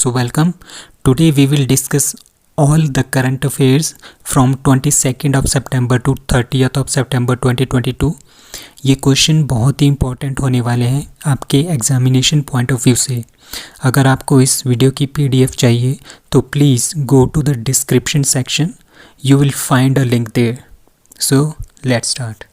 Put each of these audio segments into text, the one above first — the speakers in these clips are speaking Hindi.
So welcome. Today we will discuss all the current affairs from 22nd of September to 30th of September 2022. ये क्वेश्चन बहुत ही इंपॉर्टेंट होने वाले हैं आपके एग्जामिनेशन पॉइंट ऑफ व्यू से। अगर आपको इस वीडियो की पीडीएफ चाहिए तो please go to the description section, you will find a link there. So let's start.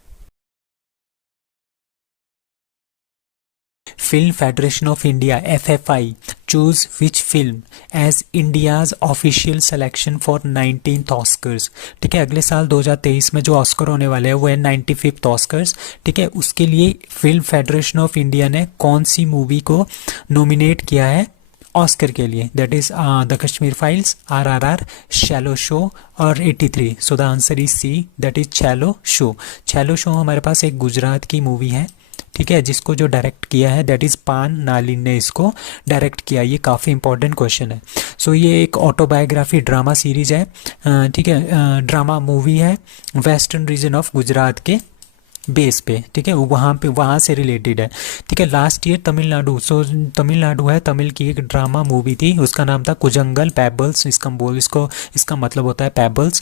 Film Federation of India FFI chose which film as India's official selection for 19th Oscars। ठीक है, अगले साल 2023 में जो ऑस्कर होने वाले हैं वो है 95th ऑस्कर्स। ठीक है, उसके लिए फिल्म फेडरेशन ऑफ इंडिया ने कौन सी मूवी को नॉमिनेट किया है ऑस्कर के लिए? That is the Kashmir Files, RRR, Chhello Show और 83। So the answer is C, that is Chhello Show. Chhello Show हमारे पास एक गुजरात की मूवी है, ठीक है, जिसको जो डायरेक्ट किया है दैट इज़ पान नालिन ने इसको डायरेक्ट किया। ये काफ़ी इंपॉर्टेंट क्वेश्चन है। सो ये एक ऑटोबायोग्राफी ड्रामा सीरीज है, ठीक है, ड्रामा मूवी है वेस्टर्न रीजन ऑफ गुजरात के बेस पे। ठीक है, वहाँ से रिलेटेड है। ठीक है, लास्ट ईयर तमिलनाडु, सो तमिलनाडु है, तमिल की एक ड्रामा मूवी थी, उसका नाम था कुजंगल पैबल्स। इसका मतलब होता है पैबल्स।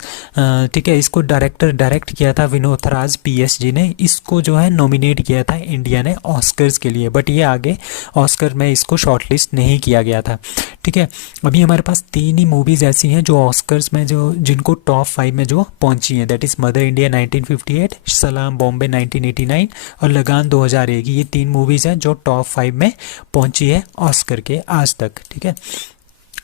ठीक है, इसको डायरेक्ट किया था विनोद राज PSG ने। इसको जो है नॉमिनेट किया था इंडिया ने ऑस्कर्स के लिए, बट ये आगे ऑस्कर में इसको शॉर्टलिस्ट नहीं किया गया था। ठीक है, अभी हमारे पास 3 ही मूवीज़ ऐसी हैं जो ऑस्कर्स में जिनको टॉप 5 में जो पहुंची हैं। दैट इज़ मदर इंडिया 1958, सलाम बॉम्बे 1989 और लगान 2001। ये 3 मूवीज़ हैं जो टॉप 5 में पहुंची है ऑस्कर के आज तक। ठीक है,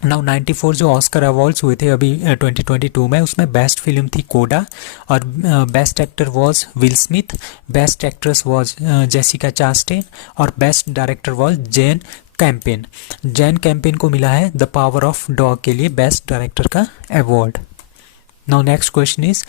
नाउ 94 जो ऑस्कर अवार्ड्स हुए थे अभी 2022 में, उसमें बेस्ट फिल्म थी कोडा और best actor was Will Smith, best actress was Jessica Chastain और best director was Jane Campion को मिला है द पावर ऑफ डॉग के लिए बेस्ट डायरेक्टर का award. Now next question is,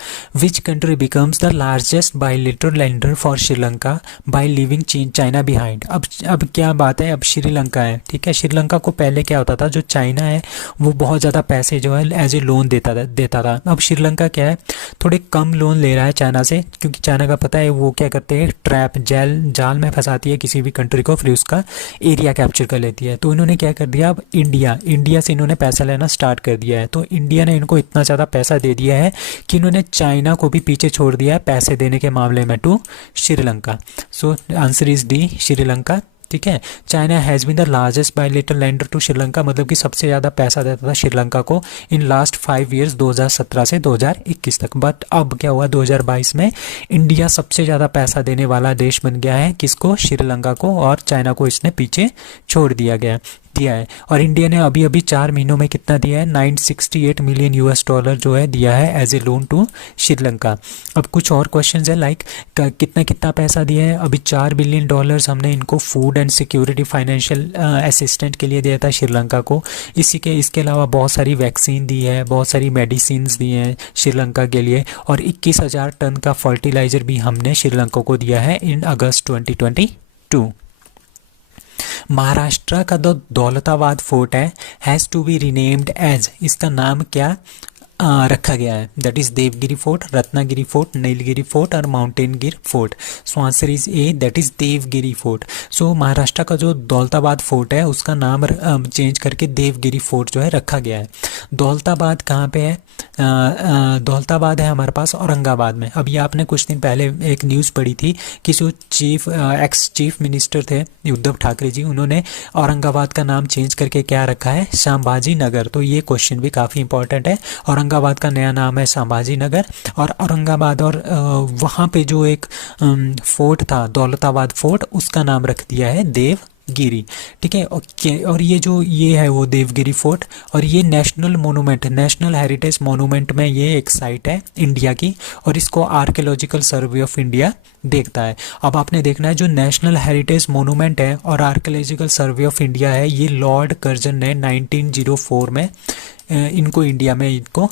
which country becomes the largest bilateral lender for Sri Lanka by leaving China behind? अब क्या बात है, अब श्रीलंका है। ठीक है, श्रीलंका को पहले क्या होता था, जो चाइना है वो बहुत ज़्यादा पैसे जो है एज ए लोन देता था। अब श्रीलंका क्या है, थोड़े कम लोन ले रहा है चाइना से, क्योंकि चाइना का पता है वो क्या करते हैं, ट्रैप जाल में फंसाती है किसी भी कंट्री को, फिर उसका एरिया कैप्चर कर लेती है। तो इन्होंने क्या कर दिया, अब इंडिया से इन्होंने पैसा लेना स्टार्ट कर दिया है। तो इंडिया ने इनको इतना ज़्यादा पैसा दे दिया है कि इन्होंने चाइना को भी पीछे छोड़ दिया है पैसे देने के मामले में to Sri Lanka. So answer is D, Sri Lanka. ठीक है, China has been the largest bilateral lender to Sri Lanka, मतलब कि सबसे ज़्यादा पैसा देता था श्रीलंका को इन लास्ट 5 ईयर्स, 2017 से 2021 तक। बट अब क्या हुआ, 2022 में इंडिया सबसे ज़्यादा पैसा देने वाला देश बन गया है। किसको? श्रीलंका को, और चाइना को इसने पीछे छोड़ दिया है। और इंडिया ने अभी 4 महीनों में कितना दिया है, $968 मिलियन US जो है दिया है as a loan to Sri Lanka. अब कुछ और क्वेश्चंस है, लाइक कितना पैसा दिया है। अभी $4 बिलियन हमने इनको food and security financial assistant के लिए दिया था श्रीलंका को। इसके अलावा बहुत सारी वैक्सीन दी है, बहुत सारी मेडिसिन दी हैं श्रीलंका के लिए, और 21,000 टन का फर्टिलाइज़र भी हमने श्रीलंका को दिया है इन अगस्त 2022। महाराष्ट्र का जो दौलताबाद फोर्ट है has to be renamed as, इसका नाम क्या रखा गया है? That is Devgiri fort, Ratnagiri fort, Nilgiri fort और mountaingir fort. So answer is A, that is Devgiri fort. सो महाराष्ट्र का जो दौलताबाद फोर्ट है उसका नाम चेंज करके देवगिरी फोर्ट जो है रखा गया है। दौलताबाद कहाँ पे है? दौलताबाद है हमारे पास औरंगाबाद में। अभी आपने कुछ दिन पहले एक न्यूज़ पढ़ी थी कि जो एक्स चीफ मिनिस्टर थे उद्धव ठाकरे जी, उन्होंने औरंगाबाद का नाम चेंज करके क्या रखा है? संभाजी नगर। तो ये क्वेश्चन भी काफ़ी इंपॉर्टेंट है। औरंगाबाद का नया नाम है संभाजी नगर, और औरंगाबाद और वहाँ पे जो एक फोर्ट था दौलताबाद फोर्ट, उसका नाम रख दिया है देवगिरी। ठीक है, और ये है वो देवगिरी फोर्ट, और ये national monument, national heritage monument में ये एक साइट है इंडिया की, और इसको आर्कियोलॉजिकल सर्वे ऑफ इंडिया देखता है। अब आपने देखना है जो नेशनल हेरिटेज मोनूमेंट है और आर्कियोलॉजिकल सर्वे ऑफ इंडिया है, ये लॉर्ड कर्जन ने 1904 में इनको इंडिया में इनको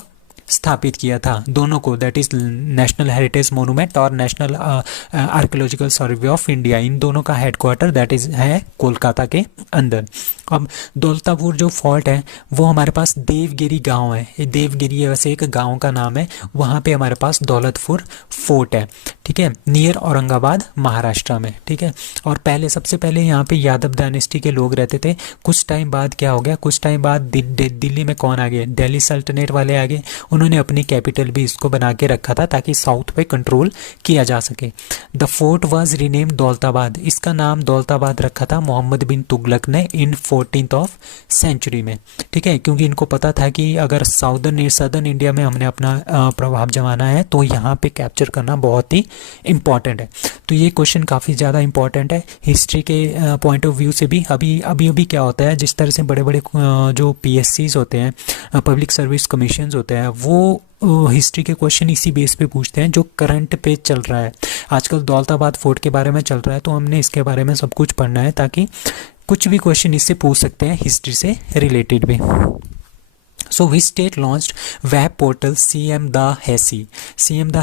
स्थापित किया था, दोनों को, that is national heritage monument और national archaeological survey of India, इन दोनों का हेडक्वार्टर दैट इज है कोलकाता के अंदर। अब दौलतापुर जो फोर्ट है वो हमारे पास देवगिरी गांव है, ये देवगिरी वैसे एक गांव का नाम है, वहाँ पे हमारे पास दौलतपुर फोर्ट है। ठीक है, नियर औरंगाबाद महाराष्ट्र में। ठीक है, और पहले सबसे पहले यहाँ पे यादव डायनेस्टी के लोग रहते थे। कुछ टाइम बाद क्या हो गया, कुछ टाइम बाद दिल्ली में कौन आ गए, दिल्ली सल्तनत वाले आ गए। उन्होंने अपनी कैपिटल भी इसको बना के रखा था ताकि साउथ पे कंट्रोल किया जा सके। The fort was rename Daulatabad, इसका नाम दौलताबाद रखा था मोहम्मद बिन तुगलक ने इन 14th ऑफ सेंचुरी में। ठीक है, क्योंकि इनको पता था कि अगर सदर्न इंडिया में हमने अपना प्रभाव जमाना है तो यहाँ पे कैप्चर करना बहुत ही इम्पॉर्टेंट है। तो ये क्वेश्चन काफ़ी ज़्यादा इम्पॉर्टेंट है हिस्ट्री के पॉइंट ऑफ व्यू से भी। अभी क्या होता है, जिस तरह से बड़े बड़े जो PSCs होते हैं, पब्लिक सर्विस कमीशंस होते हैं, वो हिस्ट्री के क्वेश्चन इसी बेस पे पूछते हैं जो करंट पे चल रहा है। आजकल दौलताबाद फोर्ट के बारे में चल रहा है तो हमने इसके बारे में सब कुछ पढ़ना है ताकि कुछ भी क्वेश्चन इससे पूछ सकते हैं हिस्ट्री से रिलेटेड भी। So which state launched web portal CM da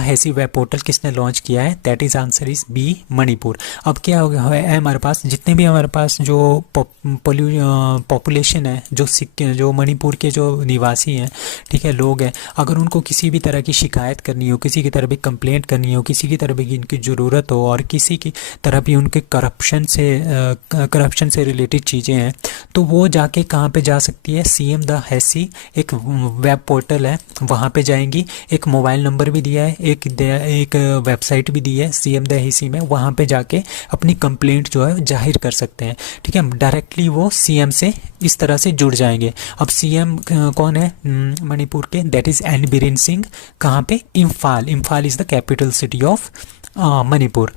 Haisi web portal किसने लॉन्च किया है? That is answer is B, Manipur. अब क्या हो गया है, हमारे पास जितने भी हमारे पास जो पॉपुलेशन है, जो मणिपुर के जो निवासी हैं, ठीक है, लोग हैं, अगर उनको किसी भी तरह की शिकायत करनी हो, किसी की तरह भी कंप्लेंट करनी हो, किसी की तरह भी इनकी ज़रूरत हो और किसी की तरह भी उनके करप्शन से रिलेटेड चीज़ें हैं, तो वो जाके कहाँ पे जा सकती है? CM द हैसी एक वेब पोर्टल है, वहाँ पे जाएंगी। एक मोबाइल नंबर भी दिया है, एक वेबसाइट भी दी है CM द हैसी में, वहाँ पे जाके अपनी कंप्लेंट जो है जाहिर कर सकते हैं। ठीक है, डायरेक्टली वो CM से इस तरह से जुड़ जाएंगे। अब CM कौन है मणिपुर के? That is an Biren Singh. कहाँ पे? Imphal is the capital city of Manipur.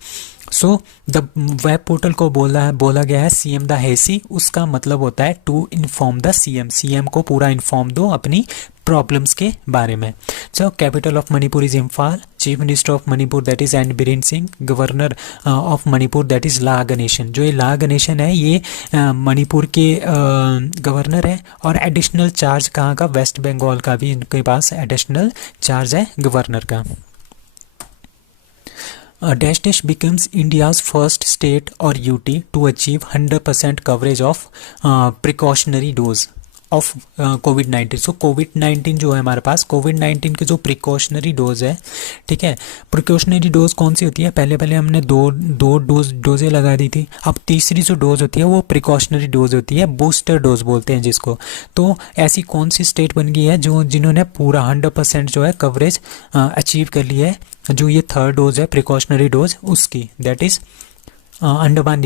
So the web portal को बोला गया है CM द हैसी। उसका मतलब होता है टू इन्फॉर्म द CM को पूरा इन्फॉर्म दो अपनी प्रॉब्लम्स के बारे में। So capital of Manipur is Imphal, chief minister of Manipur that is N Biren Singh, governor of Manipur that is La Ganesan. जो ये ला गणेशन है ये मणिपुर के गवर्नर है और एडिशनल चार्ज कहाँ का? वेस्ट बंगाल का भी इनके पास एडिशनल चार्ज है गवर्नर का। Dash becomes India's first state or UT to achieve 100% coverage of precautionary dose of कोविड-19। सो कोविड-19 जो है हमारे पास, कोविड-19 के जो प्रिकॉशनरी डोज है, ठीक है, प्रिकॉशनरी डोज कौन सी होती है? पहले हमने दो डोजें लगा दी थी। अब तीसरी जो डोज होती है वो प्रिकॉशनरी डोज होती है, बूस्टर डोज बोलते हैं जिसको। तो ऐसी कौन सी स्टेट बन गई है जिन्होंने पूरा 100% जो है कवरेज अचीव कर लिया है? जो ये थर्ड डोज है प्रिकॉशनरी डोज उसकी, that is Andaman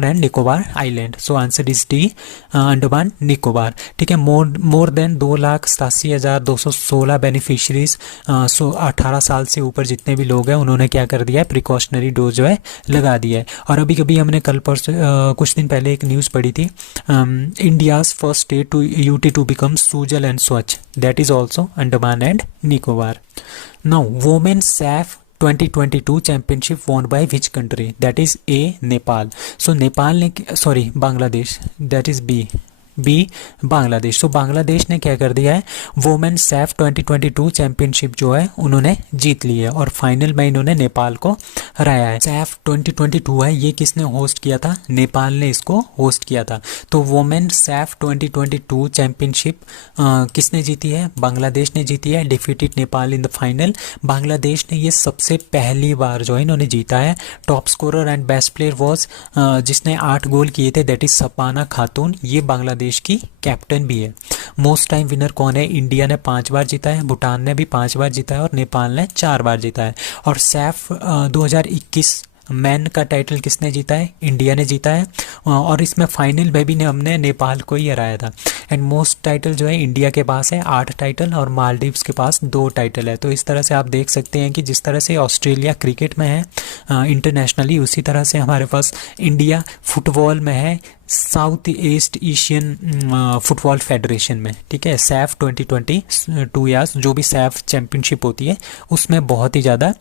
and Nicobar island. So answer is D, Andaman Nicobar. ठीक है, मोर देन 2,87,216 बेनिफिशरीज, 18 साल से ऊपर जितने भी लोग हैं उन्होंने क्या कर दिया है? प्रिकॉशनरी डोज जो है लगा दिया है। और अभी हमने कल कुछ दिन पहले एक न्यूज़ पढ़ी थी, India's first state to UT to become Sujal and Swachh, that is also Andaman and Nicobar. Now women SAFF 2022 championship won by which country? That is A, Nepal. So Nepal ने, sorry, Bangladesh, that is B Bangladesh. तो बांग्लादेश ने क्या कर दिया है? वोमेन सैफ 2022 चैंपियनशिप जो है उन्होंने जीत ली है और फाइनल में इन्होंने नेपाल को हराया है। सैफ 2022 है, ये किसने होस्ट किया था? नेपाल ने इसको होस्ट किया था। तो वोमेन सैफ 2022 चैंपियनशिप किसने जीती है? बांग्लादेश ने जीती है, defeated Nepal in the final. Bangladesh ने ये सबसे पहली बार जो है इन्होंने जीता है। Top scorer and best player was, जिसने 8 गोल किए थे, दैट इज सपाना खातून। ये बांग्लादेश की कैप्टन भी है। मोस्ट टाइम विनर कौन है? इंडिया ने 5 बार जीता है, भूटान ने भी 5 बार जीता है और नेपाल ने 4 बार जीता है। और सैफ 2021 मैन का टाइटल किसने जीता है? इंडिया ने जीता है और इसमें फाइनल में भी हमने नेपाल को ही हराया था। एंड मोस्ट टाइटल जो है इंडिया के पास है 8 टाइटल और मालदीव्स के पास 2 टाइटल है। तो इस तरह से आप देख सकते हैं कि जिस तरह से ऑस्ट्रेलिया क्रिकेट में है इंटरनेशनली, उसी तरह से हमारे पास इंडिया फुटबॉल में है south east Asian football federation में। ठीक है, सैफ 2022 यार्स जो भी सैफ चैम्पियनशिप होती है उसमें बहुत ही ज़्यादा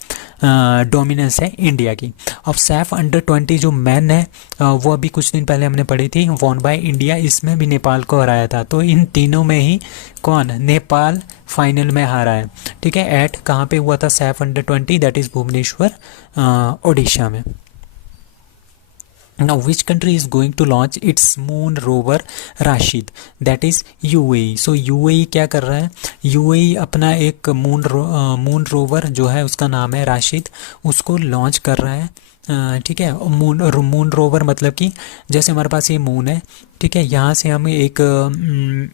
डोमिनेंस है इंडिया की। अब सैफ अंडर 20 जो मैन है वो अभी कुछ दिन पहले हमने पढ़ी थी, वॉन बाय इंडिया, इसमें भी नेपाल को हराया था। तो इन तीनों में ही कौन? नेपाल फाइनल में हारा है। ठीक है, एट कहाँ पे हुआ था SAFF under 20? That is Bhubaneswar, Odisha में। Now, which country is going to launch its moon rover Rashid? That is UAE. So UAE क्या कर रहा है? UAE अपना एक मून रोवर जो है उसका नाम है राशिद, उसको लॉन्च कर रहा है। ठीक है, मून रोवर मतलब कि जैसे हमारे पास ये मून है, ठीक है, यहाँ से हम एक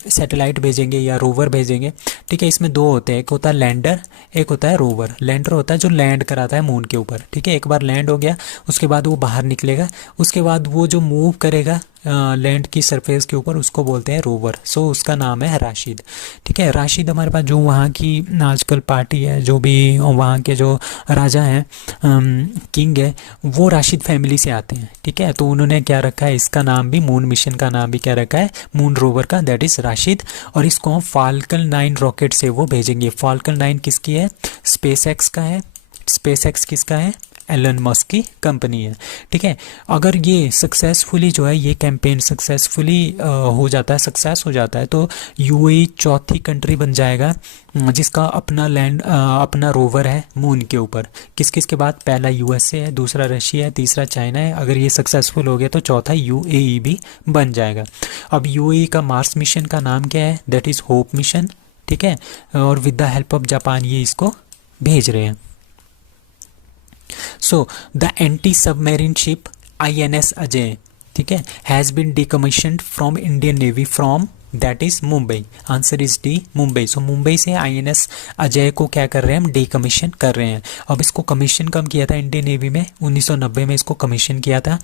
सैटेलाइट भेजेंगे या रोवर भेजेंगे। ठीक है, इसमें दो होते हैं, एक होता है लैंडर, एक होता है रोवर। लैंडर होता है जो लैंड कराता है मून के ऊपर। ठीक है, एक बार लैंड हो गया उसके बाद वो बाहर निकलेगा, उसके बाद वो जो मूव करेगा लैंड की सरफेस के ऊपर उसको बोलते हैं रोवर। सो उसका नाम है राशिद। ठीक है, राशिद हमारे पास जो वहाँ की आजकल पार्टी है, जो भी वहाँ के जो राजा हैं, किंग है, वो राशिद फैमिली से आते हैं। ठीक है, तो उन्होंने क्या रखा है, इसका नाम भी मून मिशन का नाम भी क्या रखा है, मून रोवर का, दैट इज़ राशिद। और इसको हम फाल्कन 9 रॉकेट से वो भेजेंगे। फाल्कन 9 किसकी है? स्पेस एक्स का है। स्पेस एक्स किसका है? एलन मस्क की कंपनी है। ठीक है, अगर ये सक्सेसफुली जो है ये कैंपेन सक्सेसफुली हो जाता है, सक्सेस हो जाता है, तो यूएई चौथी कंट्री बन जाएगा जिसका अपना लैंड अपना रोवर है मून के ऊपर। किस किस के बाद? पहला यूएसए है, दूसरा रशिया है, तीसरा चाइना है। अगर ये सक्सेसफुल हो गया तो चौथा यूएई भी बन जाएगा। अब यूएई का मार्स मिशन का नाम क्या है? That is hope mission. ठीक है, और with the help of Japan ये इसको भेज रहे हैं। So the anti-submarine ship INS Ajay, ठीक है, has been decommissioned from Indian Navy from that is Mumbai. Answer is D, Mumbai. So Mumbai से INS अजय को क्या कर रहे हैं हम? डीकमीशन कर रहे हैं। अब इसको कमीशन कब किया था इंडियन नेवी में? 1990 में इसको कमीशन किया था।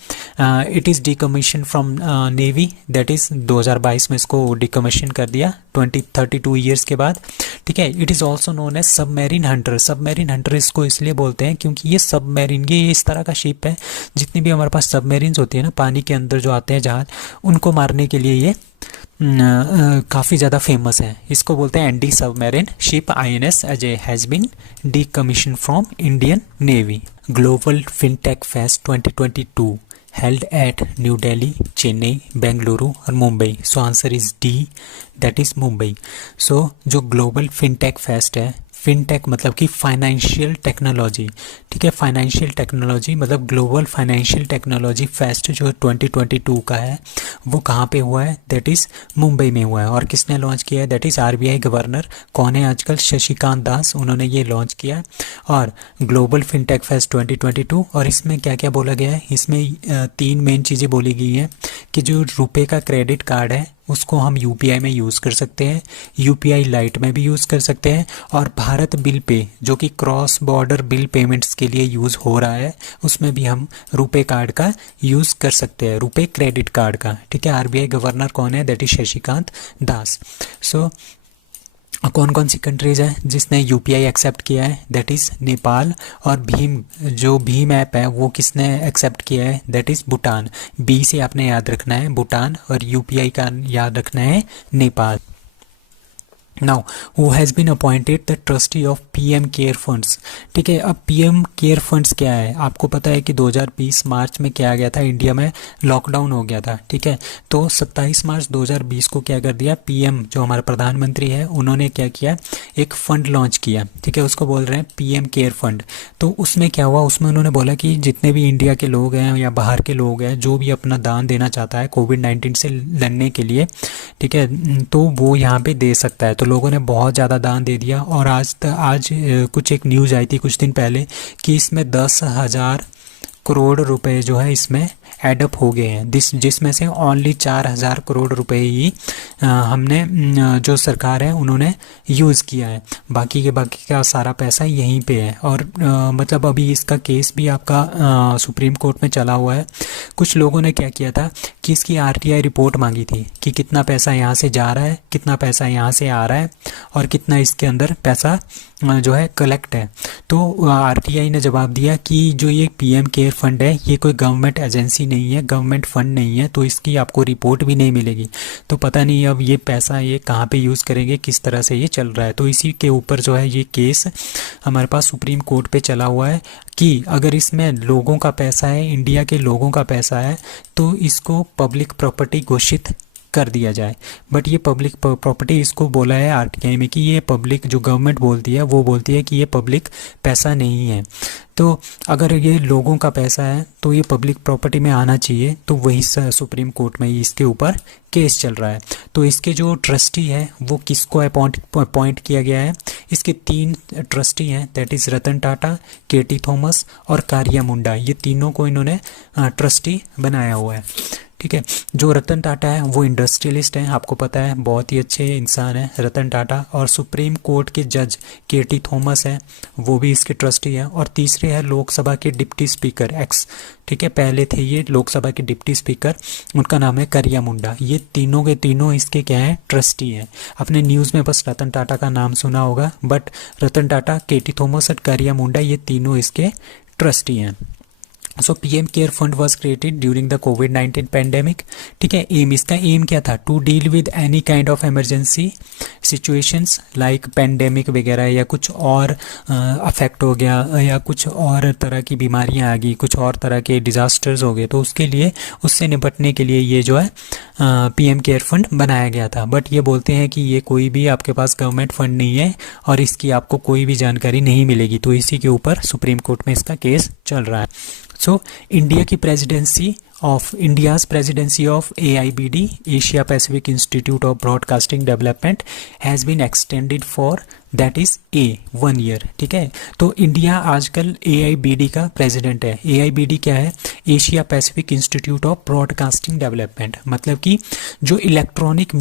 It is decommission from navy, that is 2022 में इसको डीकमीशन कर दिया 32 ईयर्स के बाद। ठीक है, it is also known as submarine hunter. Submarine hunter इसको इसलिए बोलते हैं क्योंकि ये सबमेरीन, ये इस तरह का शिप है, जितनी भी हमारे पास सबमेरीन्स होती है ना, पानी के अंदर जो आते हैं जहाज, उनको मारने के लिए ये काफ़ी ज़्यादा फेमस है। इसको बोलते हैं anti submarine ship INS Ajay has been decommission from Indian Navy. Global fintech fest 2022 held at New Delhi, Chennai, Bengaluru और Mumbai. So answer is D, that is Mumbai. So जो ग्लोबल फिनटेक फेस्ट है, फिनटेक मतलब कि फाइनेंशियल टेक्नोलॉजी। ठीक है, फाइनेंशियल टेक्नोलॉजी मतलब ग्लोबल फाइनेंशियल टेक्नोलॉजी फेस्ट जो 2022 का है वो कहाँ पे हुआ है? दैट इज़ मुंबई में हुआ है। और किसने लॉन्च किया है? दैट इज़ RBI गवर्नर कौन है आजकल? शशिकांत दास, उन्होंने ये लॉन्च किया। और ग्लोबल फिनटेक फेस्ट 2022, और इसमें क्या क्या बोला गया है? इसमें 3 मेन चीज़ें बोली गई हैं कि जो रुपए का क्रेडिट कार्ड है उसको हम UPI में यूज़ कर सकते हैं, UPI लाइट में भी यूज़ कर सकते हैं, और भारत बिल पे जो कि क्रॉस बॉर्डर बिल पेमेंट्स के लिए यूज़ हो रहा है उसमें भी हम रुपए कार्ड का यूज़ कर सकते हैं, रुपए क्रेडिट कार्ड का। ठीक है, RBI गवर्नर कौन है? That is Shashikant Das. सो कौन कौन सी कंट्रीज़ हैं जिसने UPI एक्सेप्ट किया है? That is Nepal. और भीम, जो भीम ऐप है वो किसने एक्सेप्ट किया है? That is Bhutan. B से आपने याद रखना है भूटान, और UPI का याद रखना है Nepal. Now who has been appointed the trustee of PM care funds. ठीक है, अब PM केयर फंड्स क्या है? आपको पता है कि 2020 मार्च में क्या आ गया था, इंडिया में लॉकडाउन हो गया था। ठीक है, तो 27 मार्च 2020 को क्या कर दिया, PM जो हमारे प्रधानमंत्री है उन्होंने क्या किया, एक फ़ंड लॉन्च किया। ठीक है, उसको बोल रहे हैं PM केयर फंड। तो उसमें क्या हुआ, उसमें उन्होंने बोला कि जितने भी इंडिया के लोग हैं या बाहर के लोग हैं जो भी अपना दान देना चाहता है कोविड-19 से लड़ने के लिए, ठीक है, तो वो यहाँ पे दे सकता है। तो लोगों ने बहुत ज़्यादा दान दे दिया। और आज कुछ एक न्यूज़ आई थी कुछ दिन पहले कि इसमें 10,000 करोड़ रुपए जो है इसमें एडअप हो गए हैं, जिसमें से ओनली 4,000 करोड़ रुपए ही हमने जो सरकार है उन्होंने यूज़ किया है। बाकी का सारा पैसा यहीं पे है। और मतलब अभी इसका केस भी आपका सुप्रीम कोर्ट में चला हुआ है। कुछ लोगों ने क्या किया था कि इसकी RTI रिपोर्ट मांगी थी कि कितना पैसा यहाँ से जा रहा है, कितना पैसा यहाँ से आ रहा है, और कितना इसके अंदर पैसा जो है कलेक्ट है। तो RTI ने जवाब दिया कि जो ये PM केयर फंड है ये कोई गवर्नमेंट एजेंसी नहीं है, गवर्नमेंट फंड नहीं है, तो इसकी आपको रिपोर्ट भी नहीं मिलेगी। तो पता नहीं अब ये पैसा ये कहाँ पे यूज़ करेंगे, किस तरह से ये चल रहा है। तो इसी के ऊपर जो है ये केस हमारे पास सुप्रीम कोर्ट पे चला हुआ है कि अगर इसमें लोगों का पैसा है, इंडिया के लोगों का पैसा है, तो इसको पब्लिक प्रॉपर्टी घोषित कर दिया जाए। बट ये पब्लिक प्रॉपर्टी इसको बोला है आरटीआई में कि ये पब्लिक, जो गवर्नमेंट बोलती है वो बोलती है कि ये पब्लिक पैसा नहीं है। तो अगर ये लोगों का पैसा है तो ये पब्लिक प्रॉपर्टी में आना चाहिए। तो वही सुप्रीम कोर्ट में ही इसके ऊपर केस चल रहा है। तो इसके जो ट्रस्टी है वो किसको अपॉइंट किया गया है? इसके 3 ट्रस्टी हैं, दैट इज़ रतन टाटा, केटी थॉमस और कारिया मुंडा। ये तीनों को इन्होंने ट्रस्टी बनाया हुआ है। ठीक है। जो रतन टाटा है वो इंडस्ट्रियलिस्ट हैं, आपको पता है, बहुत ही अच्छे इंसान हैं रतन टाटा। और सुप्रीम कोर्ट के जज केटी थॉमस हैं, वो भी इसके ट्रस्टी हैं। और तीसरे है लोकसभा के डिप्टी स्पीकर एक्स, ठीक है, पहले थे ये लोकसभा के डिप्टी स्पीकर, उनका नाम है करिया मुंडा। ये तीनों के तीनों इसके क्या हैं? ट्रस्टी हैं। आपने न्यूज़ में बस रतन टाटा का नाम सुना होगा, बट रतन टाटा, केटी थॉमस और करिया मुंडा ये तीनों इसके ट्रस्टी हैं। So PM care fund was created during the कोविड-19 पैंडेमिक। ठीक है। इसका एम क्या था? To deal with any kind of emergency situations like pandemic वगैरह, या कुछ और अफेक्ट हो गया, या कुछ और तरह की बीमारियां आ गई, कुछ और तरह के डिज़ास्टर्स हो गए, तो उसके लिए, उससे निपटने के लिए ये जो है पीएम केयर फंड बनाया गया था। बट ये बोलते हैं कि ये कोई भी आपके पास गवर्नमेंट फंड नहीं है और इसकी आपको कोई भी जानकारी नहीं मिलेगी। तो इसी के ऊपर सुप्रीम कोर्ट में इसका केस चल रहा है। So India's presidency of AIBD, Asia Pacific Institute of Broadcasting Development, has been extended for that is 1 year. ठीक है। तो इंडिया आजकल AIBD का प्रेसिडेंट है। AIBD क्या है? Asia Pacific Institute of Broadcasting development. मतलब कि जो इलेक्ट्रॉनिक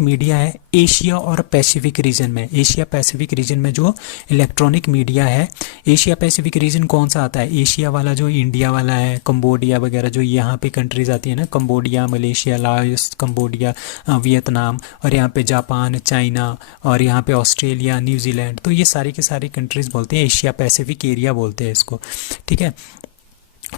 मीडिया है एशिया और पैसिफिक रीजन में, एशिया पैसिफिक रीजन में जो इलेक्ट्रॉनिक मीडिया है, एशिया पैसिफिक रीजन कौन सा आता है? एशिया वाला जो इंडिया वाला है, कंबोडिया वगैरह जो यहाँ पे कंट्रीज आती है ना, Cambodia, Malaysia, Laos, Cambodia, Vietnam, और यहाँ पे जापान, चाइना, और यहाँ पे ऑस्ट्रेलिया, न्यूजीलैंड। तो ये सारी के सारी कंट्रीज बोलते हैं, एशिया पैसिफिक एरिया बोलते हैं इसको। ठीक है।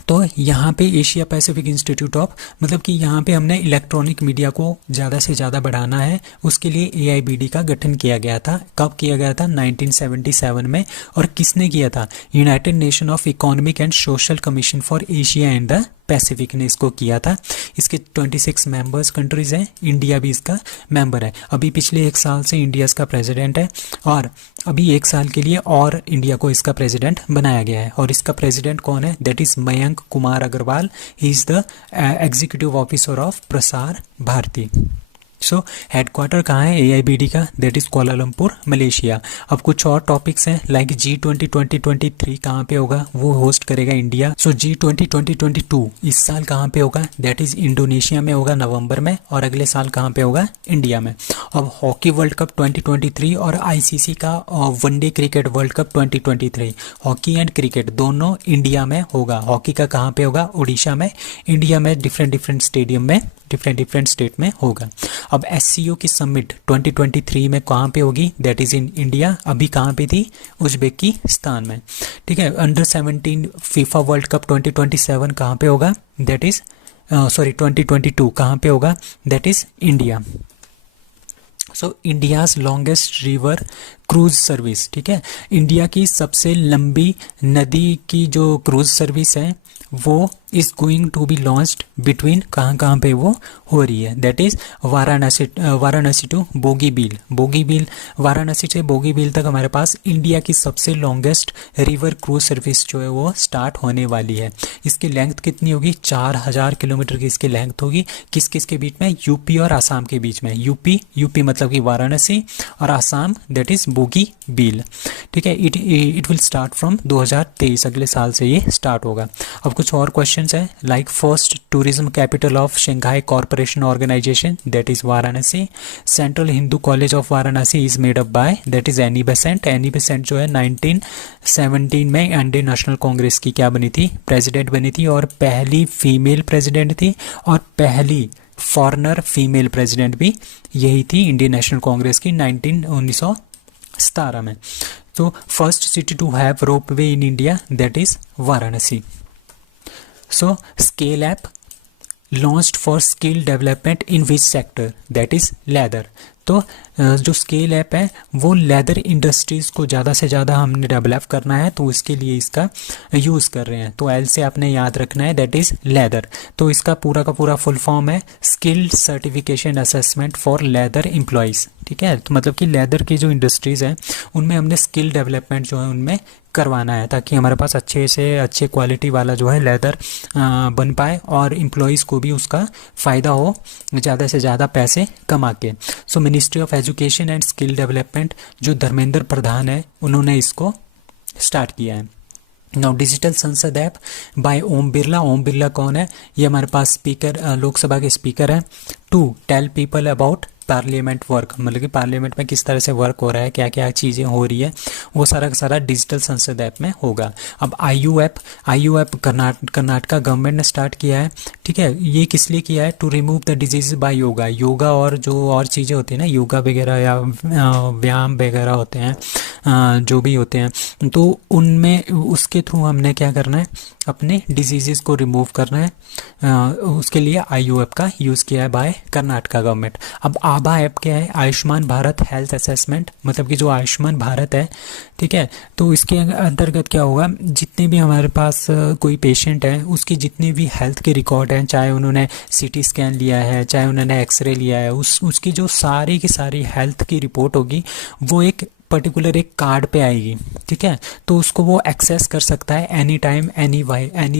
तो यहाँ पे एशिया पैसिफिक इंस्टीट्यूट ऑफ, मतलब कि यहाँ पे हमने इलेक्ट्रॉनिक मीडिया को ज़्यादा से ज़्यादा बढ़ाना है, उसके लिए AIBD का गठन किया गया था। कब किया गया था? 1977 में। और किसने किया था? United nation of economic and social commission for Asia and the Pacific ने इसको किया था। इसके 26 मेंबर्स कंट्रीज़ हैं, इंडिया भी इसका मेंबर है। अभी पिछले 1 साल से इंडिया इसका प्रेसिडेंट है, और अभी 1 साल के लिए और इंडिया को इसका प्रेसिडेंट बनाया गया है। और इसका प्रेसिडेंट कौन है? That is Mayank Kumar Agarwal. He is the executive officer of Prasar Bharati. So headquarter कहाँ है AIBD का? That is Kuala Lumpur, Malaysia. अब कुछ और टॉपिक्स हैं लाइक G20 2023 कहाँ पे होगा? वो होस्ट करेगा इंडिया। सो G20 2022 इस साल कहाँ पे होगा? दैट इज़ इंडोनेशिया में होगा नवंबर में, और अगले साल कहाँ पे होगा? इंडिया में। अब हॉकी वर्ल्ड कप 2023 और ICC का one day cricket world cup 2023, hockey and cricket दोनों इंडिया में होगा। हॉकी का कहाँ पे होगा? उड़ीसा में। इंडिया में डिफरेंट स्टेडियम में, डिफरेंट स्टेट में होगा। अब SCO की समिट 2023 में कहाँ पे होगी? That is in India. अभी कहाँ पे थी? उज्बेकिस्तान में। ठीक है। अंडर 17 फीफा वर्ल्ड कप 2027 कहाँ पे होगा? दैट इज़ 2022 कहाँ पे होगा? That is India. So India's longest river cruise service, ठीक है, इंडिया की सबसे लंबी नदी की जो क्रूज़ सर्विस है वो is going to be launched between कहाँ पे वो हो रही है? That is Varanasi to Bogibeel. Varanasi से बोगीबील तक हमारे पास इंडिया की सबसे लॉन्गेस्ट रिवर क्रूज सर्विस जो है वो स्टार्ट होने वाली है। इसकी लेंथ कितनी होगी? 4000 किलोमीटर की इसकी लेंथ होगी। किस किस के बीच में? यूपी और आसाम के बीच में। यूपी मतलब कि वाराणसी, और आसाम दैट इज़ बोगीबील। ठीक है। इट विल स्टार्ट फ्रॉम 2023, अगले साल से ये स्टार्ट होगा। अब कुछ और क्वेश्चंस है like first tourism capital of Shanghai corporation organisation, that is Varanasi. Central Hindu college of Varanasi is made up by, that is Annie Besant. Annie Besant जो है 1917 में इंडियन नेशनल कांग्रेस की क्या बनी थी? प्रेसिडेंट बनी थी, और पहली फीमेल प्रेसिडेंट थी, और पहली फॉरेनर फीमेल प्रेसिडेंट भी यही थी इंडियन नेशनल कांग्रेस की 1917 में। तो first city to have ropeway in India that is Varanasi. So scale app launched for skill development in which sector, that is leather. तो जो स्केल ऐप है वो लेदर इंडस्ट्रीज़ को ज़्यादा से ज़्यादा हमने डेवलप करना है, तो इसके लिए इसका यूज़ कर रहे हैं। तो एल से आपने याद रखना है, दैट इज़ लेदर। तो इसका पूरा का पूरा फुल फॉर्म है skilled certification assessment for leather employees. ठीक है, तो मतलब कि लेदर की जो इंडस्ट्रीज़ हैं उनमें हमने स्किल डेवलपमेंट जो है उनमें करवाना है, ताकि हमारे पास अच्छे से अच्छे क्वालिटी वाला जो है लेदर बन पाए और एम्प्लॉयज़ को भी उसका फ़ायदा हो, ज़्यादा से ज़्यादा पैसे कमा के। सो ministry of education and skill development जो धर्मेंद्र प्रधान है उन्होंने इसको स्टार्ट किया है। नाउ डिजिटल संसद ऐप बाय ओम बिरला। ओम बिरला कौन है? ये हमारे पास स्पीकर, लोकसभा के स्पीकर हैं। To tell people about parliament work, मतलब कि पार्लियामेंट में किस तरह से वर्क हो रहा है, क्या क्या चीज़ें हो रही है, वो सारा का सारा डिजिटल संसद ऐप में होगा। अब आयु ऐप कर्नाटका गवर्नमेंट ने स्टार्ट किया है। ठीक है, ये किस लिए किया है? To remove the disease by yoga. Yoga और जो और चीज़ें होती हैं ना, योगा वगैरह या व्यायाम वगैरह होते हैं, जो भी होते हैं, तो उनमें उसके थ्रू हमने क्या करना है, अपने डिजीज़ को रिमूव करना है। उसके लिए आयु ऐप का यूज़ किया है बाय कर्नाटका गवर्नमेंट। अब आभा ऐप क्या है? आयुष्मान भारत हेल्थ असेसमेंट, मतलब कि जो आयुष्मान भारत है, ठीक है, तो इसके अंतर्गत क्या होगा, जितने भी हमारे पास कोई पेशेंट है उसकी जितनी भी हेल्थ के रिकॉर्ड हैं, चाहे उन्होंने सीटी स्कैन लिया है, चाहे उन्होंने एक्सरे लिया है, उसकी जो सारी की सारी हेल्थ की रिपोर्ट होगी वो एक पर्टिकुलर एक कार्ड पे आएगी। ठीक है, तो उसको वो एक्सेस कर सकता है anytime any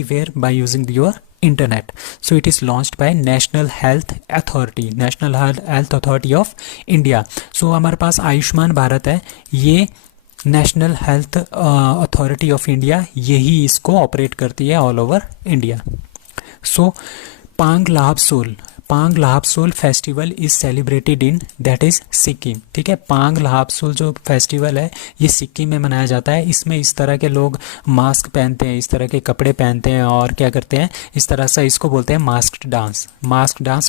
where by using your internet. So it is launched by National Health Authority of India. So हमारे पास आयुष्मान भारत है, ये National Health Authority of India यही इसको ऑपरेट करती है all over India. So Pang Lhabsol festival is celebrated in that is Sikkim. ठीक है, पांग लाहपसोल जो फेस्टिवल है ये सिक्किम में मनाया जाता है। इसमें इस तरह के लोग मास्क पहनते हैं, इस तरह के कपड़े पहनते हैं और क्या करते हैं, इस तरह से इसको बोलते हैं मास्क डांस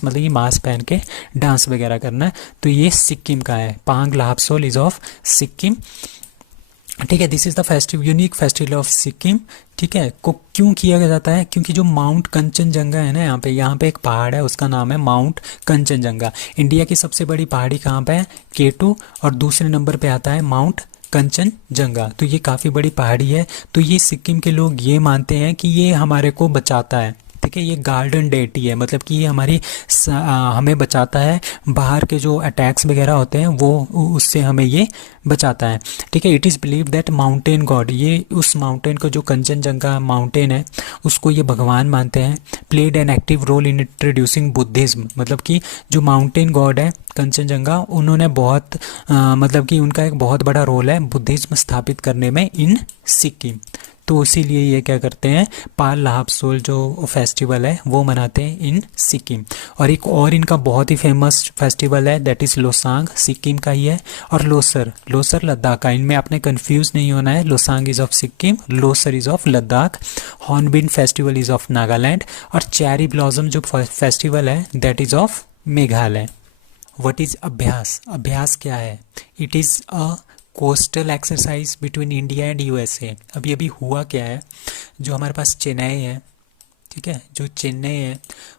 मतलब ये मास्क पहन के डांस वगैरह करना है। तो ये सिक्किम का है, पांग लाहपसोल इज ऑफ सिक्किम। ठीक है, this is the unique festival of Sikkim. ठीक है, को क्यों किया जाता है? क्योंकि जो माउंट कंचनजंगा है ना, यहाँ पे एक पहाड़ है, उसका नाम है माउंट कंचनजंगा। इंडिया की सबसे बड़ी पहाड़ी कहाँ पे है? K2, और दूसरे नंबर पे आता है माउंट कंचनजंगा। तो ये काफ़ी बड़ी पहाड़ी है। तो ये सिक्किम के लोग ये मानते हैं कि ये हमारे को बचाता है। ठीक है, ये गार्डन डेटी है, मतलब कि ये हमें बचाता है, बाहर के जो अटैक्स वगैरह होते हैं वो उससे हमें ये बचाता है। ठीक है, it is believe that mountain God, ये उस माउंटेन को जो कंचनजंगा माउंटेन है उसको ये भगवान मानते हैं। Played an active role in introducing Buddhism, मतलब कि जो माउंटेन गॉड है कंचनजंगा, उन्होंने मतलब कि उनका एक बहुत बड़ा रोल है बुद्धिज्म स्थापित करने में इन सिक्किम। तो इसीलिए ये क्या करते हैं, पाल लाहपसोल जो फेस्टिवल है वो मनाते हैं इन सिक्किम। और एक और इनका बहुत ही फेमस फेस्टिवल है, दैट इज़ लोसांग, सिक्किम का ही है। और लोसर लद्दाख का। इनमें आपने कंफ्यूज नहीं होना है, Losoong is of Sikkim, Losar is of Ladakh. Hornbill festival is of Nagaland. और चेरी ब्लॉसम जो फेस्टिवल है that is of Meghalaya. What is अभ्यास क्या है? It is a coastal exercise between India and USA। अभी हुआ क्या है, जो हमारे पास चेन्नई है, ठीक है, जो चेन्नई है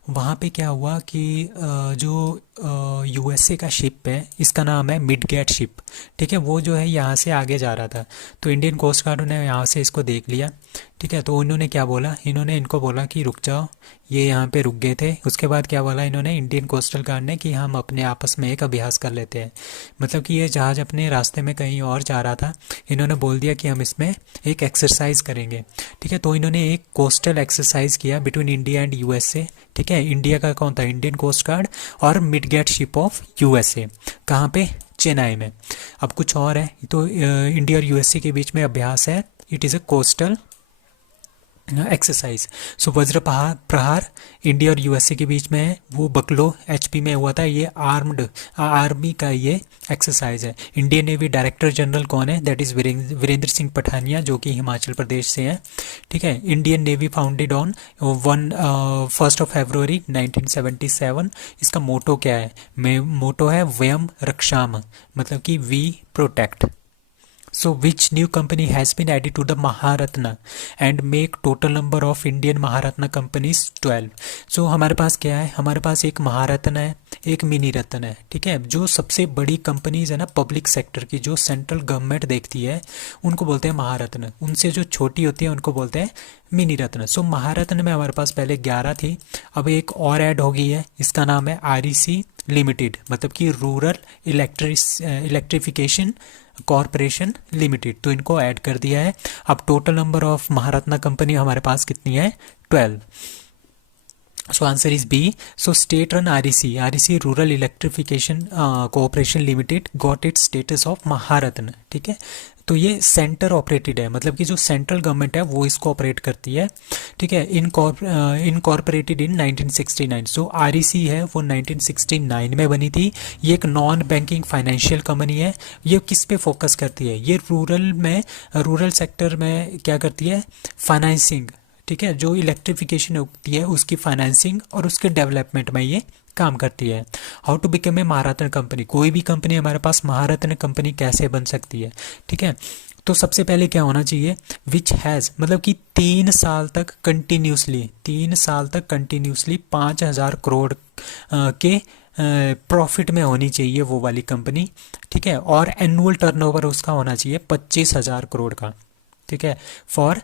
वहाँ पे क्या हुआ कि जो USA का शिप है, इसका नाम है मिडगेट शिप। ठीक है, वो जो है यहाँ से आगे जा रहा था, तो इंडियन कोस्ट गार्ड ने यहाँ से इसको देख लिया। ठीक है, तो इन्होंने क्या बोला, इन्होंने इनको बोला कि रुक जाओ, ये यहाँ पे रुक गए थे। उसके बाद क्या बोला इन्होंने, इंडियन कोस्टल गार्ड ने, कि हम अपने आपस में एक अभ्यास कर लेते हैं। मतलब कि ये जहाज़ अपने रास्ते में कहीं और जा रहा था, इन्होंने बोल दिया कि हम इसमें एक एक्सरसाइज करेंगे। ठीक है, तो इन्होंने एक कोस्टल एक्सरसाइज किया बिटवीन इंडिया एंड USA। ठीक है, इंडिया का कौन था, इंडियन कोस्ट गार्ड, और मिडगेट शिप ऑफ USA। कहाँ पे? चेन्नई में। अब कुछ और है, तो इंडिया और USA के बीच में अभ्यास है, it is a coastal exercise. So Vajra Prahar India और USA के बीच में है, वो बकलो HP में हुआ था। ये आर्मी का ये एक्सरसाइज है। इंडियन नेवी डायरेक्टर जनरल कौन है? दैट इज़ वीरेंद्र सिंह पठानिया, जो कि हिमाचल प्रदेश से हैं। ठीक है, इंडियन नेवी फाउंडेड ऑन 1 फरवरी 1977। इसका मोटो क्या है? मोटो है वयम रक्षाम, मतलब कि we protect. So which new company has been added to the Maharatna and make total number of Indian Maharatna companies 12? So हमारे पास क्या है, हमारे पास एक महारत्न है, एक मिनी रत्न है, ठीक है। जो सबसे बड़ी कंपनीज है ना पब्लिक सेक्टर की, जो सेंट्रल गवर्नमेंट देखती है, उनको बोलते हैं महारत्न। उनसे जो छोटी होती है उनको बोलते हैं मिनी रत्न। सो महारत्न में हमारे पास पहले 11 थी, अब एक और ऐड हो गई है, इसका नाम है आरईसी लिमिटेड, मतलब कि रूरल इलेक्ट्रिफिकेशन कॉरपोरेशन लिमिटेड। तो इनको ऐड कर दिया है। अब total number of Maharatna company हमारे पास कितनी है, 12। So answer is B. So state run REC Rural Electrification Cooperation Limited got its status of Maharatna, ठीक है। तो ये सेंटर ऑपरेटेड है, मतलब कि जो सेंट्रल गवर्नमेंट है वो इसको ऑपरेट करती है, ठीक है। Incorporated in 1969। जो आरईसी है वो 1969 में बनी थी। ये एक नॉन बैंकिंग फाइनेंशियल कंपनी है। ये किस पे फोकस करती है, ये रूरल सेक्टर में क्या करती है, फाइनेंसिंग, ठीक है। जो इलेक्ट्रिफिकेशन होती है उसकी फाइनेंसिंग और उसके डेवलपमेंट में ये काम करती है। How to become a Maharatna company, कोई भी कंपनी हमारे पास महारत्न कंपनी कैसे बन सकती है, ठीक है। तो सबसे पहले क्या होना चाहिए, विच हैज़, मतलब कि 3 साल तक कंटिन्यूसली 5,000 करोड़ के प्रॉफिट में होनी चाहिए वो वाली कंपनी, ठीक है। और एनुअल टर्नओवर उसका होना चाहिए 25,000 करोड़ का, ठीक है, फॉर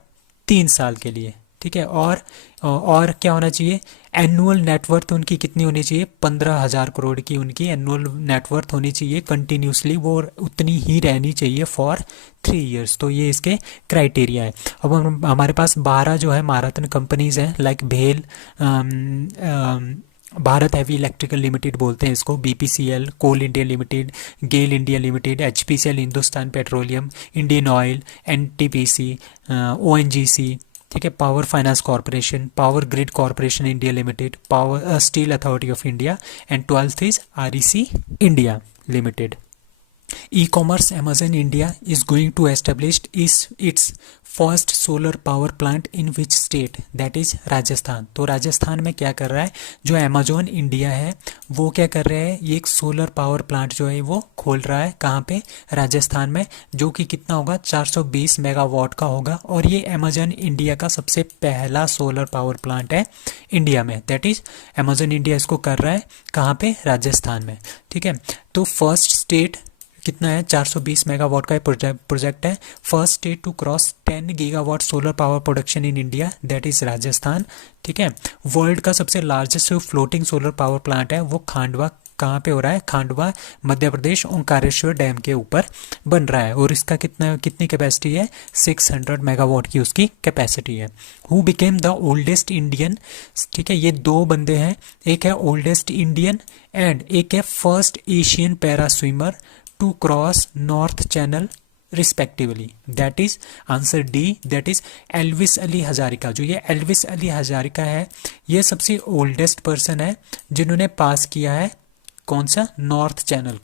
3 साल के लिए, ठीक है। और क्या होना चाहिए, एनुअल नेटवर्थ उनकी कितनी होनी चाहिए, 15,000 करोड़ की उनकी एनुअल नेटवर्थ होनी चाहिए कंटिन्यूसली, वो उतनी ही रहनी चाहिए फॉर 3 ईयर्स। तो ये इसके क्राइटेरिया है। अब हमारे पास 12 जो है महारत्न कंपनीज हैं, लाइक भेल, भारत हैवी इलेक्ट्रिकल लिमिटेड बोलते हैं इसको, BPCL, Coal India Limited, GAIL India Limited, HPCL Hindustan Petroleum, Indian Oil, NTPC, ONGC, ठीक है, Power Finance Corporation, Power Grid Corporation India Limited, Power Steel Authority of India, and 12th is REC India Limited. E-commerce Amazon India is going to establish its first solar power plant in which state, that is Rajasthan. तो राजस्थान में क्या कर रहा है, जो अमेजोन इंडिया है वो क्या कर रहा है, ये एक सोलर पावर प्लांट जो है वो खोल रहा है, कहाँ पे, राजस्थान में, जो कि कितना होगा, 420 मेगावाट का होगा। और ये अमेजोन इंडिया का सबसे पहला सोलर पावर प्लांट है इंडिया में, दैट इज अमेजोन इंडिया इसको कर रहा है कहाँ पे, राजस्थान में, ठीक है। तो फर्स्ट स्टेट कितना है, 420 मेगावाट का प्रोजेक्ट है। First state to cross 10 gigawatt solar power production in India, that is Rajasthan, ठीक है। वर्ल्ड का सबसे largest floating solar power plant है वो खांडवा, कहाँ पे हो रहा है, खांडवा मध्य प्रदेश, ओंकारेश्वर डैम के ऊपर बन रहा है। और इसका कितनी कैपेसिटी है, 600 मेगावाट की उसकी कैपेसिटी है। Who became the oldest Indian, ठीक है, ये 2 बंदे हैं, एक है ओल्डेस्ट इंडियन एंड एक है first Asian para swimmer to cross North Channel respectively, that is answer D, that is Elvis Ali Hazarika. जो ये एल्विस अली हजारिका है ये सबसे ओल्डेस्ट पर्सन है जिन्होंने पास किया है कौन सा, नॉर्थ चैनल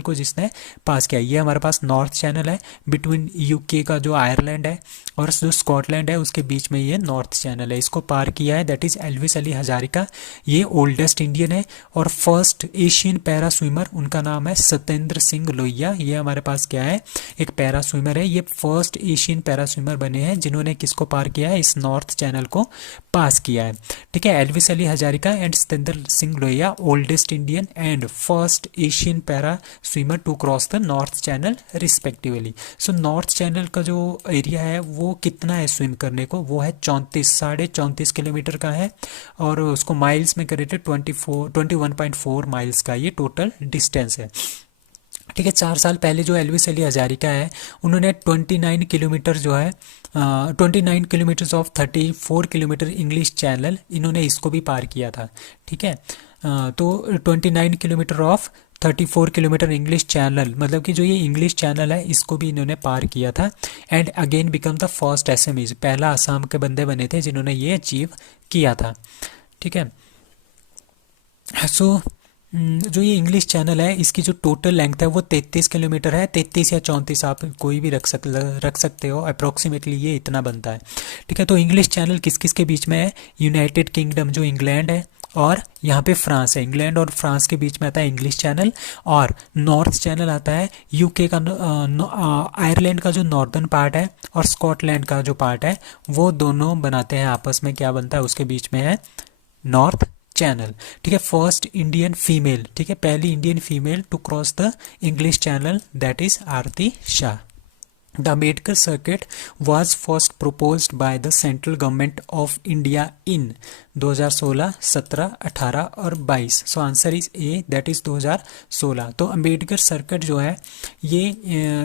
को जिसने पास किया। ये हमारे पास नॉर्थ चैनल है, बिटवीन यूके का जो आयरलैंड है और जो स्कॉटलैंड है उसके बीच में ये नॉर्थ चैनल है, इसको पार किया है, दैट इज एल्विस अली हजारिका। ये ओल्डेस्ट इंडियन है। और फर्स्ट एशियन पैरा स्विमर, उनका नाम है सत्येंद्र सिंह लोहिया। ये हमारे पास क्या है, एक पैरा स्विमर है। ये फर्स्ट एशियन पैरा स्विमर बने हैं जिन्होंने किसको पार किया है, इस नॉर्थ चैनल को पास किया है, ठीक है। Elvis Ali Hazarika and Satyendra Singh Lohia, oldest Indian and first Asian para swimmer to cross the North Channel respectively. So North Channel का जो एरिया है वो कितना है स्विम करने को, वो है 34 किलोमीटर का है। और उसको माइल्स में करे थे 21.4 माइल्स का ये टोटल डिस्टेंस है, ठीक है। 4 साल पहले जो एल्विस अली हजारिका है उन्होंने 29 किलोमीटर जो है 29 kilometres of 34 kilometre English channel, इन्होंने इसको भी पार किया था, ठीक है। तो 29 kilometre of 34 kilometre English channel, मतलब कि जो ये इंग्लिश चैनल है इसको भी इन्होंने पार किया था। And again become the first SMEs, पहला असम के बंदे बने थे जिन्होंने ये अचीव किया था, ठीक है। सो जो ये इंग्लिश चैनल है इसकी जो टोटल लेंथ है वो 33 किलोमीटर है, 33 या 34 आप कोई भी रख सकते हो, अप्रॉक्सीमेटली ये इतना बनता है, ठीक है। तो इंग्लिश चैनल किस किस के बीच में है, यूनाइटेड किंगडम जो इंग्लैंड है और यहाँ पे फ्रांस है, इंग्लैंड और फ्रांस के बीच में आता है इंग्लिश चैनल, और नॉर्थ चैनल आता है यूके का, आयरलैंड का जो नॉर्दर्न पार्ट है और स्कॉटलैंड का जो पार्ट है, वो दोनों बनाते हैं आपस में, क्या बनता है उसके बीच में है नॉर्थ चैनल। ठीक है, फर्स्ट इंडियन फीमेल, ठीक है, पहली Indian female to cross the English Channel, that is Aarti Shah. The Ambedkar Circuit was first proposed by the central government of India in 2016, 17, 18 और 22। सो answer is A, that is 2016। तो अम्बेडकर सर्किट जो है ये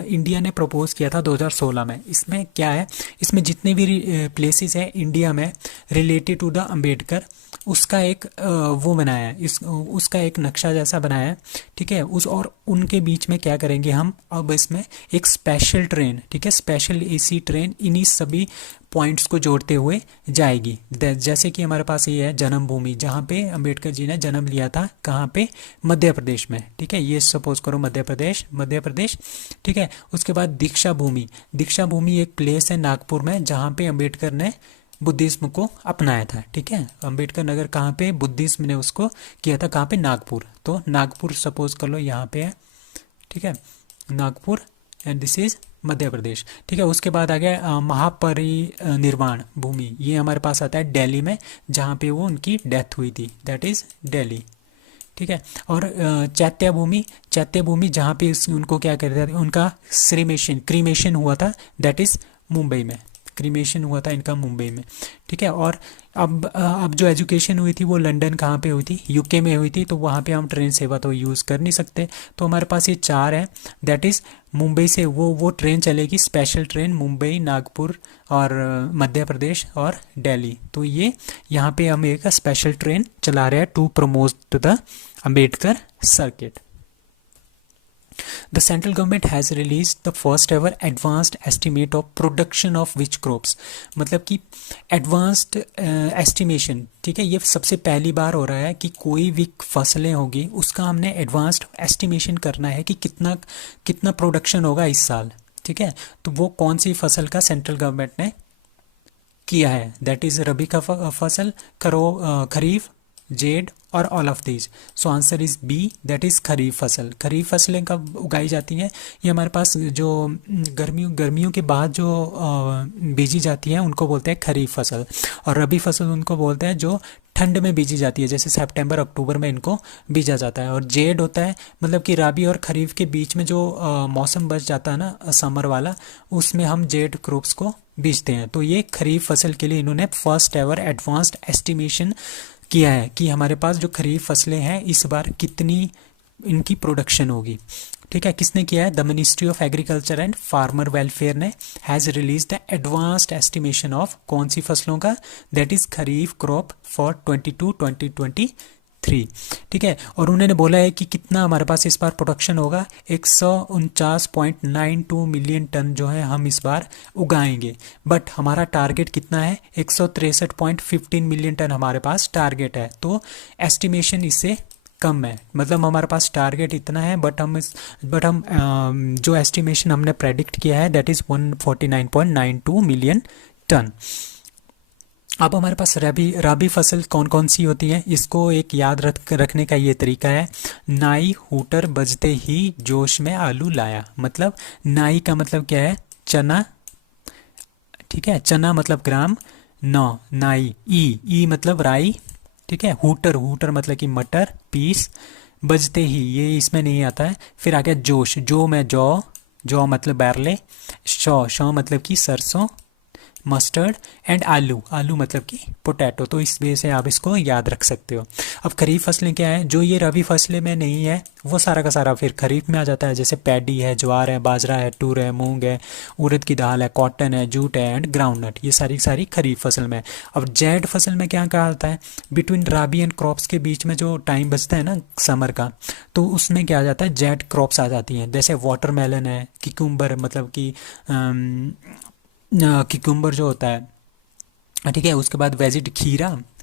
इंडिया ने प्रपोज किया था 2016 में। इसमें क्या है, इसमें जितने भी प्लेसेस हैं इंडिया में रिलेटेड टू द अम्बेडकर, उसका एक वो बनाया है, उसका एक नक्शा जैसा बनाया है। ठीक है, उस और उनके बीच में क्या करेंगे हम, अब इसमें एक स्पेशल ट्रेन, ठीक है, स्पेशल एसी ट्रेन इन्हीं सभी पॉइंट्स को जोड़ते हुए जाएगी। जैसे कि हमारे पास ये है जन्मभूमि, जहाँ पे अंबेडकर जी ने जन्म लिया था, कहाँ पे, मध्य प्रदेश में। ठीक है, ये सपोज करो मध्य प्रदेश। ठीक है, उसके बाद दीक्षा भूमि एक प्लेस है नागपुर में, जहाँ पे अंबेडकर ने बुद्धिज्म को अपनाया था। ठीक है, अंबेडकर नगर कहाँ पे, बुद्धिज्म ने उसको किया था, कहाँ पे, नागपुर। तो नागपुर सपोज कर लो यहाँ पे है। ठीक है, Nagpur, and this is Madhya प्रदेश। ठीक है, उसके बाद आ गया महापरिनिर्वाण भूमि, ये हमारे पास आता है दिल्ली में, जहाँ पे वो उनकी डेथ हुई थी, दैट इज दिल्ली। ठीक है, और चैत्य भूमि जहाँ पे उनको क्या कहते थे, उनका क्रीमेशन हुआ था, दैट इज मुंबई में, क्रीमेशन हुआ था इनका मुंबई में। ठीक है, और अब जो एजुकेशन हुई थी वो लंदन कहाँ पे हुई थी, यूके में हुई थी, तो वहाँ पे हम ट्रेन सेवा तो यूज़ कर नहीं सकते। तो हमारे पास ये 4 है, दैट इज़ मुंबई से वो ट्रेन चलेगी, स्पेशल ट्रेन, मुंबई, नागपुर और मध्य प्रदेश और दिल्ली। तो ये यहाँ पे हम एक स्पेशल ट्रेन चला रहे हैं to promote the Ambedkar circuit. The central government has released the first ever advanced estimate of production of which crops। मतलब कि advanced estimation, ठीक है, ये सबसे पहली बार हो रहा है कि कोई भी फसलें होगी उसका हमने एडवांस्ड एस्टिमेशन करना है कि कितना प्रोडक्शन होगा इस साल। ठीक है, तो वो कौन सी फसल का सेंट्रल गवर्नमेंट ने किया है, दैट इज रबी का फसल, खरीफ, जेड और all of these. So answer is B, that is kharif फसलें कब उगाई जाती हैं, ये हमारे पास जो गर्मियों के बाद जो बीजी जाती हैं उनको बोलते हैं खरीफ फसल, और रबी फसल उनको बोलते हैं जो ठंड में बीजी जाती है, जैसे सितंबर अक्टूबर में इनको बीजा जाता है। और जेड होता है मतलब कि राबी और खरीफ के बीच में जो मौसम बच जाता है ना समर वाला, उसमें हम जेड क्रॉप्स को बीजते हैं। तो ये खरीफ फसल के लिए इन्होंने फर्स्ट एवर एडवांस्ड एस्टिमेशन किया है कि हमारे पास जो खरीफ फसलें हैं इस बार कितनी इनकी प्रोडक्शन होगी। ठीक है, किसने किया है, the Ministry of Agriculture and Farmer Welfare ने has release the advanced estimation of कौन सी फसलों का, that is kharif crop for 2022-2023। ठीक है, और उन्होंने बोला है कि कितना हमारे पास इस बार प्रोडक्शन होगा, 149.92 मिलियन टन जो है हम इस बार उगाएंगे। बट हमारा टारगेट कितना है, 163.15 मिलियन टन हमारे पास टारगेट है। तो एस्टिमेशन इससे कम है, मतलब हमारे पास टारगेट इतना है बट हम जो एस्टिमेशन हमने प्रेडिक्ट किया है दैट इज़ 149.92 मिलियन टन। अब हमारे पास रबी फसल कौन कौन सी होती है, इसको एक याद रखने का ये तरीका है, नाई हूटर बजते ही जोश में आलू लाया। मतलब नाई का मतलब क्या है, चना। ठीक है, चना मतलब ग्राम, नाई, ई मतलब राई। ठीक है, हूटर मतलब कि मटर, पीस, बजते ही ये इसमें नहीं आता है। फिर आ गया जोश, जो में जौ मतलब बैरले, शौ मतलब कि सरसों, मस्टर्ड, एंड आलू मतलब कि पोटैटो। तो इस वजह से आप इसको याद रख सकते हो। अब खरीफ फसलें क्या है, जो ये रबी फसलें में नहीं है वो सारा का सारा फिर खरीफ में आ जाता है, जैसे पैडी है, ज्वार है, बाजरा है, तूर है, मूंग है, उड़द की दाल है, कॉटन है, जूट है एंड ग्राउंडनट, ये सारी खरीफ फसल में। अब जेड फसल में क्या कहा जाता है, बिटवीन राबी एंड क्रॉप्स के बीच में जो टाइम बचता है ना समर का, तो उसमें क्या आ जाता है, जेड क्रॉप्स आ जाती हैं, जैसे वाटरमेलन है, किकुम्बर मतलब कि किकुम्बर जो होता है। ठीक है, उसके बाद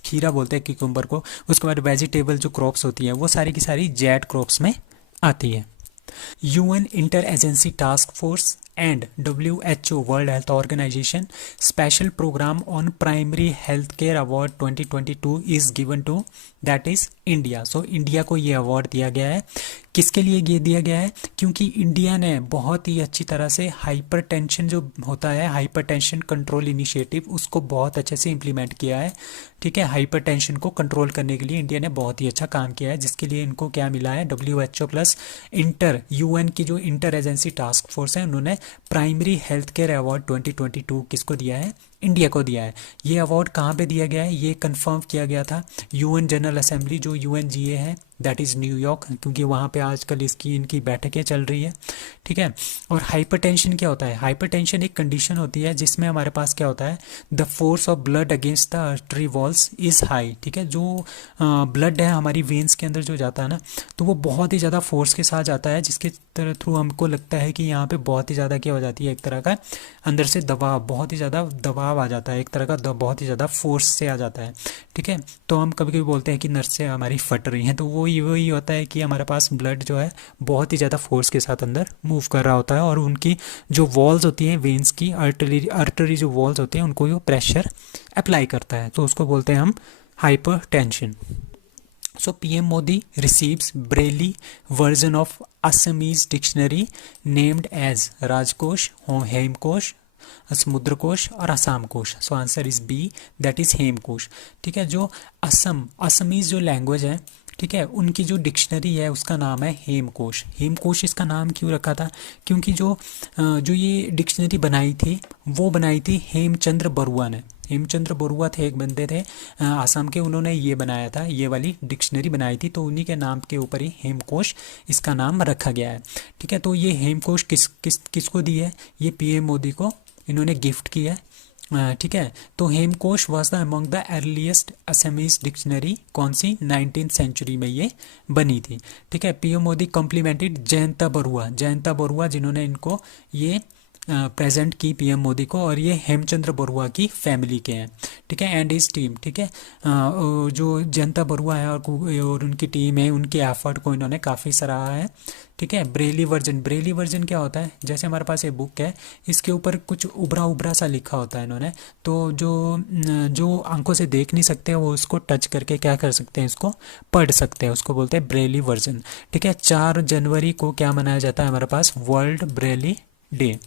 खीरा बोलते हैं किकुम्बर को। उसके बाद वेजिटेबल जो क्रॉप्स होती हैं वो सारी की सारी जेड क्रॉप्स में आती है। UN inter agency task force and WHO World Health Organization Special Program on Primary Healthcare Award 2022 is given to that is India. So India को ये अवार्ड दिया गया है। किसके लिए ये दिया गया है? क्योंकि इंडिया ने बहुत ही अच्छी तरह से हाइपरटेंशन जो होता है, हाइपरटेंशन कंट्रोल इनिशिएटिव, उसको बहुत अच्छे से इम्प्लीमेंट किया है। ठीक है, हाइपरटेंशन को कंट्रोल करने के लिए इंडिया ने बहुत ही अच्छा काम किया है, जिसके लिए इनको क्या मिला है? WHO प्लस UN की जो इंटर एजेंसी टास्क फोर्स है, उन्होंने प्राइमरी हेल्थ केयर अवार्ड 2022 किसको दिया है? इंडिया को दिया है। ये अवार्ड कहाँ पे दिया गया है? ये कंफर्म किया गया था UN जनरल असेंबली, जो UNGA है, दैट इज़ न्यूयॉर्क, क्योंकि वहाँ पे आजकल इनकी बैठकें चल रही है। ठीक है, और हाइपरटेंशन क्या होता है? हाइपरटेंशन एक कंडीशन होती है जिसमें हमारे पास क्या होता है? The force of blood against the artery walls is high. ठीक है, जो ब्लड है हमारी वेन्स के अंदर जो जाता है ना, तो वो बहुत ही ज़्यादा फोर्स के साथ जाता है, जिसके थ्रू हमको लगता है कि यहाँ पे बहुत ही ज़्यादा क्या हो जाती है, एक तरह का अंदर से दबाव, बहुत ही ज़्यादा दबाव आ जाता है, एक तरह का बहुत ही ज़्यादा फोर्स से आ जाता है। ठीक है, तो हम कभी कभी बोलते हैं कि नर्सें हमारी फट रही हैं, तो वही होता है कि हमारे पास ब्लड जो है बहुत ही ज़्यादा फोर्स के साथ अंदर मूव कर रहा होता है, और उनकी जो वॉल्स होती हैं वेन्स की, आर्टरी जो वॉल्स होती हैं, उनको वो प्रेशर अप्लाई करता है, तो उसको बोलते हैं हम hypertension. So PM Modi receives Braille version of Assamese dictionary named as Rajkosh, Hemkosh, Samudrakosh और Assam Kosh. So answer is B, that is Hemkosh. ठीक है, जो असमीज जो लैंग्वेज है, ठीक है, उनकी जो डिक्शनरी है उसका नाम है हेमकोश। हेमकोश इसका नाम क्यों रखा था? क्योंकि जो ये डिक्शनरी बनाई थी हेमचंद्र बरुआ ने। हेमचंद्र बरुआ थे, एक बंदे थे आसाम के, उन्होंने ये बनाया था, ये वाली डिक्शनरी बनाई थी, तो उन्हीं के नाम के ऊपर ही हेमकोश इसका नाम रखा गया है। ठीक है, तो ये हेमकोश किसको दी है? ये PM मोदी को इन्होंने गिफ्ट किया है। ठीक है, तो Hemkosh was the among the earliest Assamese dictionary, कौन सी? 19th सेंचुरी में ये बनी थी। ठीक है, PM मोदी कॉम्प्लीमेंटेड जयंता बरुआ जिन्होंने इनको ये प्रेजेंट की PM मोदी को, और ये हेमचंद्र बरुआ की फैमिली के हैं। ठीक है, एंड इज टीम। ठीक है, जो जयंता बरुआ है और उनकी टीम है, उनके एफर्ट को इन्होंने काफ़ी सराहा है। ठीक है, ब्रेली वर्जन क्या होता है? जैसे हमारे पास ये बुक है, इसके ऊपर कुछ उभरा सा लिखा होता है इन्होंने, तो जो आंखों से देख नहीं सकते वो उसको टच करके क्या कर सकते हैं? इसको पढ़ सकते हैं, उसको बोलते हैं ब्रेली वर्जन। ठीक है, 4 जनवरी को क्या मनाया जाता है हमारे पास? World Braille Day.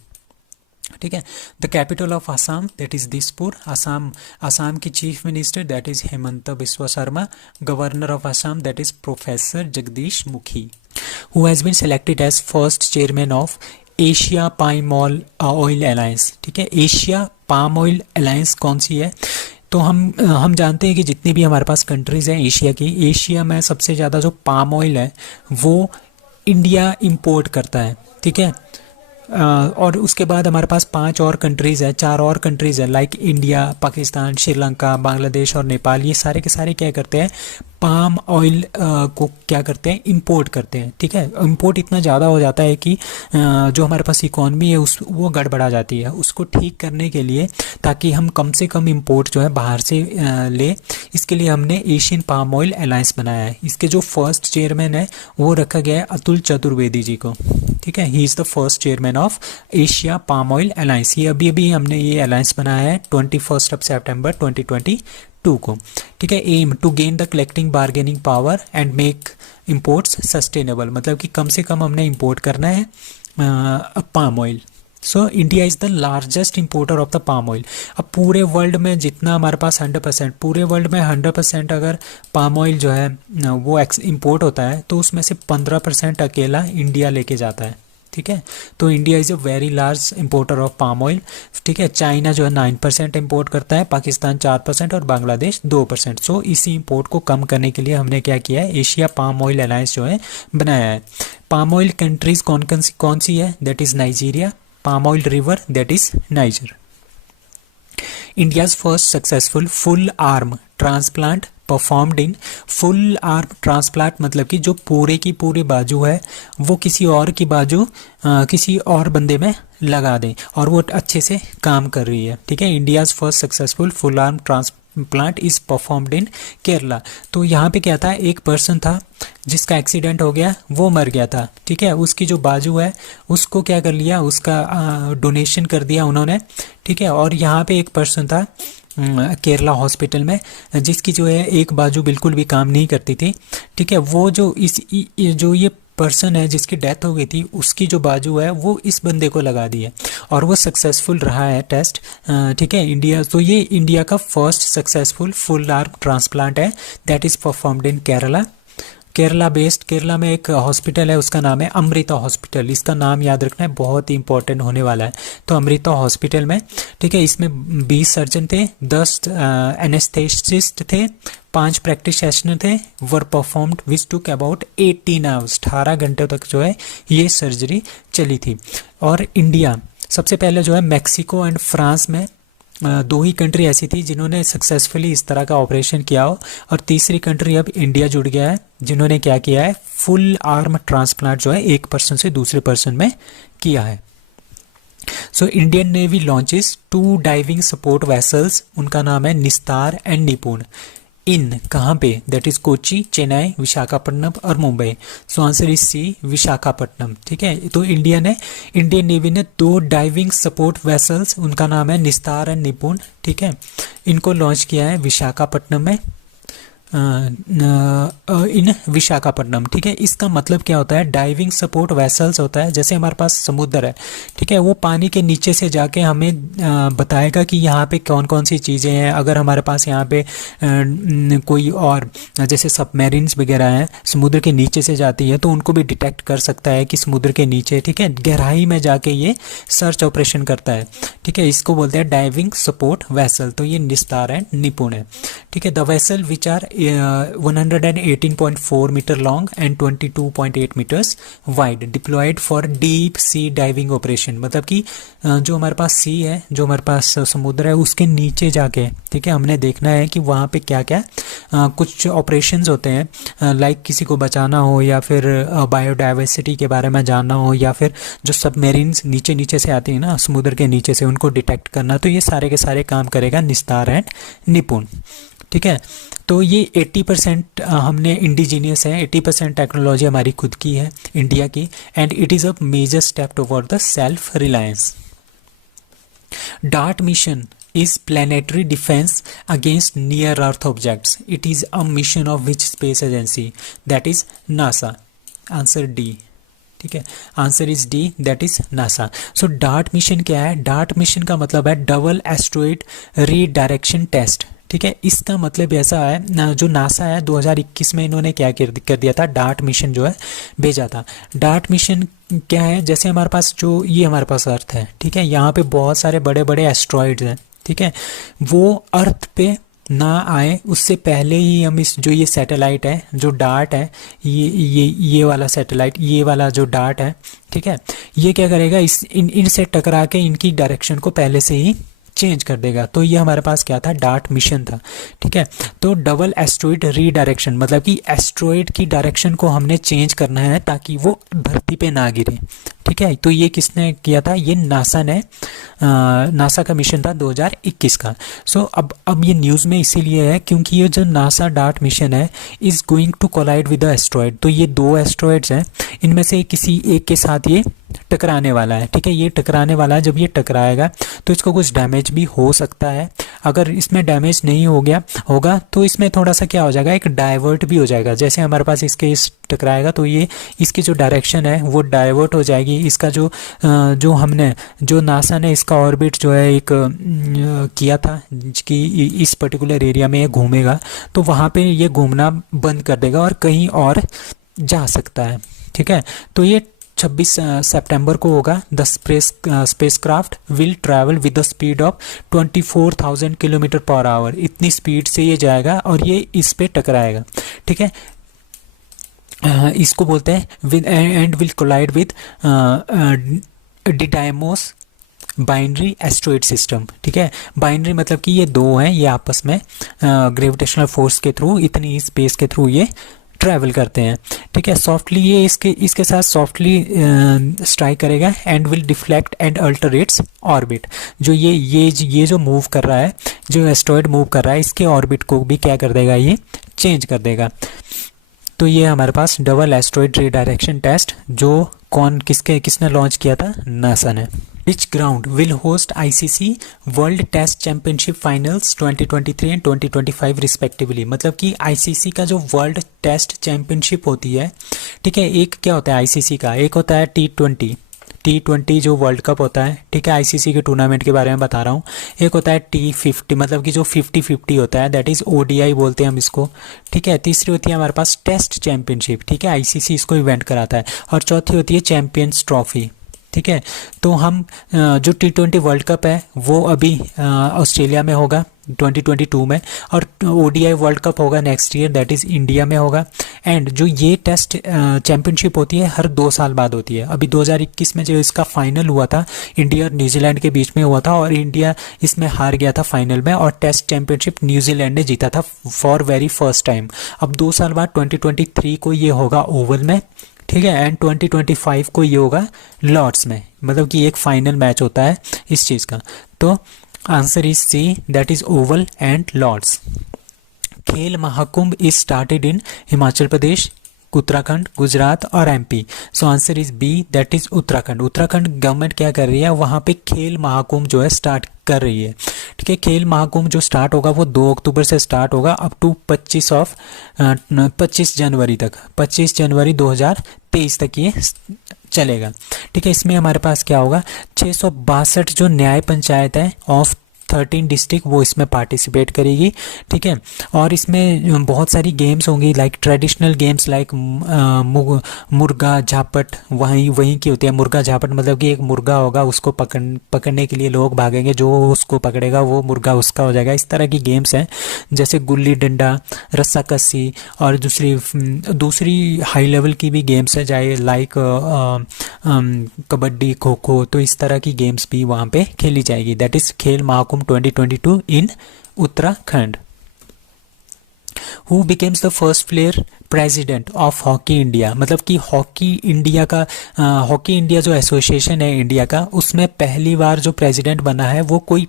ठीक है, the capital of Assam that is Dispur. Assam की chief minister that is Hemant Biswa Sharma. Governor of Assam that is professor Jagdish Mukhi. Who has been selected as first chairman of Asia Palm Oil Alliance. ठीक है, एशिया पाम ऑयल अलायंस कौन सी है? तो हम जानते हैं कि जितनी भी हमारे पास कंट्रीज़ हैं एशिया की, एशिया में सबसे ज़्यादा जो पाम ऑयल है वो इंडिया इंपोर्ट करता है। ठीक है, और उसके बाद हमारे पास 4 और कंट्रीज़ है, लाइक इंडिया, पाकिस्तान, श्रीलंका, बांग्लादेश और नेपाल। ये सारे के सारे क्या करते हैं? पाम ऑयल को क्या करते हैं? इंपोर्ट करते हैं। ठीक है, इंपोर्ट इतना ज़्यादा हो जाता है कि जो हमारे पास इकॉनमी है वो गड़बड़ा जाती है। उसको ठीक करने के लिए, ताकि हम कम से कम इंपोर्ट जो है बाहर से ले, इसके लिए हमने एशियन पाम ऑयल अलायंस बनाया है। इसके जो फर्स्ट चेयरमैन है वो रखा गया है अतुल चतुर्वेदी जी को। ठीक है, he is the first chairman of Asia Palm Oil alliance. ये अभी हमने ये अलायंस बनाया है 21 सितंबर 2022 को। ठीक है, aim to gain the collecting bargaining power and make imports sustainable, मतलब कि कम से कम हमने इंपोर्ट करना है palm oil. So India is the largest importer of the palm oil. अब पूरे वर्ल्ड में जितना हमारे पास 100%, पूरे वर्ल्ड में 100% अगर पाम ऑयल जो है वो इंपोर्ट होता है, तो उसमें से 15% अकेला इंडिया लेके जाता है। ठीक है, तो India is a very large importer of palm oil. ठीक है, चाइना जो है 9% इंपोर्ट करता है, पाकिस्तान 4% और बांग्लादेश 2%। सो इसी इंपोर्ट को कम करने के लिए हमने क्या किया है? एशिया पाम ऑयल अलायंस जो है बनाया है। पाम ऑयल कंट्रीज कौन सी है? That is Nigeria. Palm oil river that is niger. India's first successful full arm transplant performed in. Full arm transplant मतलब कि जो पूरे की पूरी बाजू है वो किसी और की बाजू किसी और बंदे में लगा दें और वो अच्छे से काम कर रही है। ठीक है, India's first successful full arm transplant is performed in Kerala. तो यहाँ पे क्या था, एक पर्सन था जिसका एक्सीडेंट हो गया, वो मर गया था, ठीक है। उसकी जो बाजू है उसको क्या कर लिया, उसका डोनेशन कर दिया उन्होंने, ठीक है। और यहाँ पे एक पर्सन था केरला हॉस्पिटल में जिसकी जो है एक बाजू बिल्कुल भी काम नहीं करती थी, ठीक है। वो जो जो ये पर्सन है जिसकी डेथ हो गई थी, उसकी जो बाजू है वो इस बंदे को लगा दी है और वो सक्सेसफुल रहा है टेस्ट, ठीक है। इंडिया, तो ये इंडिया का first successful full arm transplant है that is performed in Kerala. Kerala based, Kerala में एक हॉस्पिटल है उसका नाम है अमृता हॉस्पिटल, इसका नाम याद रखना है, बहुत ही इंपॉर्टेंट होने वाला है। तो अमृता हॉस्पिटल में, ठीक है, इसमें 20 सर्जन थे, 10 एनेस्थेसिस्ट थे, 5 प्रैक्टिशनर थे, were performed which took about 18 hours, 18 घंटे तक जो है ये सर्जरी चली थी। और इंडिया सबसे पहले जो है मैक्सिको एंड फ्रांस में 2 ही कंट्री ऐसी थी जिन्होंने सक्सेसफुली इस तरह का ऑपरेशन किया हो, और तीसरी कंट्री अब इंडिया जुड़ गया है जिन्होंने क्या किया है, फुल आर्म ट्रांसप्लांट जो है एक पर्सन से दूसरे पर्सन में किया है। So Indian navy launches 2 diving support vessels, उनका नाम है निस्तार एंड निपुण, इन कहाँ पे, दैट इज कोची, चेन्नई, विशाखापट्टनम और Mumbai. So answer is C, Visakhapatnam, ठीक है। तो इंडियन नेवी ने 2 डाइविंग सपोर्ट वेसल्स, उनका नाम है निस्तार एंड निपुण, ठीक है, इनको लॉन्च किया है विशाखापट्टनम में, इन विशाखापट्टनम, ठीक है। इसका मतलब क्या होता है, डाइविंग सपोर्ट वेसल्स होता है, जैसे हमारे पास समुद्र है, ठीक है, वो पानी के नीचे से जाके हमें बताएगा कि यहाँ पे कौन कौन सी चीज़ें हैं। अगर हमारे पास यहाँ पे कोई और जैसे सबमरीन्स वगैरह हैं समुद्र के नीचे से जाती है, तो उनको भी डिटेक्ट कर सकता है कि समुद्र के नीचे, ठीक है, गहराई में जाके ये सर्च ऑपरेशन करता है, ठीक है। इसको बोलते हैं डाइविंग सपोर्ट वेसल। तो ये निस्तार एंड निपुण है, ठीक है। The vessel which are 118.4 metre long and 22.8 metres wide, deployed for deep sea diving operation. मतलब कि जो हमारे पास सी है, जो हमारे पास समुद्र है, उसके नीचे जाके, ठीक है, हमने देखना है कि वहाँ पे क्या क्या कुछ ऑपरेशंस होते हैं, लाइक किसी को बचाना हो, या फिर बायोडाइवर्सिटी के बारे में जानना हो, या फिर जो सबमेरीन्स नीचे नीचे से आती है ना समुद्र के नीचे से, उनको डिटेक्ट करना। तो ये सारे के सारे काम करेगा निस्तार एंड निपुण, ठीक है। तो ये 80% हमने इंडिजीनियस है, 80% टेक्नोलॉजी हमारी खुद की है, इंडिया की, and it is a major step toward the self reliance. DART mission is planetary defense against near earth objects. It is a mission of which space agency? That is NASA. Answer D, ठीक है, answer is D, that is NASA. So dart mission क्या है, डार्ट मिशन का मतलब है डबल एस्ट्रॉइड रीडायरेक्शन टेस्ट, ठीक है। इसका मतलब ऐसा है, जो नासा है 2021 में इन्होंने क्या कर दिया था, डार्ट मिशन जो है भेजा था। डार्ट मिशन क्या है, जैसे हमारे पास जो ये हमारे पास अर्थ है, ठीक है, यहाँ पे बहुत सारे बड़े बड़े एस्ट्रॉइड्स हैं, ठीक है, वो अर्थ पे ना आए उससे पहले ही हम इस जो ये सैटेलाइट है, जो डार्ट है, ये वाला सैटेलाइट, ये वाला जो डार्ट है, ठीक है, ये क्या करेगा, इनसे टकरा के इनकी डायरेक्शन को पहले से ही चेंज कर देगा। तो ये हमारे पास क्या था, डार्ट मिशन था, ठीक है। तो डबल एस्ट्रॉइड रीडायरेक्शन मतलब कि एस्ट्रॉइड की डायरेक्शन को हमने चेंज करना है ताकि वो धरती पे ना गिरे, ठीक है। तो ये किसने किया था, ये नासा ने, नासा का मिशन था 2021 का। सो अब ये न्यूज़ में इसीलिए है क्योंकि ये जो नासा डार्ट मिशन है is going to collide with the asteroid. तो ये 2 एस्ट्रॉइड्स हैं, इनमें से किसी एक के साथ ये टकराने वाला है, ठीक है, ये टकराने वाला है। जब ये टकराएगा तो इसको कुछ डैमेज भी हो सकता है। अगर इसमें डैमेज नहीं होगा तो इसमें थोड़ा सा क्या हो जाएगा, एक डाइवर्ट भी हो जाएगा। जैसे हमारे पास इसके इस टकराएगा तो ये इसकी जो डायरेक्शन है वो डाइवर्ट हो जाएगी। इसका जो नासा ने इसका ऑर्बिट जो है एक किया था कि इस पर्टिकुलर एरिया में ये घूमेगा, तो वहाँ पे ये घूमना बंद कर देगा और कहीं और जा सकता है, ठीक है। तो ये 26 सितंबर को होगा। The spacecraft will travel with the speed of 24,000 kilometre per hour. इतनी स्पीड से ये जाएगा और ये इस पे टकराएगा, ठीक है। इसको बोलते हैं and will collide with Didymos binary asteroid system, ठीक है। बाइनरी मतलब कि ये 2 हैं, ये आपस में ग्रेविटेशनल फोर्स के थ्रू, इतनी स्पेस के थ्रू ये ट्रैवल करते हैं, ठीक है। सॉफ्टली ये इसके साथ सॉफ्टली स्ट्राइक करेगा and will deflect and alter its orbit. जो ये जो मूव कर रहा है, जो एस्ट्रॉयड मूव कर रहा है, इसके ऑर्बिट को भी क्या कर देगा, ये चेंज कर देगा। तो ये हमारे पास डबल एस्ट्रॉयड रीडायरेक्शन टेस्ट जो किसने लॉन्च किया था, नासा ने। Which ground will host ICC World Test Championship finals 2023 and 2025 respectively. मतलब कि आईसीसी का जो वर्ल्ड टेस्ट चैंपियनशिप होती है, ठीक है, एक क्या होता है आईसीसी का, एक होता है टी20 जो वर्ल्ड कप होता है, ठीक है, आईसीसी के टूर्नामेंट के बारे में बता रहा हूँ। एक होता है T50, मतलब कि जो 50-50 होता है, दैट इज़ ओडीआई बोलते हैं हम इसको, ठीक है। तीसरी होती है हमारे पास टेस्ट चैंपियनशिप, ठीक है, आईसीसी इसको इवेंट कराता है। और चौथी होती है चैंपियंस ट्रॉफी, ठीक है। तो हम जो T20 वर्ल्ड कप है वो अभी ऑस्ट्रेलिया में होगा 2022 में, और ओडीआई वर्ल्ड कप होगा next year, that is India में होगा। एंड जो ये टेस्ट चैंपियनशिप होती है हर 2 साल बाद होती है। अभी 2021 में जो इसका फाइनल हुआ था, इंडिया और न्यूजीलैंड के बीच में हुआ था, और इंडिया इसमें हार गया था फाइनल में, और टेस्ट चैंपियनशिप न्यूजीलैंड ने जीता था फॉर वेरी फर्स्ट टाइम। अब 2 साल बाद 2023 को ये होगा ओवल में, ठीक है, एंड 2025 को ये होगा लॉर्ड्स में, मतलब कि एक फाइनल मैच होता है इस चीज़ का। तो answer is C, that is Oval and Lord's. Khel Mahakumbh is started in Himachal Pradesh, Uttarakhand, Gujarat और MP. So answer is B, that is Uttarakhand. Uttarakhand government क्या कर रही है, वहाँ पे खेल महाकुंभ जो है स्टार्ट कर रही है, ठीक है। खेल महाकुंभ जो स्टार्ट होगा वो 2 अक्टूबर से स्टार्ट होगा अप टू 25 जनवरी तक, 25 जनवरी 2023 तक ये चलेगा, ठीक है। इसमें हमारे पास क्या होगा, 662 जो न्याय पंचायत है ऑफ 13 डिस्ट्रिक्ट वो इसमें पार्टिसिपेट करेगी, ठीक है। और इसमें बहुत सारी गेम्स होंगी, लाइक ट्रेडिशनल गेम्स लाइक मुर्गा झापट, वहीं की होती है। मुर्गा झापट मतलब कि एक मुर्गा होगा, उसको पकड़ने के लिए लोग भागेंगे, जो उसको पकड़ेगा वो मुर्गा उसका हो जाएगा। इस तरह की गेम्स हैं, जैसे गुल्ली डंडा, रस्साकसी, और दूसरी हाई लेवल की भी गेम्स है, चाहे लाइक कबड्डी, खो खो। तो इस तरह की गेम्स भी वहाँ पे खेली जाएगी, that is Khel Mahakumbh 2022 in Uttarakhand. Who becomes the first player president of Hockey India, मतलब कि हॉकी इंडिया जो एसोसिएशन है इंडिया का, उसमें पहली बार जो प्रेसिडेंट बना है वो कोई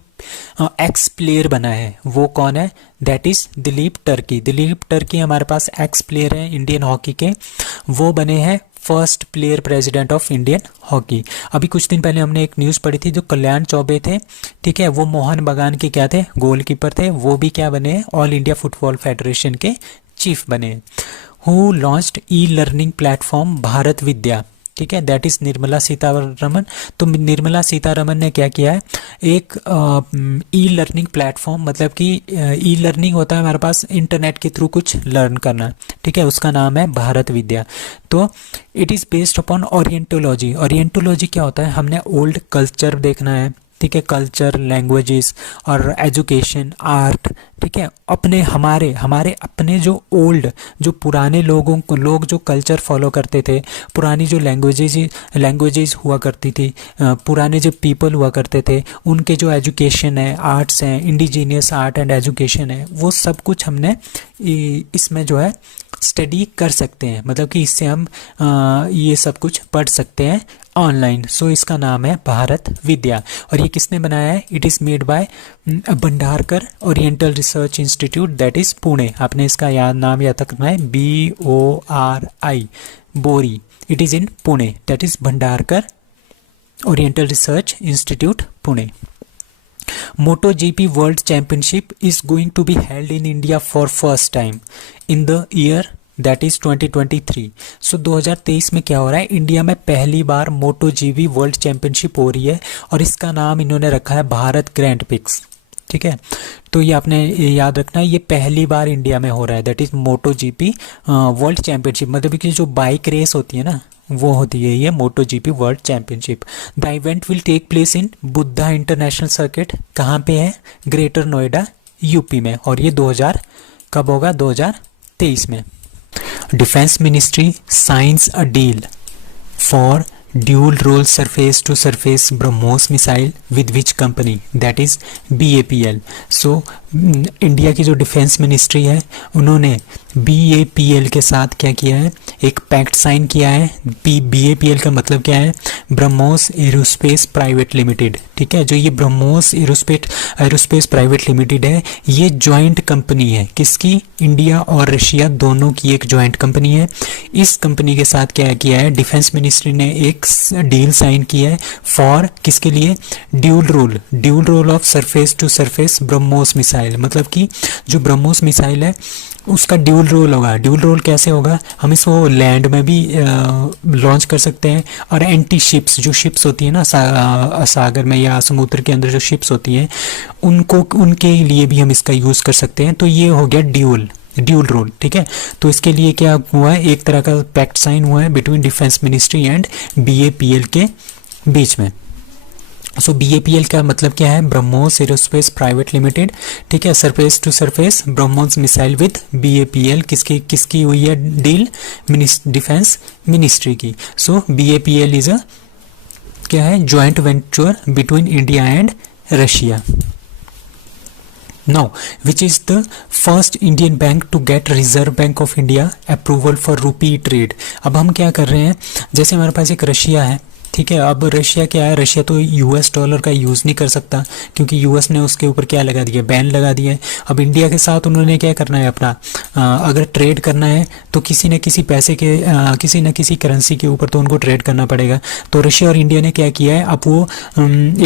एक्स प्लेयर बना है। वो कौन है, दैट इज दिलीप टर्की हमारे पास एक्स प्लेयर है इंडियन हॉकी के, वो बने हैं first player president of Indian hockey. अभी कुछ दिन पहले हमने एक न्यूज़ पढ़ी थी, जो कल्याण चौबे थे, ठीक है, वो मोहन बगान के क्या थे, गोलकीपर थे, वो भी क्या बने हैं, ऑल इंडिया फुटबॉल फेडरेशन के चीफ बने। Who launched e learning platform Bharat Vidya, ठीक है, दैट इज निर्मला सीतारमन। तो निर्मला सीतारमन ने क्या किया है, एक ई लर्निंग प्लेटफॉर्म, मतलब कि ई लर्निंग होता है हमारे पास इंटरनेट के थ्रू कुछ लर्न करना, ठीक है, उसका नाम है भारत विद्या। तो इट इज़ बेस्ड अपॉन ओरिएंटोलॉजी। ओरिएंटोलॉजी क्या होता है, हमने ओल्ड कल्चर देखना है, ठीक है, कल्चर, लैंग्वेजेस और एजुकेशन, आर्ट, ठीक है, हमारे अपने जो ओल्ड, जो पुराने लोग जो कल्चर फॉलो करते थे, पुरानी जो लैंग्वेजेस हुआ करती थी, पुराने जो पीपल हुआ करते थे, उनके जो एजुकेशन है, आर्ट्स हैं, इंडिजीनियस आर्ट एंड एजुकेशन है, वो सब कुछ हमने इसमें जो है स्टडी कर सकते हैं, मतलब कि इससे हम ये सब कुछ पढ़ सकते हैं ऑनलाइन। सो इसका नाम है भारत विद्या, और ये किसने बनाया है, it is made by Bhandarkar oriental research institute, that is Pune. आपने इसका नाम याद रखना है, BORI, बोरी, it is in Pune, that is Bhandarkar oriental research institute Pune. MotoGP World Championship is going to be held in India for first time in the year that is 2023. So 2023 में क्या हो रहा है, इंडिया में पहली बार MotoGP वर्ल्ड चैंपियनशिप हो रही है, और इसका नाम इन्होंने रखा है भारत ग्रैंड पिक्स, ठीक है। तो ये आपने याद रखना है, ये पहली बार इंडिया में हो रहा है, that is MotoGP world championship, मतलब कि जो बाइक रेस होती है ना, वो होती है ये MotoGP world championship. The event will take place in Buddh international circuit, कहाँ पे है, ग्रेटर नोएडा, यूपी में, और ये 2000 होगा, 2023 में। Defence ministry science a deal for dual role surface to surface BrahMos missile with which company, that is BAPL. So India की जो डिफेंस मिनिस्ट्री है उन्होंने BAPL के साथ क्या किया है, एक पैक्ट साइन किया है। BAPL का मतलब क्या है, ब्रह्मोस एरोस्पेस प्राइवेट लिमिटेड। ठीक है, जो ये ब्रह्मोस एरोस्पेस प्राइवेट लिमिटेड है, ये जॉइंट कंपनी है किसकी, इंडिया और रशिया दोनों की एक जॉइंट कंपनी है। इस कंपनी के साथ क्या किया है, डिफेंस मिनिस्ट्री ने एक डील साइन किया है फॉर किसके लिए, dual role of surface to surface BrahMos missile. मतलब कि जो ब्रह्मोस मिसाइल है उसका ड्यूल रोल होगा। ड्यूल रोल कैसे होगा, हम इसको लैंड में भी लॉन्च कर सकते हैं और एंटी शिप्स, जो शिप्स होती है ना सागर में या समुद्र के अंदर जो शिप्स होती हैं उनके लिए भी हम इसका यूज़ कर सकते हैं। तो ये हो गया ड्यूल रोल। ठीक है, तो इसके लिए क्या हुआ है, एक तरह का पैक्ट साइन हुआ है between defence ministry and BAPL के बीच में। सो BAPL का मतलब क्या है, ब्रह्मोस एरोस्पेस प्राइवेट लिमिटेड। ठीक है, surface to surface BrahMos missile with BAPL किसकी हुई है डील, डिफेंस मिनिस्ट्री की। सो BAPL इज अ क्या है, joint venture between India and Russia. Now, which is the first Indian bank to get Reserve Bank of India approval for rupee trade? अब हम क्या कर रहे हैं, जैसे हमारे पास एक रशिया है, ठीक है, अब रशिया क्या है, रशिया तो US डॉलर का यूज़ नहीं कर सकता क्योंकि US ने उसके ऊपर क्या लगा दिया, बैन लगा दिया है। अब इंडिया के साथ उन्होंने क्या करना है अपना, अगर ट्रेड करना है तो किसी न किसी पैसे के किसी न किसी करेंसी के ऊपर तो उनको ट्रेड करना पड़ेगा। तो रशिया और इंडिया ने क्या किया है, अब वो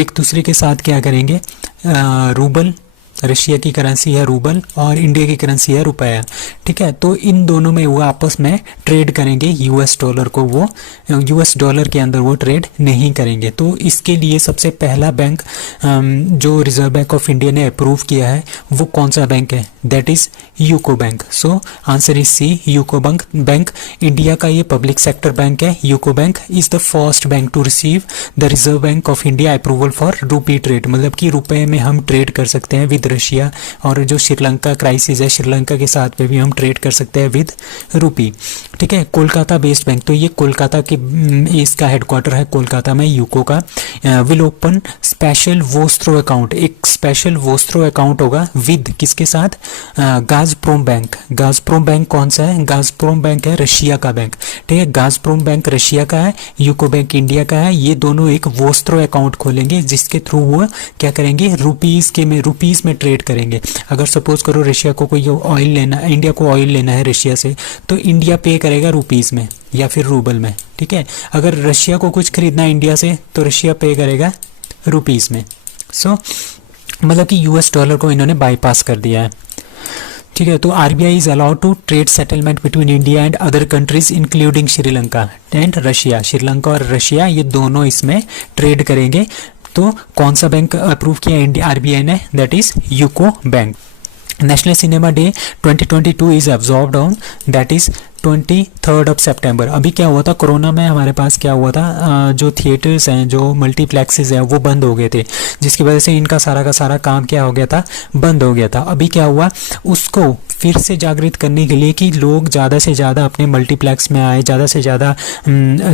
एक दूसरे के साथ क्या करेंगे, रूबल, रशिया की करेंसी है रूबल और इंडिया की करेंसी है रुपया। ठीक है, तो इन दोनों में वो आपस में ट्रेड करेंगे, US डॉलर को वो US डॉलर के अंदर वो ट्रेड नहीं करेंगे। तो इसके लिए सबसे पहला बैंक जो रिजर्व बैंक ऑफ इंडिया ने अप्रूव किया है वो कौन सा बैंक है, that is UCO bank. So answer is C, UCO bank India का ये पब्लिक सेक्टर बैंक है। UCO bank is the first bank to receive the reserve bank of India approval for rupee trade. मतलब कि रुपए में हम ट्रेड कर सकते हैं विद रशिया, और जो श्रीलंका क्राइसिस है श्रीलंका के साथ में भी हम ट्रेड कर सकते हैं विद रूपी। ठीक है, कोलकाता बेस्ड बैंक, तो ये कोलकाता के इसका हेडक्वार्टर है कोलकाता में यूको का। Will open special vostro account, एक स्पेशल वोस्त्रो अकाउंट होगा विद किसके साथ, गाज़प्रोम बैंक। गाज़प्रोम बैंक कौन सा है, गाज़प्रोम बैंक है रशिया का बैंक। ठीक है, गाज़प्रोम बैंक रशिया का है, यूको बैंक इंडिया का है। ये दोनों एक वोस्त्रो अकाउंट खोलेंगे जिसके थ्रू वो क्या करेंगे, रुपीस में ट्रेड करेंगे। अगर सपोज करो रशिया को कोई ऑयल लेना, इंडिया को ऑयल लेना है रशिया से, तो इंडिया पे करेगा रुपीस में या फिर रूबल में। ठीक है, अगर रशिया को कुछ खरीदना है इंडिया से तो रशिया पे करेगा रुपीस में। सो मतलब कि US डॉलर को इन्होंने बाईपास कर दिया है। ठीक है, तो RBI is allowed to trade settlement between India and other countries including Sri Lanka and Russia. Sri Lanka और रशिया ये दोनों इसमें ट्रेड करेंगे। तो कौन सा बैंक अप्रूव किया इंडिया RBI ने, that is UCO bank. National cinema day 2022 is observed on that is 23 सितंबर। अभी क्या हुआ था, कोरोना में हमारे पास क्या हुआ था, जो थिएटर्स हैं, जो मल्टीप्लेक्सेस हैं वो बंद हो गए थे, जिसकी वजह से इनका सारा का सारा काम क्या हो गया था, बंद हो गया था। अभी क्या हुआ, उसको फिर से जागृत करने के लिए कि लोग ज़्यादा से ज़्यादा अपने मल्टीप्लेक्स में आए, ज़्यादा से ज़्यादा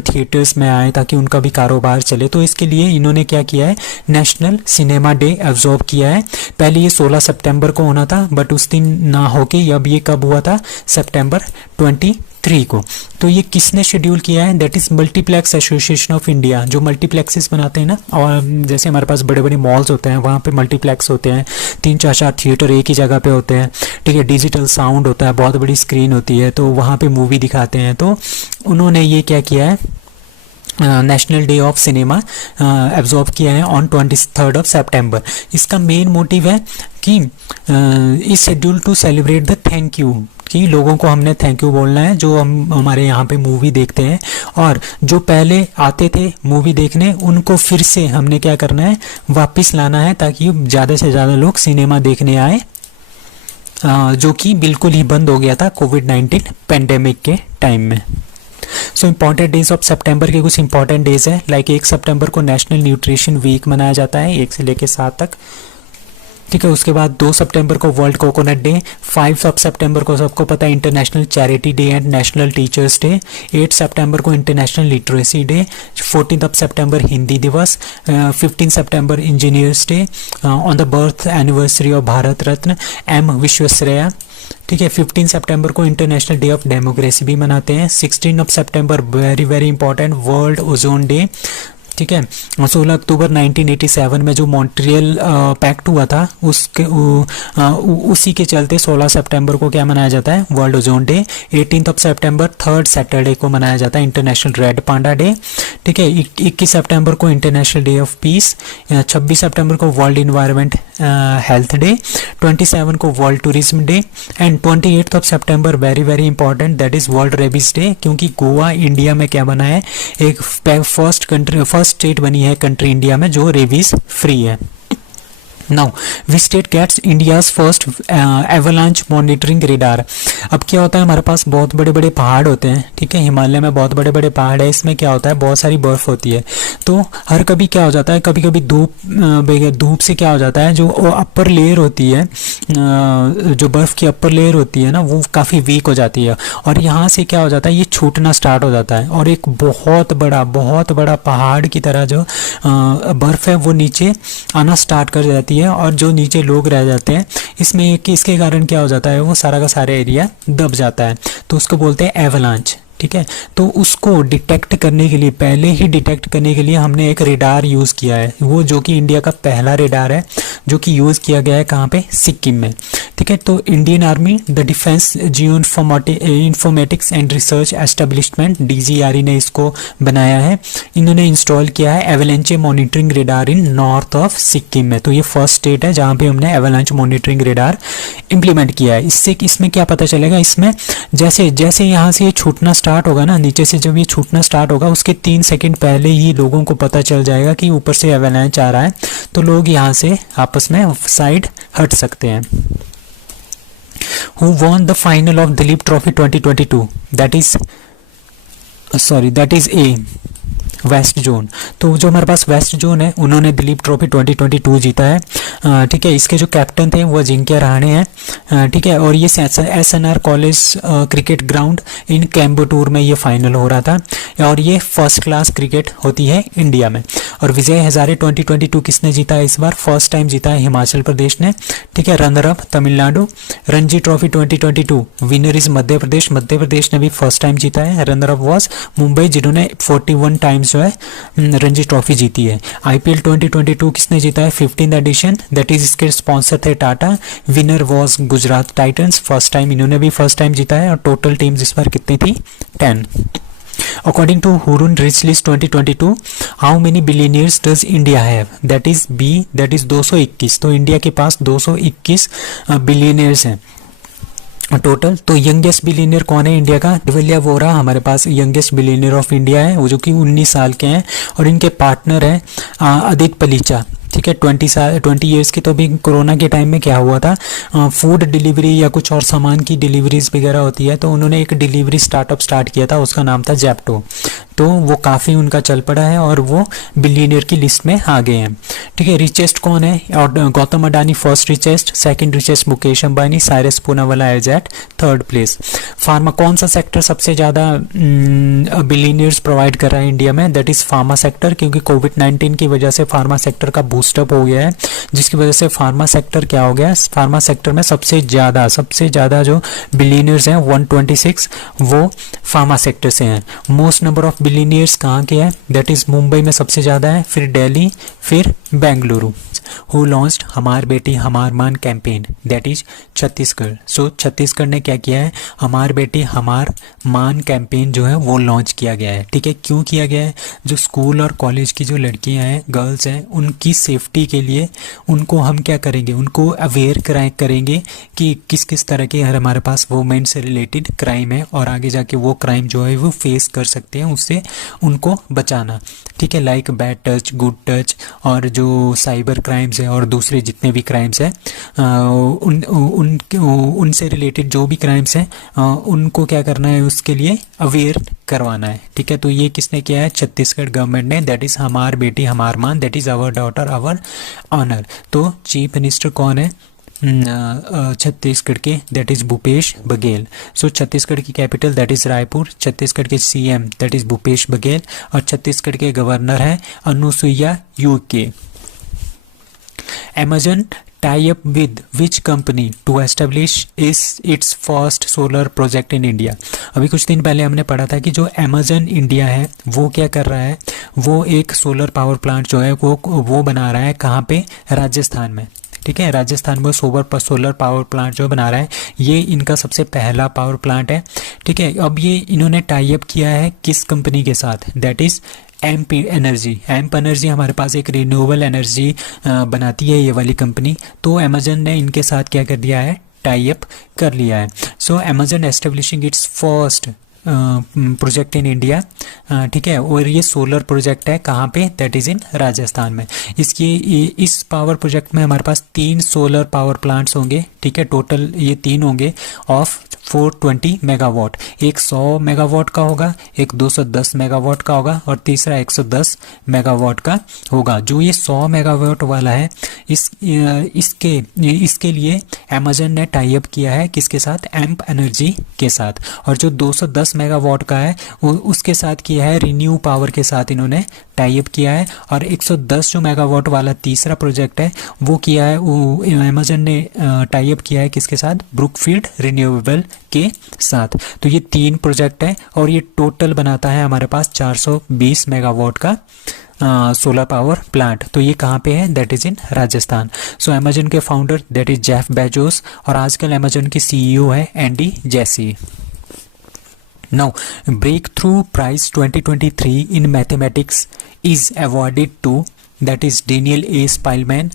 थिएटर्स में आए ताकि उनका भी कारोबार चले। तो इसके लिए इन्होंने क्या किया है, नेशनल सिनेमा डे ऑब्जर्व किया है। पहले ये 16 सितंबर को होना था, बट उस दिन ना होके अब ये कब हुआ था, सितंबर 23 को। तो ये किसने शेड्यूल किया है, that is multiplex association of India, जो मल्टीप्लेक्सेस बनाते हैं ना, और जैसे हमारे पास बड़े बड़े मॉल्स होते हैं वहाँ पे मल्टीप्लेक्स होते हैं, 3-4 थिएटर एक ही जगह पे होते हैं। ठीक है, डिजिटल साउंड होता है, बहुत बड़ी स्क्रीन होती है, तो वहाँ पे मूवी दिखाते हैं। तो उन्होंने ये क्या किया है, national day of cinema absorb किया है ऑन 23 सितंबर। इसका मेन मोटिव है कि इस schedule to celebrate the thank you, कि लोगों को हमने थैंक यू बोलना है जो हम हमारे यहाँ पे मूवी देखते हैं, और जो पहले आते थे मूवी देखने उनको फिर से हमने क्या करना है, वापस लाना है ताकि ज़्यादा से ज़्यादा लोग सिनेमा देखने आए, जो कि बिल्कुल ही बंद हो गया था कोविड-19 पेंडेमिक के टाइम में। सो इम्पॉर्टेंट डेज ऑफ सितंबर के कुछ इंपॉर्टेंट डेज है, लाइक 1 सितंबर को नेशनल न्यूट्रिशन वीक मनाया जाता है, 1 से लेकर 7 तक। ठीक है। उसके बाद 2 सितंबर को वर्ल्ड कोकोनट डे, 5 सितंबर को सबको पता है International Charity Day and National Teachers Day, 8 सितंबर को इंटरनेशनल लिटरेसी डे, 14 सितंबर हिंदी दिवस, 15 सितंबर Engineers Day, on the birth anniversary of Bharat Ratna M Visvesvaraya. ठीक है। 15 सितंबर को इंटरनेशनल डे ऑफ डेमोक्रेसी भी मनाते हैं। 16 सितंबर very very important World Ozone Day. ठीक है। 16 अक्टूबर 1987 में जो मॉन्ट्रियल पैक्ट हुआ था उसी के चलते 16 सितंबर को क्या मनाया जाता है, वर्ल्ड ओजोन डे। 18 सितंबर थर्ड सैटरडे को मनाया जाता है इंटरनेशनल रेड पांडा डे। ठीक है। 21 सितंबर को इंटरनेशनल डे ऑफ पीस, 26 सितंबर को वर्ल्ड इन्वायरमेंट हेल्थ डे, 27 को world tourism day and 28 September very very important that is world rabies day, क्योंकि गोवा इंडिया में क्या बना है, एक फर्स्ट स्टेट बनी है कंट्री इंडिया में जो रेबीज फ्री है। Now which state gets India's first avalanche monitoring radar. अब क्या होता है, हमारे पास बहुत बड़े बड़े पहाड़ होते हैं। ठीक है। हिमालय में बहुत बड़े बड़े पहाड़ है, इसमें क्या होता है, बहुत सारी बर्फ होती है। तो हर कभी क्या हो जाता है, कभी कभी धूप से क्या हो जाता है, जो अपर लेयर होती है, जो बर्फ की अपर लेयर होती है ना, वो काफ़ी वीक हो जाती है और यहाँ से क्या हो जाता है, ये छूटना स्टार्ट हो जाता है और एक बहुत बड़ा पहाड़ की तरह जो बर्फ है वो नीचे आना स्टार्ट कर जाती है और जो नीचे लोग रह जाते हैं इसमें इसके कारण क्या हो जाता है, वो सारा का सारा एरिया दब जाता है, तो उसको बोलते हैं एवलांच। ठीक है। तो उसको डिटेक्ट करने के लिए, पहले ही डिटेक्ट करने के लिए हमने एक रेडार यूज़ किया है, वो जो कि इंडिया का पहला रेडार है जो कि यूज़ किया गया है कहाँ पे, सिक्किम में। ठीक है। तो Indian army the defence Jio informatics and research establishment DGRE ने इसको बनाया है। इन्होंने इंस्टॉल किया है avalanche monitoring radar in north of Sikkim में। तो ये फर्स्ट स्टेट है जहाँ पे हमने एवलांच मॉनिटरिंग रेडार इम्प्लीमेंट किया है। इसमें क्या पता चलेगा, इसमें जैसे जैसे यहाँ से ये छूटना स्टार्ट होगा ना, नीचे से जब ये छूटना स्टार्ट होगा उसके 3 सेकंड पहले ही लोगों को पता चल जाएगा कि ऊपर से एवलांच आ रहा है, तो लोग यहाँ से आपस में साइड हट सकते हैं। Who won the final of Dilip Trophy 2022? That is A, west zone. तो जो हमारे पास वेस्ट जोन है उन्होंने दिलीप ट्रॉफी 2022 जीता है। ठीक है। इसके जो कैप्टन थे वो अजिंक्य रहाणे हैं। ठीक है। और ये SNR college cricket ground in Coimbatore में ये फाइनल हो रहा था और ये फर्स्ट क्लास क्रिकेट होती है इंडिया में। और विजय हजारे 2022 किसने जीता है, इस बार फर्स्ट टाइम जीता है हिमाचल प्रदेश ने। ठीक है। Runner up Tamil Nadu. Ranji Trophy 2022 winner is Madhya Pradesh ने भी फर्स्ट टाइम जीता है। रनर अप वॉज मुंबई जिन्होंने 41 टाइम्स जो है रणजी ट्रॉफी जीती है। IPL 2022 किसने जीता है, 15th एडिशन, दैट इज इसके स्पॉन्सर थे Tata. Winner was Gujarat Titans, first time इन्होंने भी फर्स्ट टाइम जीता है और टोटल टीम्स इस बार कितनी थी, 10। According to Hurun Rich List 2022, how many billionaires does India have? That is B, that is 221। तो इंडिया के पास 221 बिलियनियर्स हैं टोटल। तो यंगेस्ट बिलियनियर कौन है इंडिया का, दिवलिया वोरा हमारे पास यंगेस्ट बिलियनियर ऑफ इंडिया है, वो जो कि 19 साल के हैं और इनके पार्टनर हैं आदित्य पलीचा। ठीक है। 20 ईयर्स की। तो अभी कोरोना के टाइम में क्या हुआ था, फूड डिलीवरी या कुछ और सामान की डिलीवरीज वगैरह होती है, तो उन्होंने एक डिलीवरी स्टार्टअप स्टार्ट किया था, उसका नाम था जेप्टो। तो वो काफ़ी उनका चल पड़ा है और वो बिलियनियर की लिस्ट में आ गए हैं। ठीक है। रिचेस्ट कौन है, और Gautam Adani first richest, second richest Mukesh Ambani, Cyrus Poonawalla as at third place. Pharma, कौन सा सेक्टर सबसे ज़्यादा बिलियनियर्स प्रोवाइड कर रहा है इंडिया में, दैट इज़ फार्मा सेक्टर, क्योंकि कोविड-19 की वजह से फार्मा सेक्टर का बूस्टअप हो गया है, जिसकी वजह से फार्मा सेक्टर क्या हो गया, फार्मा सेक्टर में सबसे ज़्यादा जो बिलियनियर्स हैं 126 वो फार्मा सेक्टर से हैं। मोस्ट नंबर ऑफ बिलियनियर्स कहाँ के हैं, दैट इज़ मुंबई में सबसे ज़्यादा है, फिर दिल्ली, फिर बेंगलुरु। हु लॉन्च्ड हमार बेटी हमार मान कैंपेन, दैट इज छत्तीसगढ़। सो छत्तीसगढ़ ने क्या किया है, हमार बेटी हमार मान कैंपेन जो है वो लॉन्च किया गया है। ठीक है। क्यों किया गया है, जो स्कूल और कॉलेज की जो लड़कियां हैं, गर्ल्स हैं, उनकी सेफ्टी के लिए उनको हम क्या करेंगे, उनको अवेयर करेंगे कि किस किस तरह के हमारे पास वुमेन से रिलेटेड क्राइम है और आगे जाके वो क्राइम जो है वो फेस कर सकते हैं, उससे उनको बचाना। ठीक है। Like bad touch, good touch और जो साइबर क्राइम क्राइम्स है और दूसरे जितने भी क्राइम्स हैं उनसे रिलेटेड जो भी क्राइम्स हैं उनको क्या करना है, उसके लिए अवेयर करवाना है। ठीक है, तो ये किसने किया है, छत्तीसगढ़ गवर्नमेंट ने। That is Hamar Beti Hamar Maan, that is our daughter our honour. तो चीफ मिनिस्टर कौन है छत्तीसगढ़ के, that is Bhupesh Baghel. So Chhattisgarh की capital that is Raipur, Chhattisgarh के CM that is Bhupesh Baghel और छत्तीसगढ़ के गवर्नर है Anusuiya Uikey. Amazon tie up with which company to establish its first solar project in India? अभी कुछ दिन पहले हमने पढ़ा था कि जो Amazon इंडिया है वो क्या कर रहा है, वो एक सोलर पावर प्लांट जो है वो बना रहा है। कहाँ पे, राजस्थान में। ठीक है, राजस्थान में सोलर पावर प्लांट जो बना रहा है, ये इनका सबसे पहला पावर प्लांट है। ठीक है, अब ये इन्होंने टाई अप किया है किस कंपनी के साथ, that is amp energy. Amp energy हमारे पास एक रिन्यूएबल एनर्जी बनाती है ये वाली कंपनी। तो अमेजन ने इनके साथ क्या कर दिया है, टाई अप कर लिया है। So Amazon establishing its first project in India. ठीक है, और ये सोलर प्रोजेक्ट है कहाँ पे, दैट इज़ इन राजस्थान में। इस पावर प्रोजेक्ट में हमारे पास 3 सोलर पावर प्लांट्स होंगे। ठीक है, टोटल ये 3 होंगे ऑफ 420 मेगावाट। एक 100 मेगावाट का होगा, एक 210 मेगावाट का होगा और तीसरा 110 मेगावाट का होगा। जो ये 100 मेगावाट वाला है इसके लिए अमेजन ने टाई अप किया है किसके साथ, एम्प एनर्जी के साथ। और जो 210 मेगावाट का है उसके साथ किया है रिन्यू पावर के साथ इन्होंने टाई अप किया है। और 110 जो मेगावाट वाला तीसरा प्रोजेक्ट है वो किया है, वो अमेजन ने टाई अप किया है किसके साथ, ब्रुकफील्ड रिन्यूएबल के साथ। तो ये 3 प्रोजेक्ट है और ये टोटल बनाता है हमारे पास 420 मेगावाट का सोलर पावर प्लांट। तो ये कहाँ पे है, that is in Rajasthan. So Amazon के founder that is Jeff Bezos और आजकल अमेजन के सीईओ है Andy Jassy. Now, breakthrough prize 2023 in mathematics is awarded to that is Daniel A. Spielman।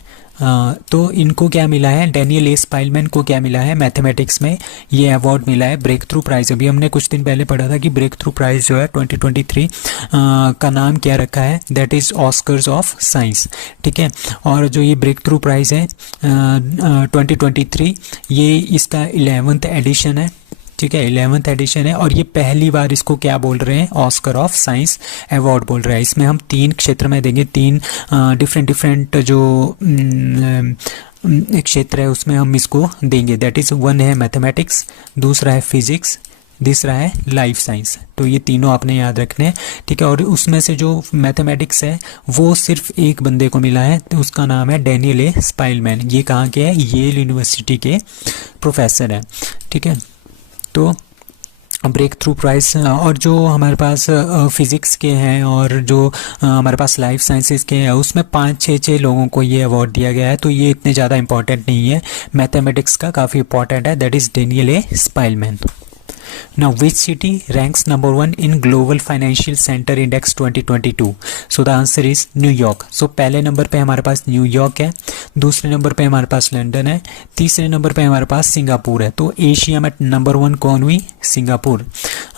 तो इनको क्या मिला है, डेनियल ए स्पाइलमैन को क्या मिला है, मैथमेटिक्स में ये अवार्ड मिला है, ब्रेक थ्रू प्राइज़। अभी हमने कुछ दिन पहले पढ़ा था कि ब्रेक थ्रू प्राइज़ जो है 2023 का नाम क्या रखा है, that is Oscars of science. ठीक है, और जो ये ब्रेक थ्रू प्राइज़ है 2023 ये इसका 11th एडिशन है। ठीक है, 11th एडिशन है और ये पहली बार इसको क्या बोल रहे हैं, ऑस्कर ऑफ साइंस अवार्ड बोल रहे हैं। इसमें हम 3 क्षेत्र में देंगे, 3 डिफरेंट जो एक क्षेत्र है उसमें हम इसको देंगे। दैट इज़ 1 है मैथमेटिक्स, दूसरा है फिजिक्स, तीसरा है लाइफ साइंस। तो ये तीनों आपने याद रखने हैं। ठीक है, और उसमें से जो मैथमेटिक्स है वो सिर्फ एक बंदे को मिला है, तो उसका नाम है डेनियल ए स्पाइलमैन। ये कहाँ के हैं, येल यूनिवर्सिटी के प्रोफेसर हैं। ठीक है, तो ब्रेक थ्रू प्राइज़ और जो हमारे पास फिज़िक्स के हैं और जो हमारे पास लाइफ साइंसेस के हैं उसमें 5-6 लोगों को ये अवार्ड दिया गया है। तो ये इतने ज़्यादा इंपॉर्टेंट नहीं है, मैथमेटिक्स का काफ़ी इंपॉर्टेंट है, that is Daniel A Spielman. Now, which city ranks number 1 in Global Financial Center Index 2022? So the answer is New York. So पहले नंबर पे हमारे पास न्यूयॉर्क है, दूसरे नंबर पे हमारे पास लंदन है, तीसरे नंबर पे हमारे पास सिंगापुर है। तो एशिया में नंबर 1 कौन हुई, सिंगापुर।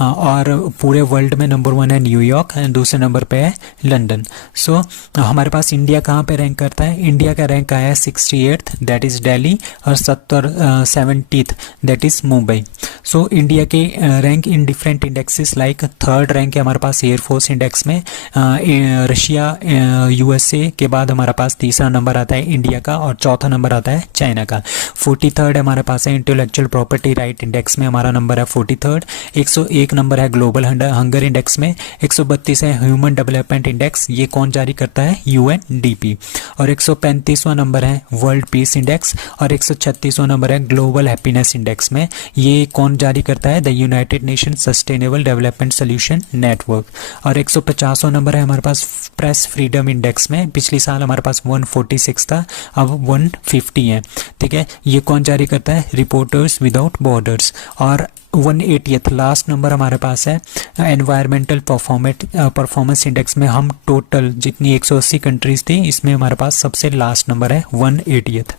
और पूरे वर्ल्ड में नंबर 1 है न्यूयॉर्क एंड दूसरे नंबर पे है लंदन। सो हमारे पास इंडिया कहाँ पे रैंक करता है, इंडिया का रैंक आया है 68th दैट इज़ दिल्ली और 70th that is Mumbai. So India के rank in different indexes like 3rd rank है हमारे पास एयरफोर्स इंडेक्स में, रशिया यूएसए के बाद हमारा पास तीसरा नंबर आता है इंडिया का और चौथा नंबर आता है चाइना का। 43rd हमारे पास है इंटेलेक्चुअल प्रॉपर्टी राइट इंडेक्स में, हमारा नंबर है 43rd। 101 नंबर है ग्लोबल हंगर इंडेक्स में, 132 है ह्यूमन डेवलपमेंट इंडेक्स, ये कौन जारी करता है, यूएनडीपी। और 135वां नंबर है वर्ल्ड पीस इंडेक्स और 136वां नंबर है ग्लोबल हैप्पीनेस इंडेक्स में, ये कौन जारी करता है, the United nation sustainable development solution network. और 150वां नंबर है हमारे पास प्रेस फ्रीडम इंडेक्स में, पिछले साल हमारे पास 146 था, अब 150 है। ठीक है, ये कौन जारी करता है, रिपोर्टर्स विदाउट बॉर्डर्स। और 180th लास्ट नंबर हमारे पास है एनवायरमेंटल परफॉर्मेंस इंडेक्स में, हम टोटल जितनी 180 कंट्रीज थी इसमें हमारे पास सबसे लास्ट नंबर है 180th।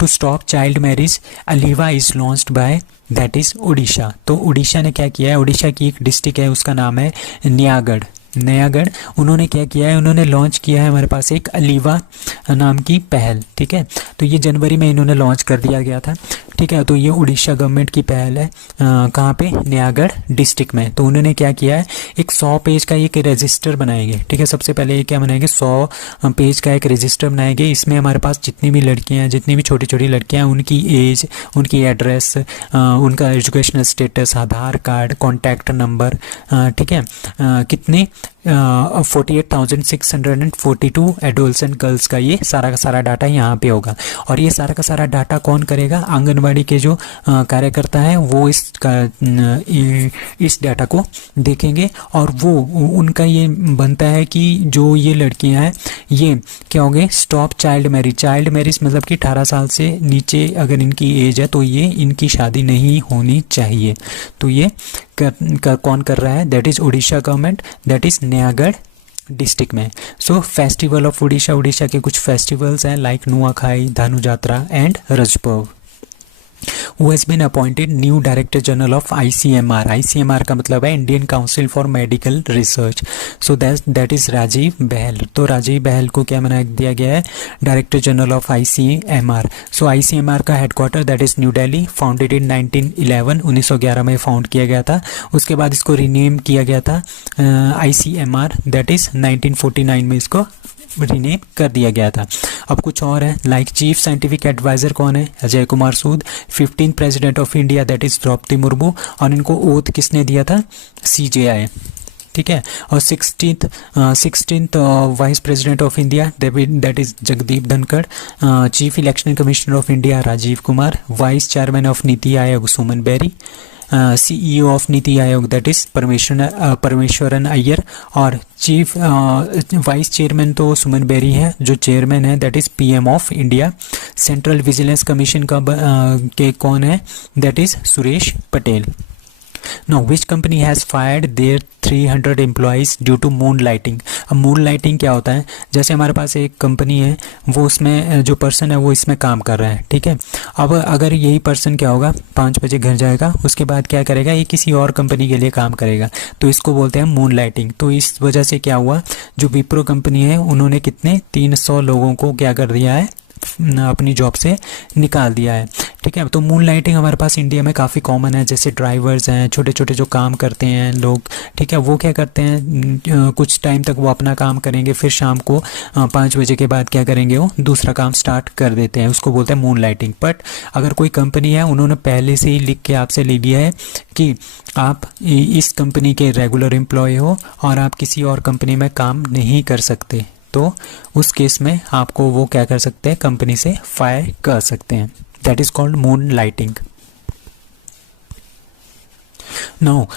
To stop child marriage Aliva is launched by that is Orissa. तो उड़ीसा ने क्या किया है, उड़ीसा की एक डिस्ट्रिक्ट है उसका नाम है न्यागढ़। नयागढ़, उन्होंने क्या किया है, उन्होंने लॉन्च किया है हमारे पास एक अलीवा नाम की पहल, ठीक है। तो ये जनवरी में इन्होंने लॉन्च कर दिया गया था, ठीक है। तो ये उड़ीसा गवर्नमेंट की पहल है, कहाँ पे, नयागढ़ डिस्ट्रिक्ट में। तो उन्होंने क्या किया है, एक 100 पेज का एक रजिस्टर बनाएंगे, ठीक है। सबसे पहले ये क्या बनाएंगे, 100 पेज का एक रजिस्टर बनाएंगे। इसमें हमारे पास जितनी भी लड़कियां हैं, जितनी भी छोटी छोटी लड़कियां हैं, उनकी एज, उनकी एड्रेस, उनका एजुकेशनल स्टेटस, आधार कार्ड, कॉन्टैक्ट नंबर, ठीक है, कितने 48,642 एडोल्सेंट गर्ल्स का ये सारा का सारा डाटा यहाँ पे होगा। और ये सारा का सारा डाटा कौन करेगा, आंगनवाड़ी के जो कार्यकर्ता है वो इस डाटा को देखेंगे, और वो उनका ये बनता है कि जो ये लड़कियां हैं ये क्या होंगे, stop child marriage. Child marriage मतलब कि 18 साल से नीचे अगर इनकी एज है तो ये इनकी शादी नहीं होनी चाहिए। तो ये कौन कर रहा है, that is Orissa government, that is Nayagarh district में। So festival of Orissa, Orissa के कुछ फेस्टिवल्स हैं like Nuakhai, Dhanu Jatra and Rajaparba. Who has been appointed new Director General of ICMR? ICMR का मतलब है Indian Council for Medical Research. So that is Rajiv Bahl. तो राजीव बहल को क्या बना दिया गया है, director general of ICMR। So ICMR का headquarter that is New Delhi, founded in 1911, 1911 में फाउंड किया गया था। उसके बाद इसको रीनेम किया गया था ICMR, दैट इज 1949 में इसको रीनेम कर दिया गया था। अब कुछ और है, लाइक चीफ साइंटिफिक एडवाइजर कौन है, Ajay Kumar Sood. 15 president of India that is Droupadi Murmu, और इनको ओथ किसने दिया था, CJI, ठीक है। और 16th vice president of India that is Jagdeep Dhankhar. Chief election commissioner of India Rajiv Kumar. Vice chairman of NITI Aayog Suman berry. CEO of NITI आयोग दैट इज परमेश्वरन अय्यर। और चीफ वाइस चेयरमैन तो सुमन बेरी है, जो चेयरमैन है that is PM of India. Central vigilance commission का के कौन है, that is Suresh Patel. Now, which company has fired their 300 employees due to moonlighting? अब moonlighting क्या होता है, जैसे हमारे पास एक कंपनी है, वो उसमें जो पर्सन है वो इसमें काम कर रहा है, ठीक है। अब अगर यही पर्सन क्या होगा, 5 बजे घर जाएगा, उसके बाद क्या करेगा, ये किसी और कंपनी के लिए काम करेगा, तो इसको बोलते हैं मूनलाइटिंग। तो इस वजह से क्या हुआ, जो विप्रो कंपनी है उन्होंने कितने 300 लोगों को क्या कर दिया है, अपनी जॉब से निकाल दिया है, ठीक है। तो मून लाइटिंग हमारे पास इंडिया में काफ़ी कॉमन है, जैसे ड्राइवर्स हैं, छोटे छोटे जो काम करते हैं लोग, ठीक है, वो क्या करते हैं, कुछ टाइम तक वो अपना काम करेंगे, फिर शाम को 5 बजे के बाद क्या करेंगे, वो दूसरा काम स्टार्ट कर देते हैं, उसको बोलते हैं मून लाइटिंग। बट अगर कोई कंपनी है, उन्होंने पहले से ही लिख के आपसे ले लिया है कि आप इस कंपनी के रेगुलर एम्प्लॉय हो और आप किसी और कंपनी में काम नहीं कर सकते, तो उस केस में आपको वो क्या कर सकते हैं, कंपनी से फायर कर सकते हैं। That is called moon lighting. Now,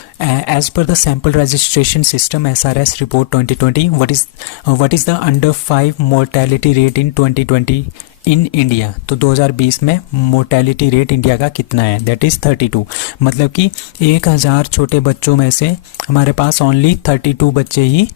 as per the sample registration system SRS report 2020, what is the under 5 mortality rate in 2020 in India? तो 2020 में मोर्टेलिटी रेट इंडिया का कितना है, दैट इज़ 32। मतलब कि 1000 छोटे बच्चों में से हमारे पास ओनली 32 बच्चे ही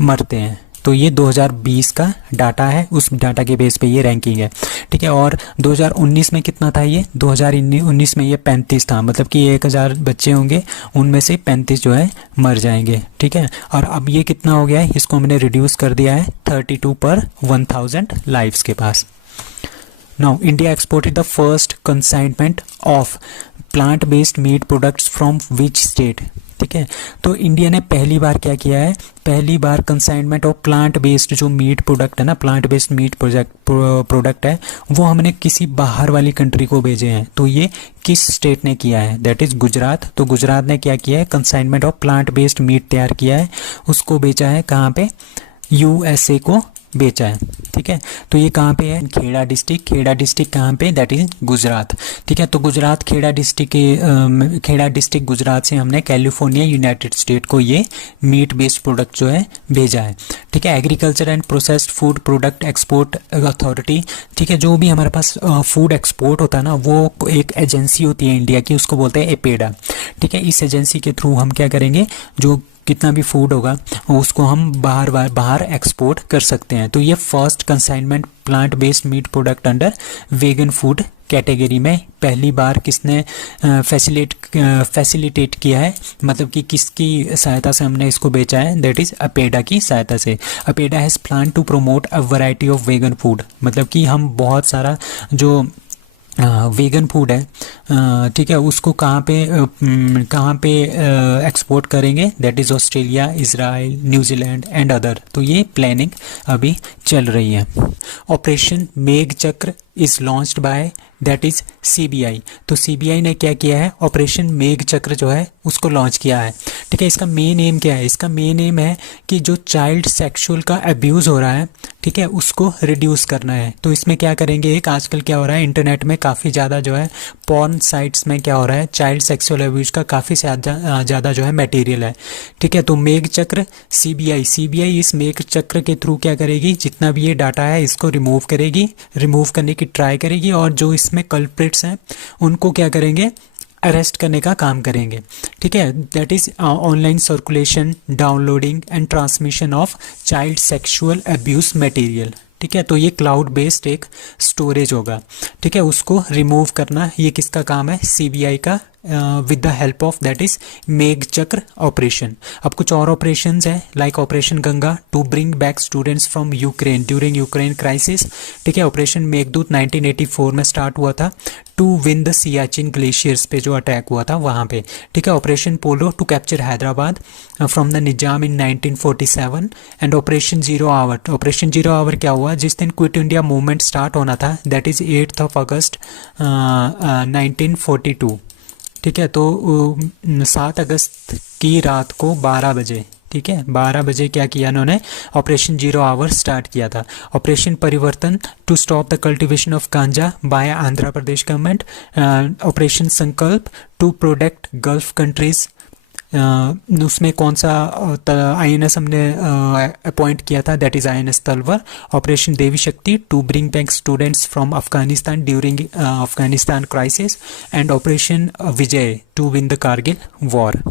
मरते हैं। तो ये 2020 का डाटा है, उस डाटा के बेस पे ये रैंकिंग है, ठीक है। और 2019 में कितना था, ये 2019 में ये 35 था, मतलब कि 1000 बच्चे होंगे, उनमें से 35 जो है मर जाएंगे, ठीक है। और अब ये कितना हो गया है, इसको हमने रिड्यूस कर दिया है 32 पर 1000 लाइव्स के पास। Now India exported the first consignment of plant based meat products from which state, ठीक है। तो इंडिया ने पहली बार क्या किया है, पहली बार कंसाइनमेंट ऑफ प्लांट बेस्ड जो मीट प्रोडक्ट है ना, प्लांट बेस्ड मीट प्रोडक्ट है, वो हमने किसी बाहर वाली कंट्री को भेजे हैं। तो ये किस स्टेट ने किया है, दैट इज गुजरात। तो गुजरात ने क्या किया है, consignment of plant based meet तैयार किया है, उसको बेचा है कहाँ पे, USA को बेचा है, ठीक है। तो ये कहाँ पे है, खेड़ा डिस्ट्रिक्ट। खेड़ा डिस्ट्रिक्ट कहाँ पे, दैट इज गुजरात, ठीक है। तो गुजरात खेड़ा डिस्ट्रिक्ट के खेड़ा डिस्ट्रिक्ट गुजरात से हमने कैलिफोर्निया यूनाइटेड स्टेट को ये मीट बेस्ड प्रोडक्ट जो है भेजा है, ठीक है। Agriculture and processed food product export authority, ठीक है, जो भी हमारे पास फूड एक्सपोर्ट होता है ना, वो एक एजेंसी होती है इंडिया की, उसको बोलते हैं एपेडा, ठीक है। इस एजेंसी के थ्रू हम क्या करेंगे, जो कितना भी फूड होगा उसको हम बाहर एक्सपोर्ट कर सकते हैं। तो ये first consignment plant based meat product under vegan food category में पहली बार किसने फैसिलिटेट किया है, मतलब कि किसकी सहायता से हमने इसको बेचा है, दैट इज़ अपेडा की सहायता से। APEDA has plan to promote a variety of vegan food, मतलब कि हम बहुत सारा जो वेगन फूड है, ठीक है, उसको कहाँ पे एक्सपोर्ट करेंगे, that is Australia, Israel, New Zealand and other. तो ये प्लानिंग अभी चल रही है। ऑपरेशन मेघ चक्र is launched by that is CBI. तो सीबीआई ने क्या किया है, ऑपरेशन मेघ चक्र जो है उसको लॉन्च किया है। ठीक है, इसका मेन एम क्या है, इसका मेन एम है कि जो चाइल्ड सेक्सुअल का अब्यूज़ हो रहा है, ठीक है, उसको रिड्यूस करना है। तो इसमें क्या करेंगे, एक आजकल क्या हो रहा है इंटरनेट में काफ़ी ज़्यादा जो है पॉर्न साइट्स में क्या हो रहा है, चाइल्ड सेक्सुअल अब्यूज़ का काफ़ी ज़्यादा जो है मटेरियल है। ठीक है, तो मेघ चक्र सीबीआई इस मेघ चक्र के थ्रू क्या करेगी, जितना भी ये डाटा है इसको रिमूव करने की ट्राई करेगी, और जो इसमें कल्प्रिट्स हैं उनको क्या करेंगे, अरेस्ट करने का काम करेंगे। ठीक है, that is online circulation, downloading and transmission of child sexual abuse material. ठीक है, तो ये क्लाउड बेस्ड एक स्टोरेज होगा। ठीक है, उसको रिमूव करना ये किसका काम है, सीबीआई का, with the help of that is Megh Chakra operation. अब कुछ और ऑपरेशंस हैं like operation Ganga to bring back students from Ukraine during Ukraine crisis. ठीक है, ऑपरेशन मेघदूत 1984 में स्टार्ट हुआ था to win the Siachen glaciers पे जो अटैक हुआ था वहाँ पे। ठीक है, operation polo to capture Hyderabad from the Nizam in 1947 and operation zero hour क्या हुआ, जिस दिन क्विट इंडिया मूवमेंट स्टार्ट होना था, दैट इज़ 8 अगस्त 1942। ठीक है, तो 7 अगस्त की रात को 12 बजे, ठीक है, 12 बजे क्या किया इन्होंने, ऑपरेशन जीरो आवर स्टार्ट किया था। Operation Parivartan to stop the cultivation of ganja by Andhra Pradesh government. Operation Sankalp to protect Gulf countries, उसमें कौन सा आईएनएस हमने अपॉइंट किया था, that is INS Talwar. Operation Devi Shakti to bring back students from Afghanistan during Afghanistan crisis and Operation Vijay to win the Kargil war.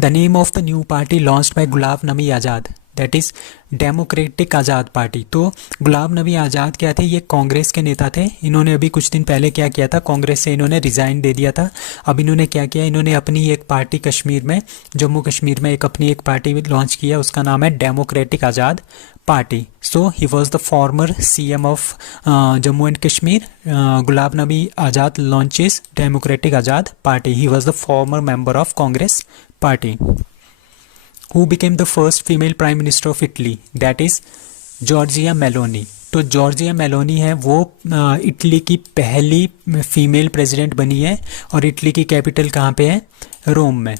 The name of the new party launched by Gulab Nabi Azad, that is Democratic Azad Party. तो गुलाब नबी आज़ाद क्या थे, ये कांग्रेस के नेता थे। इन्होंने अभी कुछ दिन पहले क्या किया था, कांग्रेस से इन्होंने रिज़ाइन दे दिया था। अब इन्होंने क्या किया, इन्होंने अपनी एक पार्टी कश्मीर में, जम्मू कश्मीर में अपनी एक पार्टी लॉन्च किया, उसका नाम है Democratic Azad Party. So he was the former CM of Jammu and Kashmir. Gulab Nabi Azad launches Democratic Azad Party, he was the former member of Congress party. Who became the first female prime minister of Italy? That is Giorgia Meloni. तो जॉर्जिया मेलोनी है वो इटली की पहली फीमेल प्रेसिडेंट बनी है, और इटली की कैपिटल कहाँ पे है, रोम में।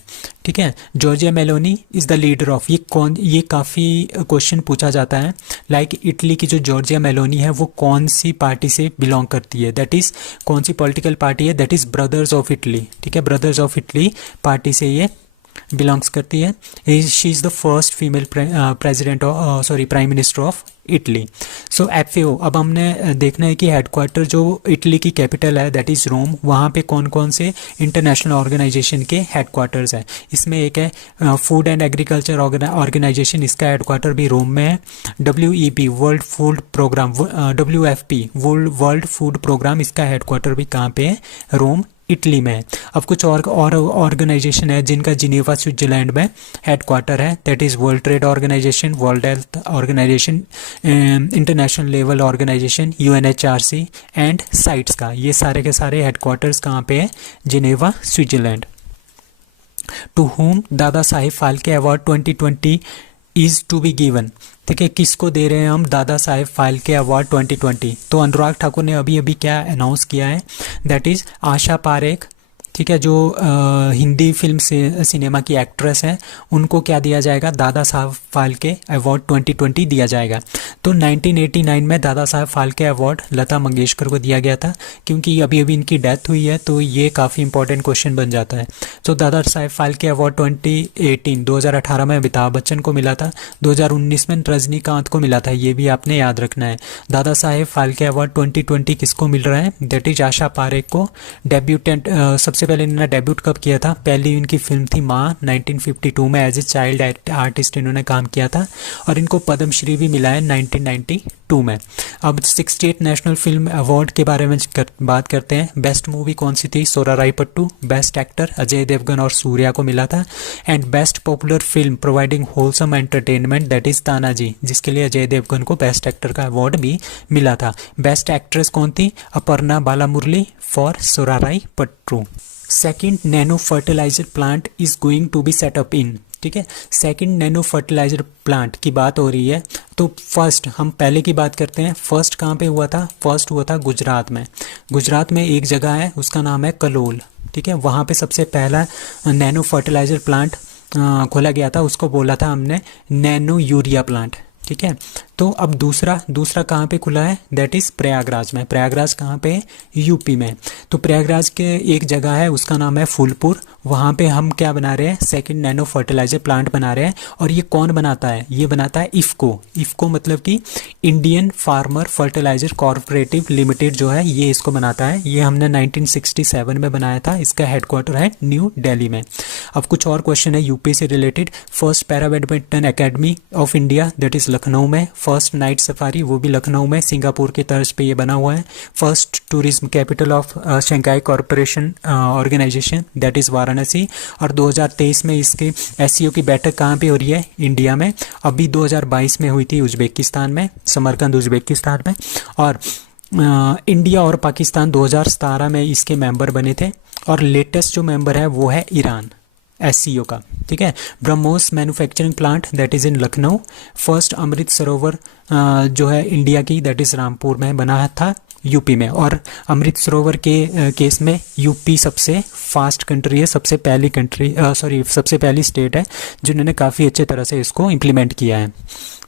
ठीक है, Giorgia Meloni is the leader of, ये काफ़ी क्वेश्चन पूछा जाता है, लाइक इटली की जो जॉर्जिया मेलोनी है वो कौन सी पार्टी से बिलोंग करती है, दैट इज़ कौन सी पॉलिटिकल पार्टी है, that is brothers of Italy. ठीक है, ब्रदर्स ऑफ इटली पार्टी से ये बिलोंग्स करती है। She is the first female prime minister of Italy. So FAO, अब हमने देखना है कि हेडक्वार्टर जो इटली की कैपिटल है दैट इज़ रोम, वहाँ पे कौन कौन से इंटरनेशनल ऑर्गेनाइजेशन के हेडक्वार्टर्स हैं। इसमें एक है फूड एंड एग्रीकल्चर ऑर्गेनाइजेशन, इसका हेडक्वार्टर भी रोम में है। WEP world food programme, WFP world food programme, इसका हेडक्वार्टर भी कहाँ पे है, रोम इटली में है। अब कुछ और ऑर्गेनाइजेशन है जिनका जिनेवा स्विट्जरलैंड में हेडक्वार्टर है, that is world trade organisation, world health organisation, international level organisation, UNHRC and CITES का, ये सारे के सारे हेडक्वार्टर्स कहाँ पे है, Geneva Switzerland. To whom Dada Saheb Phalke Award 2020 is to be given. ठीक है, किसको दे रहे हैं हम दादा साहेब फाल्के अवार्ड 2020? तो अनुराग ठाकुर ने अभी अभी क्या अनाउंस किया है, दैट इज़ आशा पारेख, ठीक है, जो हिंदी फिल्म से सिनेमा की एक्ट्रेस हैं, उनको क्या दिया जाएगा, दादा साहब फाल्के अवार्ड 2020 दिया जाएगा। तो 1989 में दादा साहब फाल्के अवार्ड लता मंगेशकर को दिया गया था, क्योंकि अभी अभी इनकी डेथ हुई है, तो ये काफ़ी इंपॉर्टेंट क्वेश्चन बन जाता है। तो दादा साहब फाल्के अवार्ड 2018 में अमिताभ बच्चन को मिला था, 2019 में रजनीकांत को मिला था, ये भी आपने याद रखना है। दादा साहेब फाल्के अवार्ड 2020 किसको मिल रहा है, दैट इज आशा पारेख को। डेब्यूटेंट सबसे पहले इन्होंने डेब्यूट कब किया था? पहली इनकी फिल्म थी माँ 1952 में, एज ए चाइल्ड आर्टिस्ट इन्होंने काम किया था और इनको पद्मश्री भी मिला है 1992 में। अब 68 नेशनल फिल्म अवार्ड के बारे में बात करते हैं। बेस्ट मूवी कौन सी थी? सोराराईपट्टू। बेस्ट एक्टर अजय देवगन और सूर्या को मिला था। And best popular film providing wholesome entertainment that is Tanaji, जिसके लिए अजय देवगन को बेस्ट एक्टर का अवार्ड भी मिला था। बेस्ट एक्ट्रेस कौन थी? Aparna Balamurali for Soorarai Pottru. Second nano fertiliser plant is going to be set up in, ठीक है, सेकंड नैनो फर्टिलाइजर प्लांट की बात हो रही है। तो फर्स्ट, हम पहले की बात करते हैं। फर्स्ट कहाँ पे हुआ था? फर्स्ट हुआ था गुजरात में। गुजरात में एक जगह है, उसका नाम है कलोल, ठीक है, वहाँ पे सबसे पहला नैनो फर्टिलाइजर प्लांट खोला गया था। उसको बोला था हमने नैनो यूरिया प्लांट, ठीक है। तो अब दूसरा कहाँ पे खुला है? दैट इज़ प्रयागराज में। प्रयागराज कहाँ पे? यूपी में। तो प्रयागराज के एक जगह है, उसका नाम है फूलपुर, वहाँ पे हम क्या बना रहे हैं? सेकंड नैनो फर्टिलाइजर प्लांट बना रहे हैं। और ये कौन बनाता है? ये बनाता है इफ़को। इफ़को मतलब कि Indian farmer fertiliser corporative limited जो है, ये इसको बनाता है। ये हमने 1967 में बनाया था। इसका हेडक्वार्टर है न्यू दिल्ली में। अब कुछ और क्वेश्चन है यूपी से related. First para badminton academy of India that is Lucknow में। फर्स्ट नाइट सफारी वो भी लखनऊ में, सिंगापुर की तर्ज पे ये बना हुआ है। First tourism capital of Shanghai corporation organisation that is Varanasi. और 2023 में इसके एससीओ की बैठक कहाँ पे हो रही है? इंडिया में। अभी 2022 में हुई थी उज्बेकिस्तान में, समरकंद उज्बेकिस्तान में। और इंडिया और पाकिस्तान 2017 में इसके मेंबर बने थे। और लेटेस्ट जो मेंबर है वो है ईरान एससीओ का, ठीक है। BrahMos manufacturing plant that is in Lucknow. First Amrit Sarovar जो है इंडिया की, दैट इज़ रामपुर में बना था यूपी में। और अमृत सरोवर के केस में यूपी सबसे फास्ट कंट्री है, सबसे पहली स्टेट है जिन्होंने काफ़ी अच्छे तरह से इसको इम्प्लीमेंट किया है।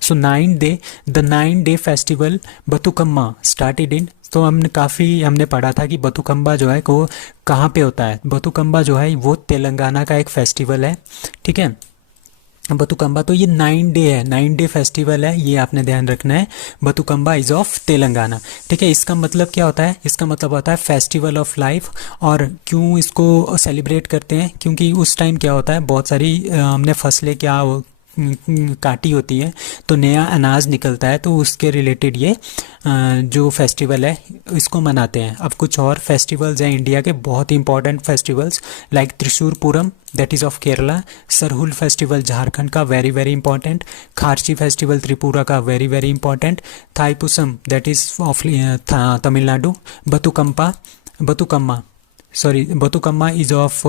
So the 9 day festival Bathukamma started in, तो हमने पढ़ा था कि बथुकम्बा जो है वो कहाँ पे होता है? बथुकम्बा जो है वो तेलंगाना का एक फेस्टिवल है, ठीक है। बथुकम्बा, तो ये 9 डे है, 9 डे फेस्टिवल है, ये आपने ध्यान रखना है। बथुकम्बा इज ऑफ तेलंगाना, ठीक है। इसका मतलब क्या होता है? इसका मतलब होता है फेस्टिवल ऑफ लाइफ। और क्यों इसको सेलिब्रेट करते हैं? क्योंकि उस टाइम क्या होता है, बहुत सारी हमने फसलें काटी होती है, तो नया अनाज निकलता है, तो उसके रिलेटेड ये जो फेस्टिवल है इसको मनाते हैं। अब कुछ और फेस्टिवल्स हैं इंडिया के बहुत ही important festivals, like Thrissur Pooram that is of Kerala, Sarhul festival Jharkhand का very very important, Kharchi festival Tripura का very very important, Thaipusam that is of Tamil Nadu, Bathukamma is of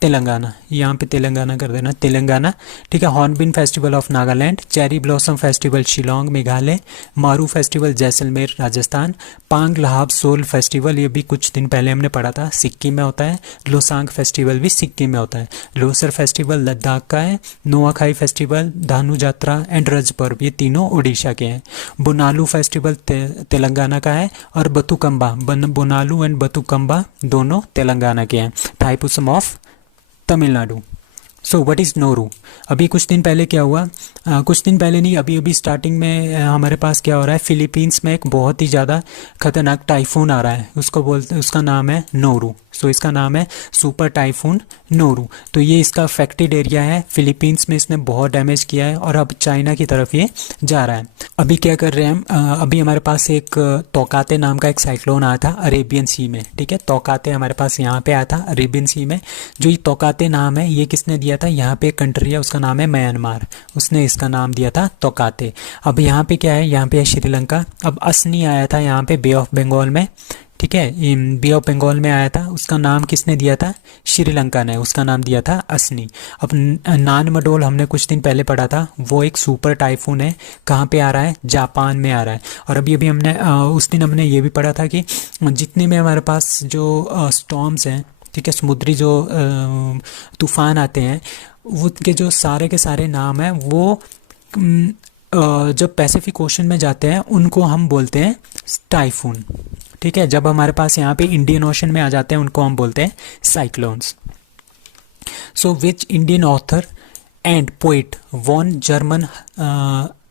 Telangana, यहाँ पे तेलंगाना कर देना, तेलंगाना, ठीक है। Hornbill festival of Nagaland, cherry blossom festival Shillong Meghalaya, Maru festival Jaisalmer Rajasthan, पांग लहाब सोल फेस्टिवल ये भी कुछ दिन पहले हमने पढ़ा था, सिक्किम में होता है। लोसांग फेस्टिवल भी सिक्किम में होता है। लोसर फेस्टिवल लद्दाख का है। नोआखाई फेस्टिवल, धानु जात्रा एंड रज पर्व ये तीनों उड़ीसा के हैं। बोनालू फेस्टिवल तेलंगाना का है। और बथुकम्बा, बोनालू एंड बथुकम्बा दोनों तेलंगाना के हैं। Thaipusam of Tamil Nadu. So what is Nauru? अभी कुछ दिन पहले क्या हुआ? कुछ दिन पहले नहीं, अभी स्टार्टिंग में हमारे पास क्या हो रहा है, फिलीपींस में एक बहुत ही ज़्यादा खतरनाक टाइफून आ रहा है, उसका नाम है नोरू। सो इसका नाम है सुपर टाइफून नोरू। तो ये इसका अफेक्टेड एरिया है, फिलीपींस में इसने बहुत डैमेज किया है और अब चाइना की तरफ ये जा रहा है। अभी क्या कर रहे हैं हम, अभी हमारे पास एक तोकाते नाम का एक साइक्लोन आया था अरेबियन सी में, ठीक है। तोकाते हमारे पास यहाँ पे आया था अरेबियन सी में। जो ये तोकाते नाम है ये किसने दिया था? यहाँ पे एक कंट्री है उसका नाम है म्यांमार, उसने इसका नाम दिया था तोकाते। अब यहाँ पे क्या है? यहाँ पे है श्रीलंका। अब असनी आया था यहाँ पे बे ऑफ बंगाल में, ठीक है, बे ऑफ बंगाल में आया था, उसका नाम किसने दिया था? श्रीलंका ने उसका नाम दिया था असनी। अब नान मडोल हमने कुछ दिन पहले पढ़ा था, वो एक सुपर टाइफून है, कहाँ पे आ रहा है? जापान में आ रहा है। और अभी हमने उस दिन हमने ये भी पढ़ा था कि जितने में हमारे पास जो स्टॉर्म्स हैं, ठीक है, समुद्री जो तूफान आते हैं, उनके जो सारे के सारे नाम हैं वो जब पैसिफिक ओशन में जाते हैं उनको हम बोलते हैं टाइफून, ठीक है। जब हमारे पास यहाँ पे इंडियन ओशन में आ जाते हैं उनको हम बोलते हैं cyclones. So which Indian author and poet won German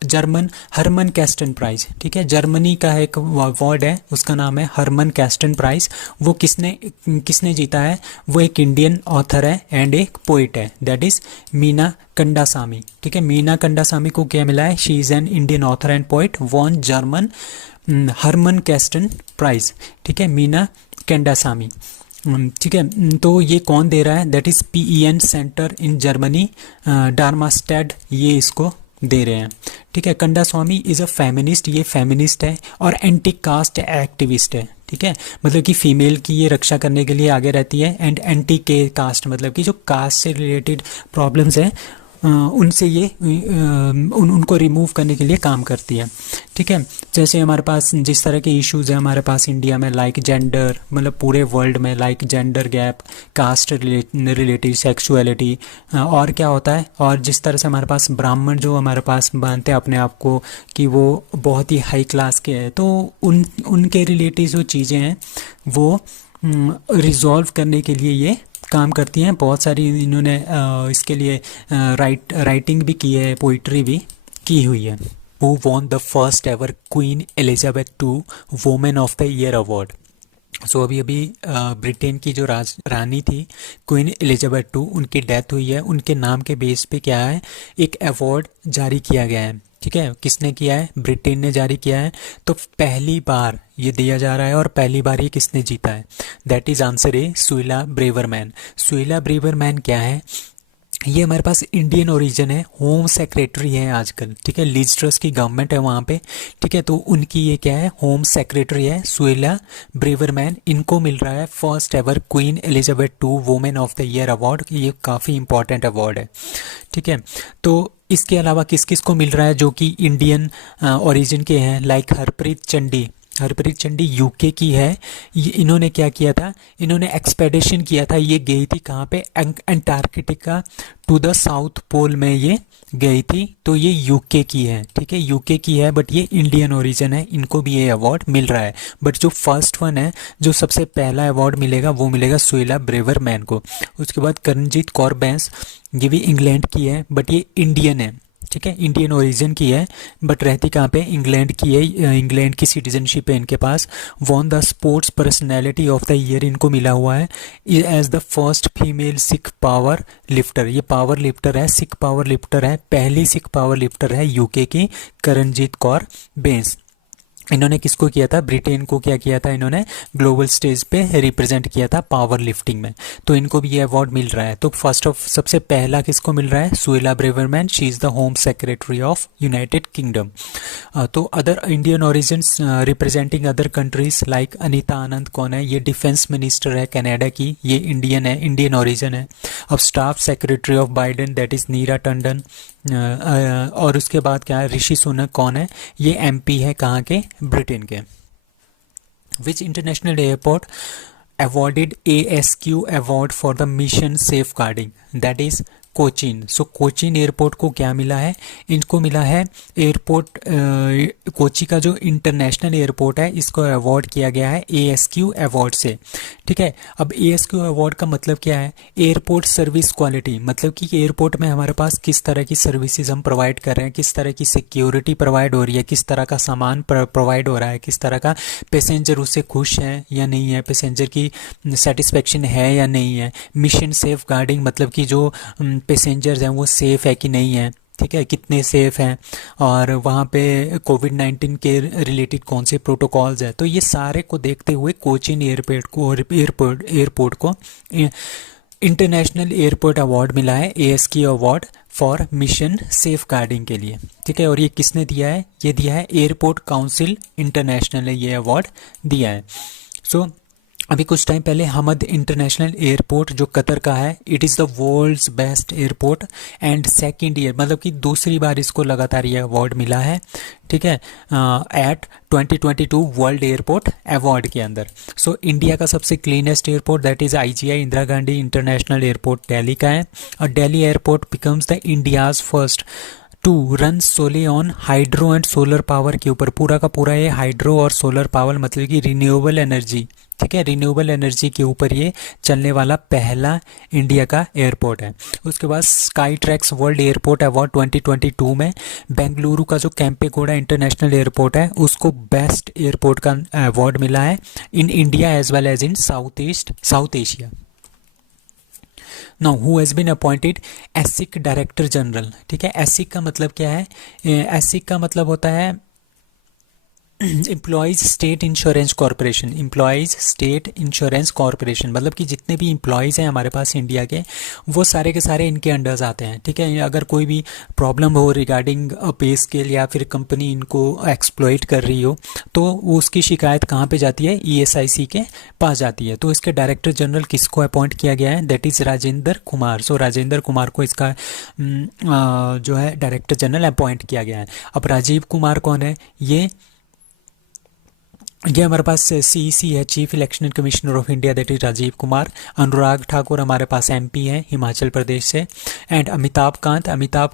German Hermann Kesten prize, ठीक है, जर्मनी का एक अवार्ड है, उसका नाम है हरमन कैस्टन प्राइज। वो किसने किसने जीता है? वो एक इंडियन ऑथर है एंड एक पोइट है, दैट इज मीना कंडासामी, ठीक है। मीना कंडासामी को क्या मिला है? She is an Indian author and poet won German Hermann Kesten prize, ठीक है, मीना कंडासामी, ठीक है। तो ये कौन दे रहा है? That is PEN centre in Germany, Darmstadt, ये इसको दे रहे हैं, ठीक है। कंडास्वामी इज़ अ फेमिनिस्ट, ये फेमिनिस्ट है और एंटी कास्ट एक्टिविस्ट है, ठीक है, मतलब कि फीमेल की ये रक्षा करने के लिए आगे रहती है, एंड एंटी के कास्ट मतलब कि जो कास्ट से रिलेटेड प्रॉब्लम्स हैं उनसे ये उनको रिमूव करने के लिए काम करती है, ठीक है। जैसे हमारे पास जिस तरह के इश्यूज़ हैं हमारे पास इंडिया में, लाइक जेंडर, मतलब पूरे वर्ल्ड में, like gender gap, caste relative sexuality, और क्या होता है, और जिस तरह से हमारे पास ब्राह्मण जो हमारे पास मानते हैं अपने आप को कि वो बहुत ही हाई क्लास के हैं, तो उनके रिलेटिव जो चीज़ें हैं वो रिजॉल्व करने के लिए ये काम करती हैं। बहुत सारी इन्होंने इसके लिए राइटिंग भी की है, पोइट्री भी की हुई है। Who won the first ever Queen Elizabeth II women of the year award? So अभी अभी ब्रिटेन की जो रानी थी क्वीन एलिजाबेथ II, उनकी डेथ हुई है, उनके नाम के बेस पे क्या है, एक अवार्ड जारी किया गया है, ठीक है। किसने किया है? ब्रिटेन ने जारी किया है। तो पहली बार ये दिया जा रहा है और पहली बार ये किसने जीता है? That is answer A Suella Braverman. Suella Braverman क्या है? ये हमारे पास इंडियन ओरिजिन है, होम सेक्रेटरी है आजकल, ठीक है, लिज ट्रस की गवर्नमेंट है वहाँ पे, ठीक है। तो उनकी ये क्या है? होम सेक्रेटरी है सुइला ब्रेवरमैन। इनको मिल रहा है first ever Queen Elizabeth II women of the year award. ये काफ़ी इंपॉर्टेंट अवार्ड है, ठीक है। तो इसके अलावा किस किस को मिल रहा है जो कि इंडियन ओरिजिन के हैं? लाइक हरप्रीत चंडी, हरप्रीत चंडी यूके की है। ये इन्होंने क्या किया था? इन्होंने एक्सपेडिशन किया था, ये गई थी कहाँ पे? Antarctica to the south pole में ये गई थी। तो ये यूके की है, ठीक है, यूके की है, बट ये इंडियन ओरिजिन है, इनको भी ये अवार्ड मिल रहा है। बट जो फर्स्ट वन है, जो सबसे पहला अवार्ड मिलेगा वो मिलेगा सुइला ब्रेवरमैन को। उसके बाद करणजीत कौर बैंस, ये भी इंग्लैंड की है बट ये इंडियन है, ठीक है, इंडियन ओरिजिन की है बट रहती कहाँ पे? इंग्लैंड की है, इंग्लैंड की सिटीजनशिप है इनके पास। Won the sports personality of the year इनको मिला हुआ है as the first female Sikh power lifter. ये पावर लिफ्टर है, सिख पावर लिफ्टर है, पहली सिख पावर लिफ्टर है यूके की करणजीत कौर बैंस। इन्होंने किसको किया था? ब्रिटेन को क्या किया था? इन्होंने ग्लोबल स्टेज पे रिप्रेजेंट किया था पावर लिफ्टिंग में, तो इनको भी ये अवार्ड मिल रहा है। तो फर्स्ट ऑफ सबसे पहला किसको मिल रहा है? Suella Braverman, she is the home secretary of United Kingdom. तो other Indian origins representing other countries like Anita Anand कौन है? ये डिफेंस मिनिस्टर है कनाडा की, ये इंडियन है, इंडियन ओरिजिन है। अब staff secretary of Biden that is Neera Tandon. और उसके बाद क्या है? ऋषि सुनक कौन है? ये MP है कहाँ के? ब्रिटेन के। Which international airport awarded ASQ award for the mission safeguarding? That is Cochin. So Cochin airport को क्या मिला है? इनको मिला है एयरपोर्ट कोची का जो इंटरनेशनल एयरपोर्ट है इसको अवार्ड किया गया है ASQ अवार्ड से, ठीक है। अब ASQ अवार्ड का मतलब क्या है? एयरपोर्ट सर्विस क्वालिटी, मतलब कि एयरपोर्ट में हमारे पास किस तरह की सर्विसेज हम प्रोवाइड कर रहे हैं, किस तरह की सिक्योरिटी प्रोवाइड हो रही है, किस तरह का सामान प्रोवाइड हो रहा है, किस तरह का पैसेंजर उससे खुश है या नहीं है, पैसेंजर की सेटिस्फेक्शन है या नहीं है। मिशन सेफ गार्डिंग मतलब कि जो पैसेंजर्स हैं वो सेफ़ है कि नहीं है, ठीक है, कितने सेफ़ हैं, और वहाँ पे कोविड-19 के रिलेटेड कौन से प्रोटोकॉल्स हैं। तो ये सारे को देखते हुए कोचीन एयरपोर्ट को इंटरनेशनल एयरपोर्ट अवार्ड मिला है ASQ award for mission safeguarding के लिए, ठीक है। और ये किसने दिया है? ये दिया है एयरपोर्ट काउंसिल इंटरनेशनल ने ये अवार्ड दिया है। सो अभी कुछ टाइम पहले हमद इंटरनेशनल एयरपोर्ट जो कतर का है, it is the world's best airport and second year, मतलब कि दूसरी बार इसको लगातार ये अवार्ड मिला है, ठीक है, एट 2022 वर्ल्ड एयरपोर्ट अवार्ड के अंदर। सो इंडिया का सबसे cleanest airport that is IGI Indira Gandhi international airport Delhi का है, और Delhi airport becomes the India's first to run solely on hydro and solar power के ऊपर, पूरा का पूरा ये हाइड्रो और सोलर पावर मतलब कि रिन्यूएबल एनर्जी, ठीक है, रिन्यूएबल एनर्जी के ऊपर ये चलने वाला पहला इंडिया का एयरपोर्ट है। उसके बाद sky tracks world airport award 2022 में बेंगलुरु का जो केम्पेगौड़ा इंटरनेशनल एयरपोर्ट है उसको बेस्ट एयरपोर्ट का अवार्ड मिला है in India as well as in south Asia. Now who has been appointed ESIC director general, ठीक है, एसिक का मतलब क्या है, एसिक का मतलब होता है employees state insurance corporation, employees state insurance corporation, मतलब कि जितने भी एम्प्लॉयज़ हैं हमारे पास इंडिया के वो सारे के सारे इनके अंडर्स आते हैं, ठीक है। अगर कोई भी प्रॉब्लम हो रिगार्डिंग पे स्केल या फिर कंपनी इनको एक्सप्लॉइट कर रही हो तो वो उसकी शिकायत कहाँ पे जाती है, ESIC के पास जाती है। तो इसके डायरेक्टर जनरल किसको अपॉइंट किया गया है, दैट इज़ राजेंद्र कुमार। सो राजेंद्र कुमार को इसका जो है डायरेक्टर जनरल अपॉइंट किया गया है। अब राजीव कुमार कौन है, ये हमारे पास CEC है, chief election commissioner of India, that is Rajiv Kumar. Anurag Thakur हमारे पास MP है हिमाचल प्रदेश से। एंड अमिताभ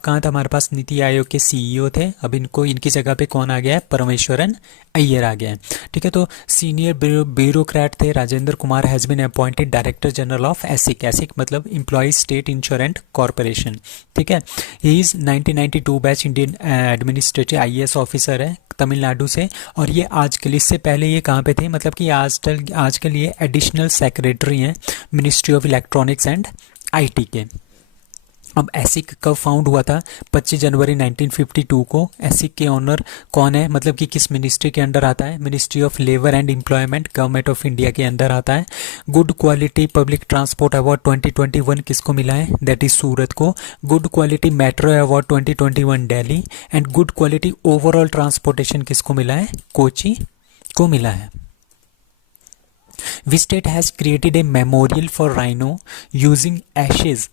कांत हमारे पास नीति आयोग के CEO थे। अब इनकी जगह पे कौन आ गया है, परमेश्वरन अय्यर आ गया है, ठीक है। तो सीनियर ब्यूरोक्रेट थे Rajendra Kumar has been appointed director general of ESIC मतलब एम्प्लॉयज स्टेट इंश्योरेंस कॉरपोरेशन, ठीक है। He is 1992 batch Indian administrative IAS officer है तमिलनाडु से। और ये आजकल, इससे पहले ये कहाँ पे थे, मतलब कि आजकल ये एडिशनल सेक्रेटरी हैं ministry of electronics and IT के। अब एसिक कब फाउंड हुआ था, 25 जनवरी 1952 को। एसिक के ऑनर कौन है, मतलब कि किस मिनिस्ट्री के अंडर आता है, ministry of labour and employment, government of India के अंदर आता है। Good quality public transport award 2021 किसको मिला है, दैट इज सूरत को। Good quality metro award 2021 Delhi. And good quality overall transportation किसको मिला है, कोची को मिला है। Which state has created a memorial for rhino using ashes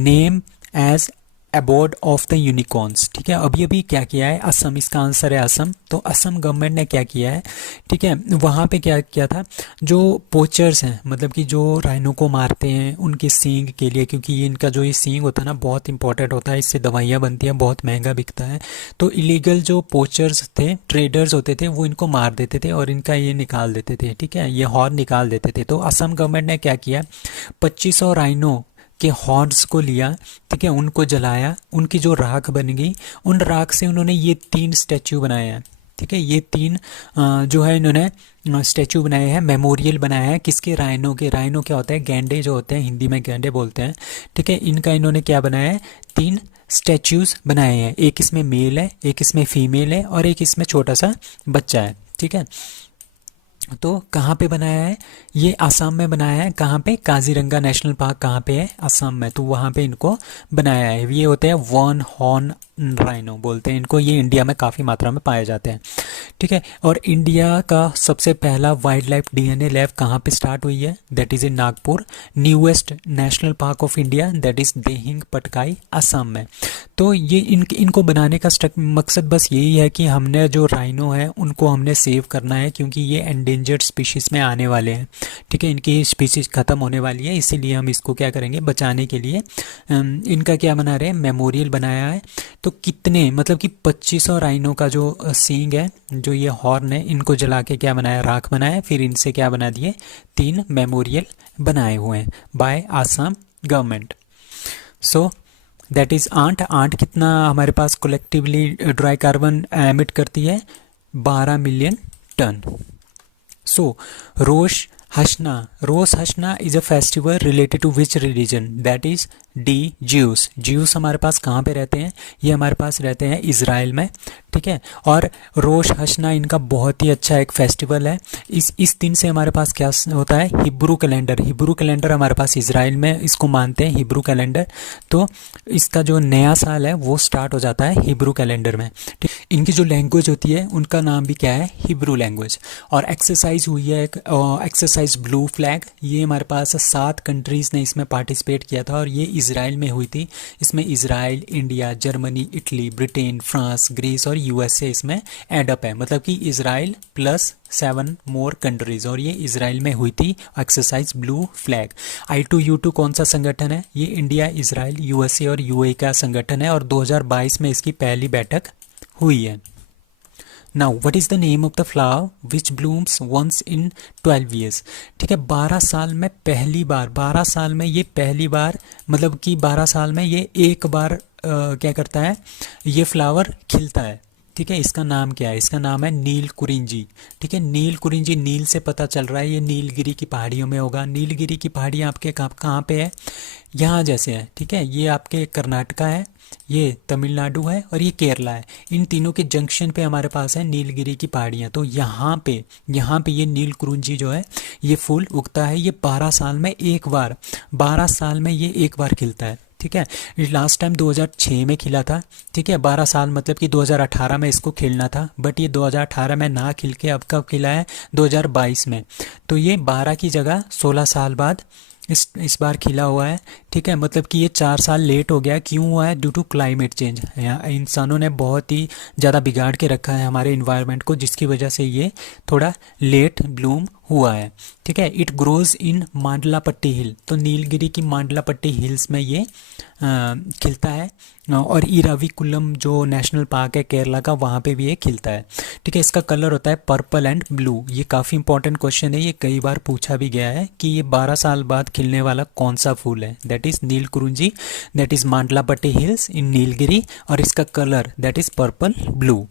name as abode of the unicorns, ठीक है। अभी अभी क्या किया है, असम, इसका आंसर है असम। तो असम गवर्नमेंट ने क्या किया है, ठीक है, वहाँ पे क्या किया था, जो पोचर्स हैं मतलब कि जो राइनो को मारते हैं उनके सींग के लिए, क्योंकि ये इनका जो ये सींग होता है ना बहुत इंपॉर्टेंट होता है, इससे दवाइयाँ बनती हैं, बहुत महंगा बिकता है। तो इलीगल जो पोचर्स थे, ट्रेडर्स होते थे, वो इनको मार देते थे और इनका ये निकाल देते थे, ठीक है, ये हॉर्न निकाल देते थे। तो असम गवर्नमेंट ने क्या किया, 2500 राइनो के हॉर्न्स को लिया, ठीक है, उनको जलाया, उनकी जो राख बन गई, उन राख से उन्होंने ये 3 स्टैचू बनाए हैं, ठीक है। ये 3 जो है इन्होंने स्टैचू बनाए हैं, मेमोरियल बनाया है, किसके, राइनो के। राइनो क्या होता है, गैंडे जो होते हैं, हिंदी में गैंडे बोलते हैं, ठीक है। इनका इन्होंने क्या बनाया है, 3 स्टैचूज बनाए हैं। एक इसमें मेल है, एक इसमें फीमेल है और एक इसमें छोटा सा बच्चा है, ठीक है। तो कहाँ पे बनाया है, ये आसाम में बनाया है। कहाँ पे, काजीरंगा नेशनल पार्क कहाँ पे है, असम में। तो वहाँ पे इनको बनाया है। ये होते हैं वन हॉर्न राइनो बोलते हैं इनको, ये इंडिया में काफ़ी मात्रा में पाए जाते हैं, ठीक है। और इंडिया का सबसे पहला वाइल्ड लाइफ DNA लैब कहाँ पे स्टार्ट हुई है, that is in Nagpur. Newest national park of India, that is Dehing Patkai, Assam में। तो ये इनको बनाने का मकसद बस यही है कि हमने जो राइनो है उनको हमने सेव करना है, क्योंकि ये एंडेंजर्ड स्पीशीज़ में आने वाले हैं, ठीक है, इनकी स्पीशीज़ ख़त्म होने वाली है, इसीलिए हम इसको क्या करेंगे, बचाने के लिए इनका क्या बना रहे हैं, मेमोरियल बनाया है। तो कितने, मतलब कि 2500 राइनो का जो सींग है, जो ये हॉर्न है, इनको जला के क्या बनाया, राख बनाया, फिर इनसे क्या बना दिए, 3 मेमोरियल बनाए हुए हैं by Assam government. So that is ant कितना हमारे पास कलेक्टिवली ड्राई कार्बन एमिट करती है, 12 million ton. So Rosh Hashanah is a festival related to which religion, that is the Jews हमारे पास कहाँ पे रहते हैं, ये हमारे पास रहते हैं इज़राइल में, ठीक है। और रोश हशना इनका बहुत ही अच्छा एक फेस्टिवल है। इस दिन से हमारे पास क्या होता है, हिब्रू कैलेंडर हमारे पास इज़राइल में इसको मानते हैं, हिब्रू कैलेंडर। तो इसका जो नया साल है वो स्टार्ट हो जाता है हिब्रू कैलेंडर में, ठीक। इनकी जो लैंग्वेज होती है उनका नाम भी क्या है, हिब्रू लैंग्वेज। और एक्सरसाइज हुई है एक एक्सरसाइज ब्लू फ्लैग, ये हमारे पास 7 कंट्रीज़ ने इसमें पार्टिसिपेट किया था और ये इज़राइल में हुई थी। इसमें Israel, India, Germany, Italy, Britain, France, Greece और यूएसए इसमें एड अप है, मतलब कि इज़राइल प्लस 7 मोर कंट्रीज़, और ये इज़राइल में हुई थी एक्सरसाइज ब्लू फ्लैग। I2U2 कौन सा संगठन है, ये इंडिया, इज़राइल, यूएसए और यूएई का संगठन है और 2022 में इसकी पहली बैठक हुई है। Now what is the name of the flower which blooms once in 12 years. ठीक है, 12 साल में पहली बार, 12 साल में ये पहली बार, मतलब कि 12 साल में ये एक बार क्या करता है, ये फ्लावर खिलता है। ठीक है, इसका नाम क्या है, इसका नाम है नील कुरिंजी। ठीक है, नील कुरिंजी, नील से पता चल रहा है ये नीलगिरी की पहाड़ियों में होगा। नीलगिरी की पहाड़ियाँ आपके कहाँ पे है, यहाँ जैसे है। ठीक है, ये आपके कर्नाटका है, ये तमिलनाडु है और ये केरला है। इन तीनों के जंक्शन पे हमारे पास है नीलगिरी की पहाड़ियाँ। तो यहाँ पे ये नील कुरिंजी जो है ये फूल उगता है। ये 12 साल में एक बार, 12 साल में ये एक बार खिलता है। ठीक है, लास्ट टाइम 2006 में खिला था। ठीक है, 12 साल मतलब कि 2018 में इसको खिलना था, बट ये 2018 में ना खिल के अब कब खिला है, 2022 में। तो ये 12 की जगह 16 साल बाद इस बार खिला हुआ है। ठीक है, मतलब कि ये 4 साल लेट हो गया। क्यों हुआ है, ड्यू टू क्लाइमेट चेंज। इंसानों ने बहुत ही ज़्यादा बिगाड़ के रखा है हमारे इन्वायरमेंट को, जिसकी वजह से ये थोड़ा लेट ब्लूम हुआ है। ठीक है, इट ग्रोज इन मांडलापट्टी हिल, तो नीलगिरी की मांडलापट्टी हिल्स में ये खिलता है। और इराविकुलम जो नेशनल पार्क है केरला का, वहाँ पे भी ये खिलता है। ठीक है, इसका कलर होता है पर्पल एंड ब्लू। ये काफ़ी इंपॉर्टेंट क्वेश्चन है, ये कई बार पूछा भी गया है कि ये 12 साल बाद खिलने वाला कौन सा फूल है। That is Neel Kurinji, that is Mandalpatti hills in Nilgiri, और इसका colour that is purple blue.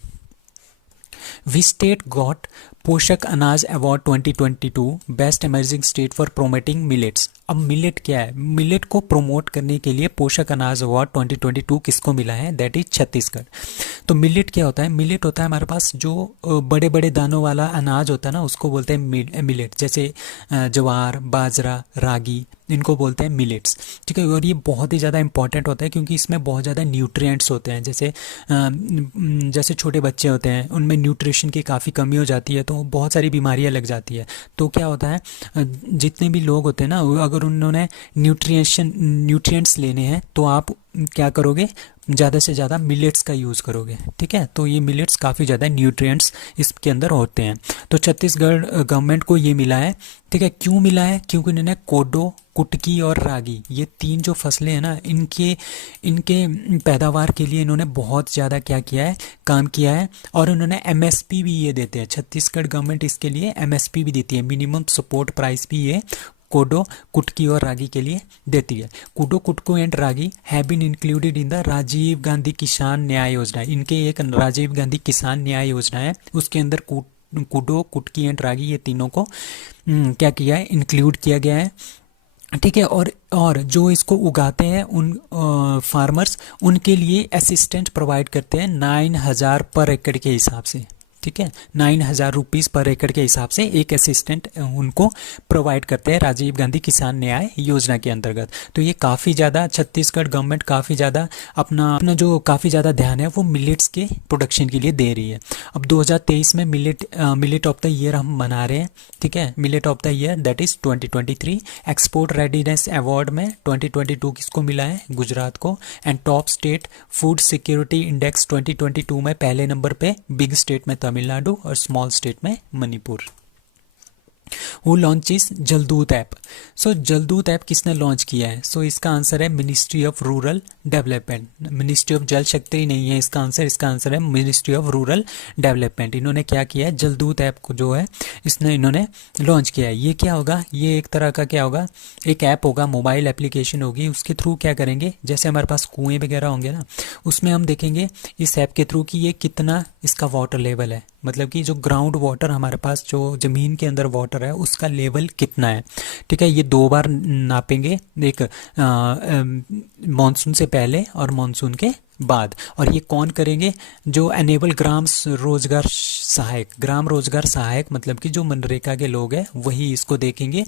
Which state got Poshak Anaj award 2022 best emerging state for promoting millets. अब मिलेट क्या है, मिलेट को प्रमोट करने के लिए पोषक अनाज अवार्ड 2022 किसको मिला है, दैट इज छत्तीसगढ़। तो मिलेट क्या होता है, मिलेट होता है हमारे पास जो बड़े बड़े दानों वाला अनाज होता है ना, उसको बोलते हैं मिलेट। जैसे ज्वार, बाजरा, रागी, इनको बोलते हैं मिलेट्स। ठीक है, और ये बहुत ही ज़्यादा इंपॉर्टेंट होता है क्योंकि इसमें बहुत ज़्यादा न्यूट्रिएंट्स होते हैं। जैसे छोटे बच्चे होते हैं, उनमें न्यूट्रिशन की काफ़ी कमी हो जाती है, तो बहुत सारी बीमारियां लग जाती है। तो क्या होता है, जितने भी लोग होते हैं ना, अगर उन्होंने न्यूट्रिएंट्स लेने हैं तो आप क्या करोगे, ज़्यादा से ज़्यादा मिलेट्स का यूज़ करोगे। ठीक है, तो ये मिलेट्स काफ़ी ज़्यादा न्यूट्रिएंट्स इसके अंदर होते हैं। तो छत्तीसगढ़ गवर्नमेंट को ये मिला है। ठीक है, क्यों मिला है, क्योंकि इन्होंने कोडो, कुटकी और रागी, ये 3 जो फसलें हैं ना, इनके पैदावार के लिए इन्होंने बहुत ज़्यादा क्या किया है, काम किया है। और उन्होंने एमएसपी भी ये देते हैं, छत्तीसगढ़ गवर्नमेंट इसके लिए एमएसपी भी देती है, मिनिमम सपोर्ट प्राइस भी ये कोडो, कुटकी और रागी के लिए देती है। Kodo, kutko and ragi have been included in the Rajiv Gandhi Kisan Nyay योजना। इनके एक राजीव गांधी किसान न्याय योजना है, उसके अंदर कोडो, कुटकी एंड रागी, ये तीनों को क्या किया है, इंक्लूड किया गया है। ठीक है, और जो इसको उगाते हैं उन फार्मर्स, उनके लिए असिस्टेंट प्रोवाइड करते हैं 9,000 पर एकड़ के हिसाब से। ठीक है, 9,000 रुपीज़ पर एकड़ के हिसाब से एक असिस्टेंट उनको प्रोवाइड करते हैं राजीव गांधी किसान न्याय योजना के अंतर्गत। तो ये काफ़ी ज़्यादा छत्तीसगढ़ गवर्नमेंट काफ़ी ज़्यादा अपना जो काफ़ी ज़्यादा ध्यान है वो मिलेट्स के प्रोडक्शन के लिए दे रही है। अब 2023 में मिलेट ऑफ द ईयर हम मना रहे हैं। ठीक है, millet of the year that is 2023। Export readiness award में 2022 किसको मिला है, गुजरात को। And top state food security index 2022 में पहले नंबर पे बिग स्टेट में तमिलनाडु और स्मॉल स्टेट में Manipur. Who launches Jaldoot app. So Jaldoot app किसने लॉन्च किया है, सो इसका आंसर है ministry of rural development. Ministry of Jal Shakti नहीं है इसका आंसर है मिनिस्ट्री ऑफ रूरल डेवलपमेंट। इन्होंने क्या किया है, जलदूत ऐप को जो है इन्होंने लॉन्च किया है। ये क्या होगा, ये एक तरह का क्या होगा, एक ऐप होगा, मोबाइल एप्लीकेशन होगी। उसके थ्रू क्या करेंगे, जैसे हमारे पास कुएँ वगैरह होंगे ना, उसमें हम देखेंगे इस ऐप के थ्रू कि ये कितना इसका वाटर लेवल है, मतलब कि जो ग्राउंड वाटर हमारे पास जो ज़मीन के अंदर वाटर है उसका लेवल कितना है। ठीक है, ये 2 बार नापेंगे, एक मानसून से पहले और मानसून के बाद। और ये कौन करेंगे? जो एनेबल ग्राम रोजगार सहायक मतलब कि जो मनरेगा के लोग हैं वही इसको देखेंगे।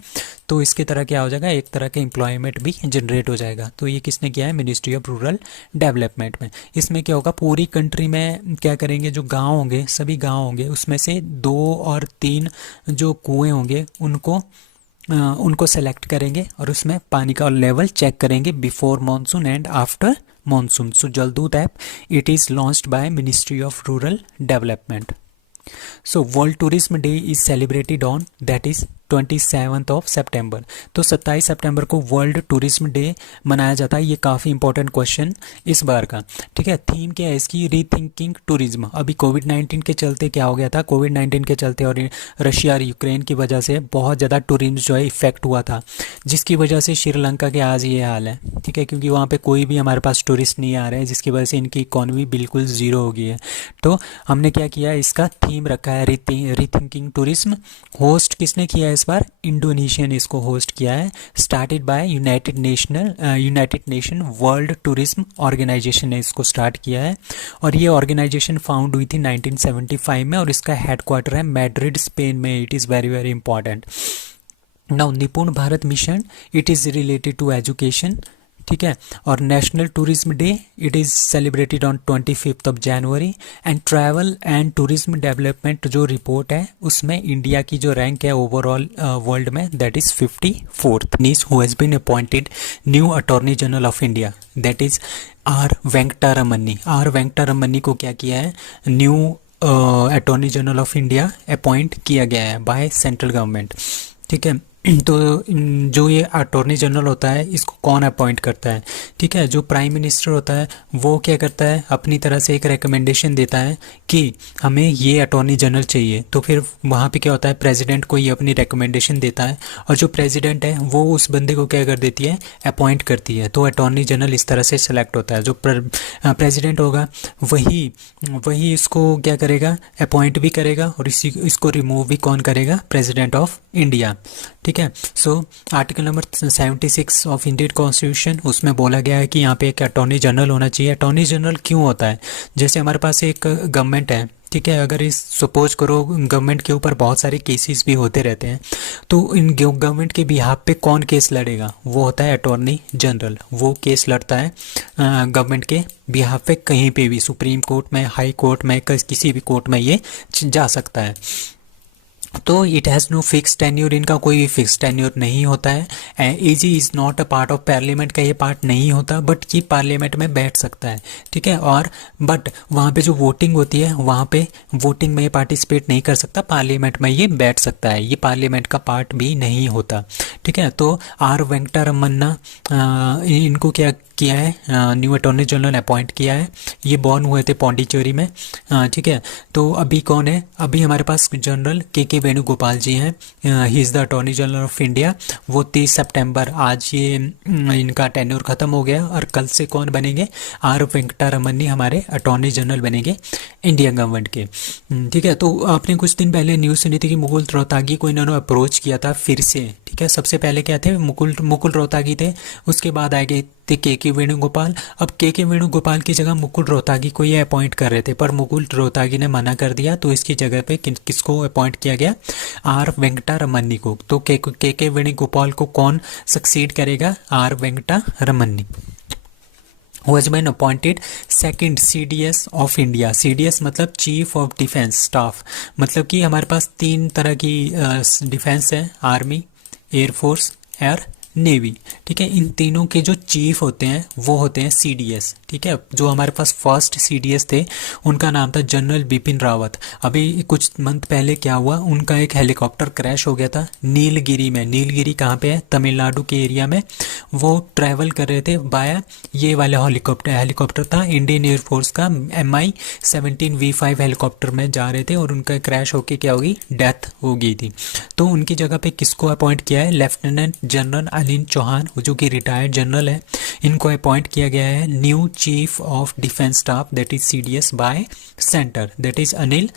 तो इसके तरह क्या हो जाएगा, एक तरह का एम्प्लॉयमेंट भी जनरेट हो जाएगा। तो ये किसने किया है? मिनिस्ट्री ऑफ रूरल डेवलपमेंट में। इसमें क्या होगा, पूरी कंट्री में क्या करेंगे, जो गांव होंगे, सभी गांव होंगे, उसमें से 2 और 3 जो कुएं होंगे उनको सेलेक्ट करेंगे और उसमें पानी का लेवल चेक करेंगे before monsoon and after monsoon. So Jal Doot app it is launched by ministry of rural development. So world tourism day is celebrated on that is 27 of September. तो 27 सितंबर को वर्ल्ड टूरिज्म डे मनाया जाता है। ये काफ़ी इंपॉर्टेंट क्वेश्चन इस बार का, ठीक है। थीम क्या है इसकी? Rethinking tourism. अभी कोविड-19 के चलते क्या हो गया था, कोविड-19 के चलते और रशिया और यूक्रेन की वजह से बहुत ज़्यादा टूरिज्म जो है इफेक्ट हुआ था, जिसकी वजह से श्रीलंका के आज ये हाल है, ठीक है, क्योंकि वहाँ पे कोई भी हमारे पास टूरिस्ट नहीं आ रहे हैं, जिसकी वजह से इनकी इकॉनमी बिल्कुल ज़ीरो हो गई है। तो हमने क्या किया, इसका थीम रखा है रीथिंकिंग टूरिज्म। होस्ट किसने किया है इस बार? इंडोनेशिया ने इसको होस्ट किया है। Started by united nation world tourism organisation ने इसको स्टार्ट किया है। और ये ऑर्गेनाइजेशन फाउंड हुई थी 1975 में और इसका हेडक्वार्टर है मैड्रिड, स्पेन में। It is very very important. Now Nipun Bharat mission, it is related to education, ठीक है। और national tourism day it is celebrated on 25 of January. And travel and tourism development जो रिपोर्ट है उसमें इंडिया की जो रैंक है ओवरऑल वर्ल्ड में that is 54th। Nice who has been appointed new attorney general of India that is R Venkataramani. R Venkataramani को क्या किया है, new attorney general of India appoint किया गया है बाय सेंट्रल गवर्नमेंट, ठीक है। तो जो ये अटॉर्नी जनरल होता है इसको कौन अपॉइंट करता है, ठीक है। जो प्राइम मिनिस्टर होता है वो क्या करता है, अपनी तरह से एक रिकमेंडेशन देता है कि हमें ये अटॉर्नी जनरल चाहिए। तो फिर वहाँ पे क्या होता है, प्रेसिडेंट को ये अपनी रिकमेंडेशन देता है और जो प्रेसिडेंट है वो उस बंदे को क्या कर देती है, अपॉइंट करती है। तो अटॉर्नी जनरल इस तरह से सेलेक्ट होता है। जो प्रेसिडेंट होगा वही इसको क्या करेगा, अपॉइंट भी करेगा और इसको रिमूव भी कौन करेगा, प्रेसिडेंट ऑफ इंडिया, ठीक है। So article number 76 of Indian constitution, उसमें बोला गया है कि यहाँ पे एक अटॉर्नी जनरल होना चाहिए। अटॉर्नी जनरल क्यों होता है? जैसे हमारे पास एक गवर्नमेंट है, ठीक है, अगर इस सपोज करो गवर्नमेंट के ऊपर बहुत सारे केसेस भी होते रहते हैं, तो इन गवर्नमेंट के बिहाफ पे कौन केस लड़ेगा? वो होता है अटॉर्नी जनरल। वो केस लड़ता है गवर्नमेंट के बिहाफ पे, कहीं पे भी, सुप्रीम कोर्ट में, हाई कोर्ट में, किसी भी कोर्ट में ये जा सकता है। तो it has no fix tenure, इनका कोई भी फिक्स टेन्योर नहीं होता है। AG is not a part of parliament का ये पार्ट नहीं होता, बट ये पार्लियामेंट में बैठ सकता है, ठीक है। और बट वहाँ पे जो वोटिंग होती है वहाँ पे वोटिंग में ये पार्टिसिपेट नहीं कर सकता, पार्लियामेंट में ये बैठ सकता है, ये पार्लियामेंट का पार्ट भी नहीं होता, ठीक है। तो आर वेंकटरमन्ना इनको क्या किया है, न्यू अटॉर्नी जनरल अपॉइंट किया है। ये बॉर्न हुए थे पौंडीचेरी में, ठीक है। तो अभी कौन है, अभी हमारे पास जनरल के वेणुगोपाल जी हैं, ही is the attorney general of India. वो 30 सितंबर, आज ये इनका टेन्योर ख़त्म हो गया और कल से कौन बनेंगे, आर वेंकटरमनी हमारे अटॉर्नी जनरल बनेंगे इंडियन गवर्नमेंट के, ठीक है। तो आपने कुछ दिन पहले न्यूज़ सुनी थी कि मुकुल रोहतगी को इन्होंने अप्रोच किया था फिर से, ठीक है। सबसे पहले क्या थे, मुकुल रोहतगी थे, उसके बाद आए गए थे के वेणुगोपाल। अब के वेणुगोपाल की जगह मुकुल रोहतगी को ये अपॉइंट कर रहे थे, पर मुकुल रोहतगी ने मना कर दिया, तो इसकी जगह पे किसको अपॉइंट किया गया, आर वेंकटरमनी को। तो के वेणुगोपाल को कौन सक्सीड करेगा, R Venkataramani. who has been appointed second CDS of India. CDS मतलब चीफ ऑफ डिफेंस स्टाफ, मतलब कि हमारे पास 3 तरह की डिफेंस है, आर्मी, एयरफोर्स और नेवी, ठीक है। इन तीनों के जो चीफ होते हैं वो होते हैं CDS, ठीक है। जो हमारे पास फर्स्ट CDS थे उनका नाम था जनरल बिपिन रावत। अभी कुछ मंथ पहले क्या हुआ, उनका एक हेलीकॉप्टर क्रैश हो गया था नीलगिरी में। नीलगिरी कहाँ पे है, तमिलनाडु के एरिया में। वो ट्रैवल कर रहे थे बाया, ये वाला हेलीकॉप्टर था इंडियन एयरफोर्स का, MI-17 V5 हेलीकॉप्टर में जा रहे थे और उनका क्रैश होके क्या होगी, डेथ हो गई थी। तो उनकी जगह पे किसको अपॉइंट किया है, लेफ्टिनेंट जनरल अनिल चौहान, जो कि रिटायर्ड जनरल है, इनको अपॉइंट किया गया है new chief of defence staff that is CDS by centre, that is Anil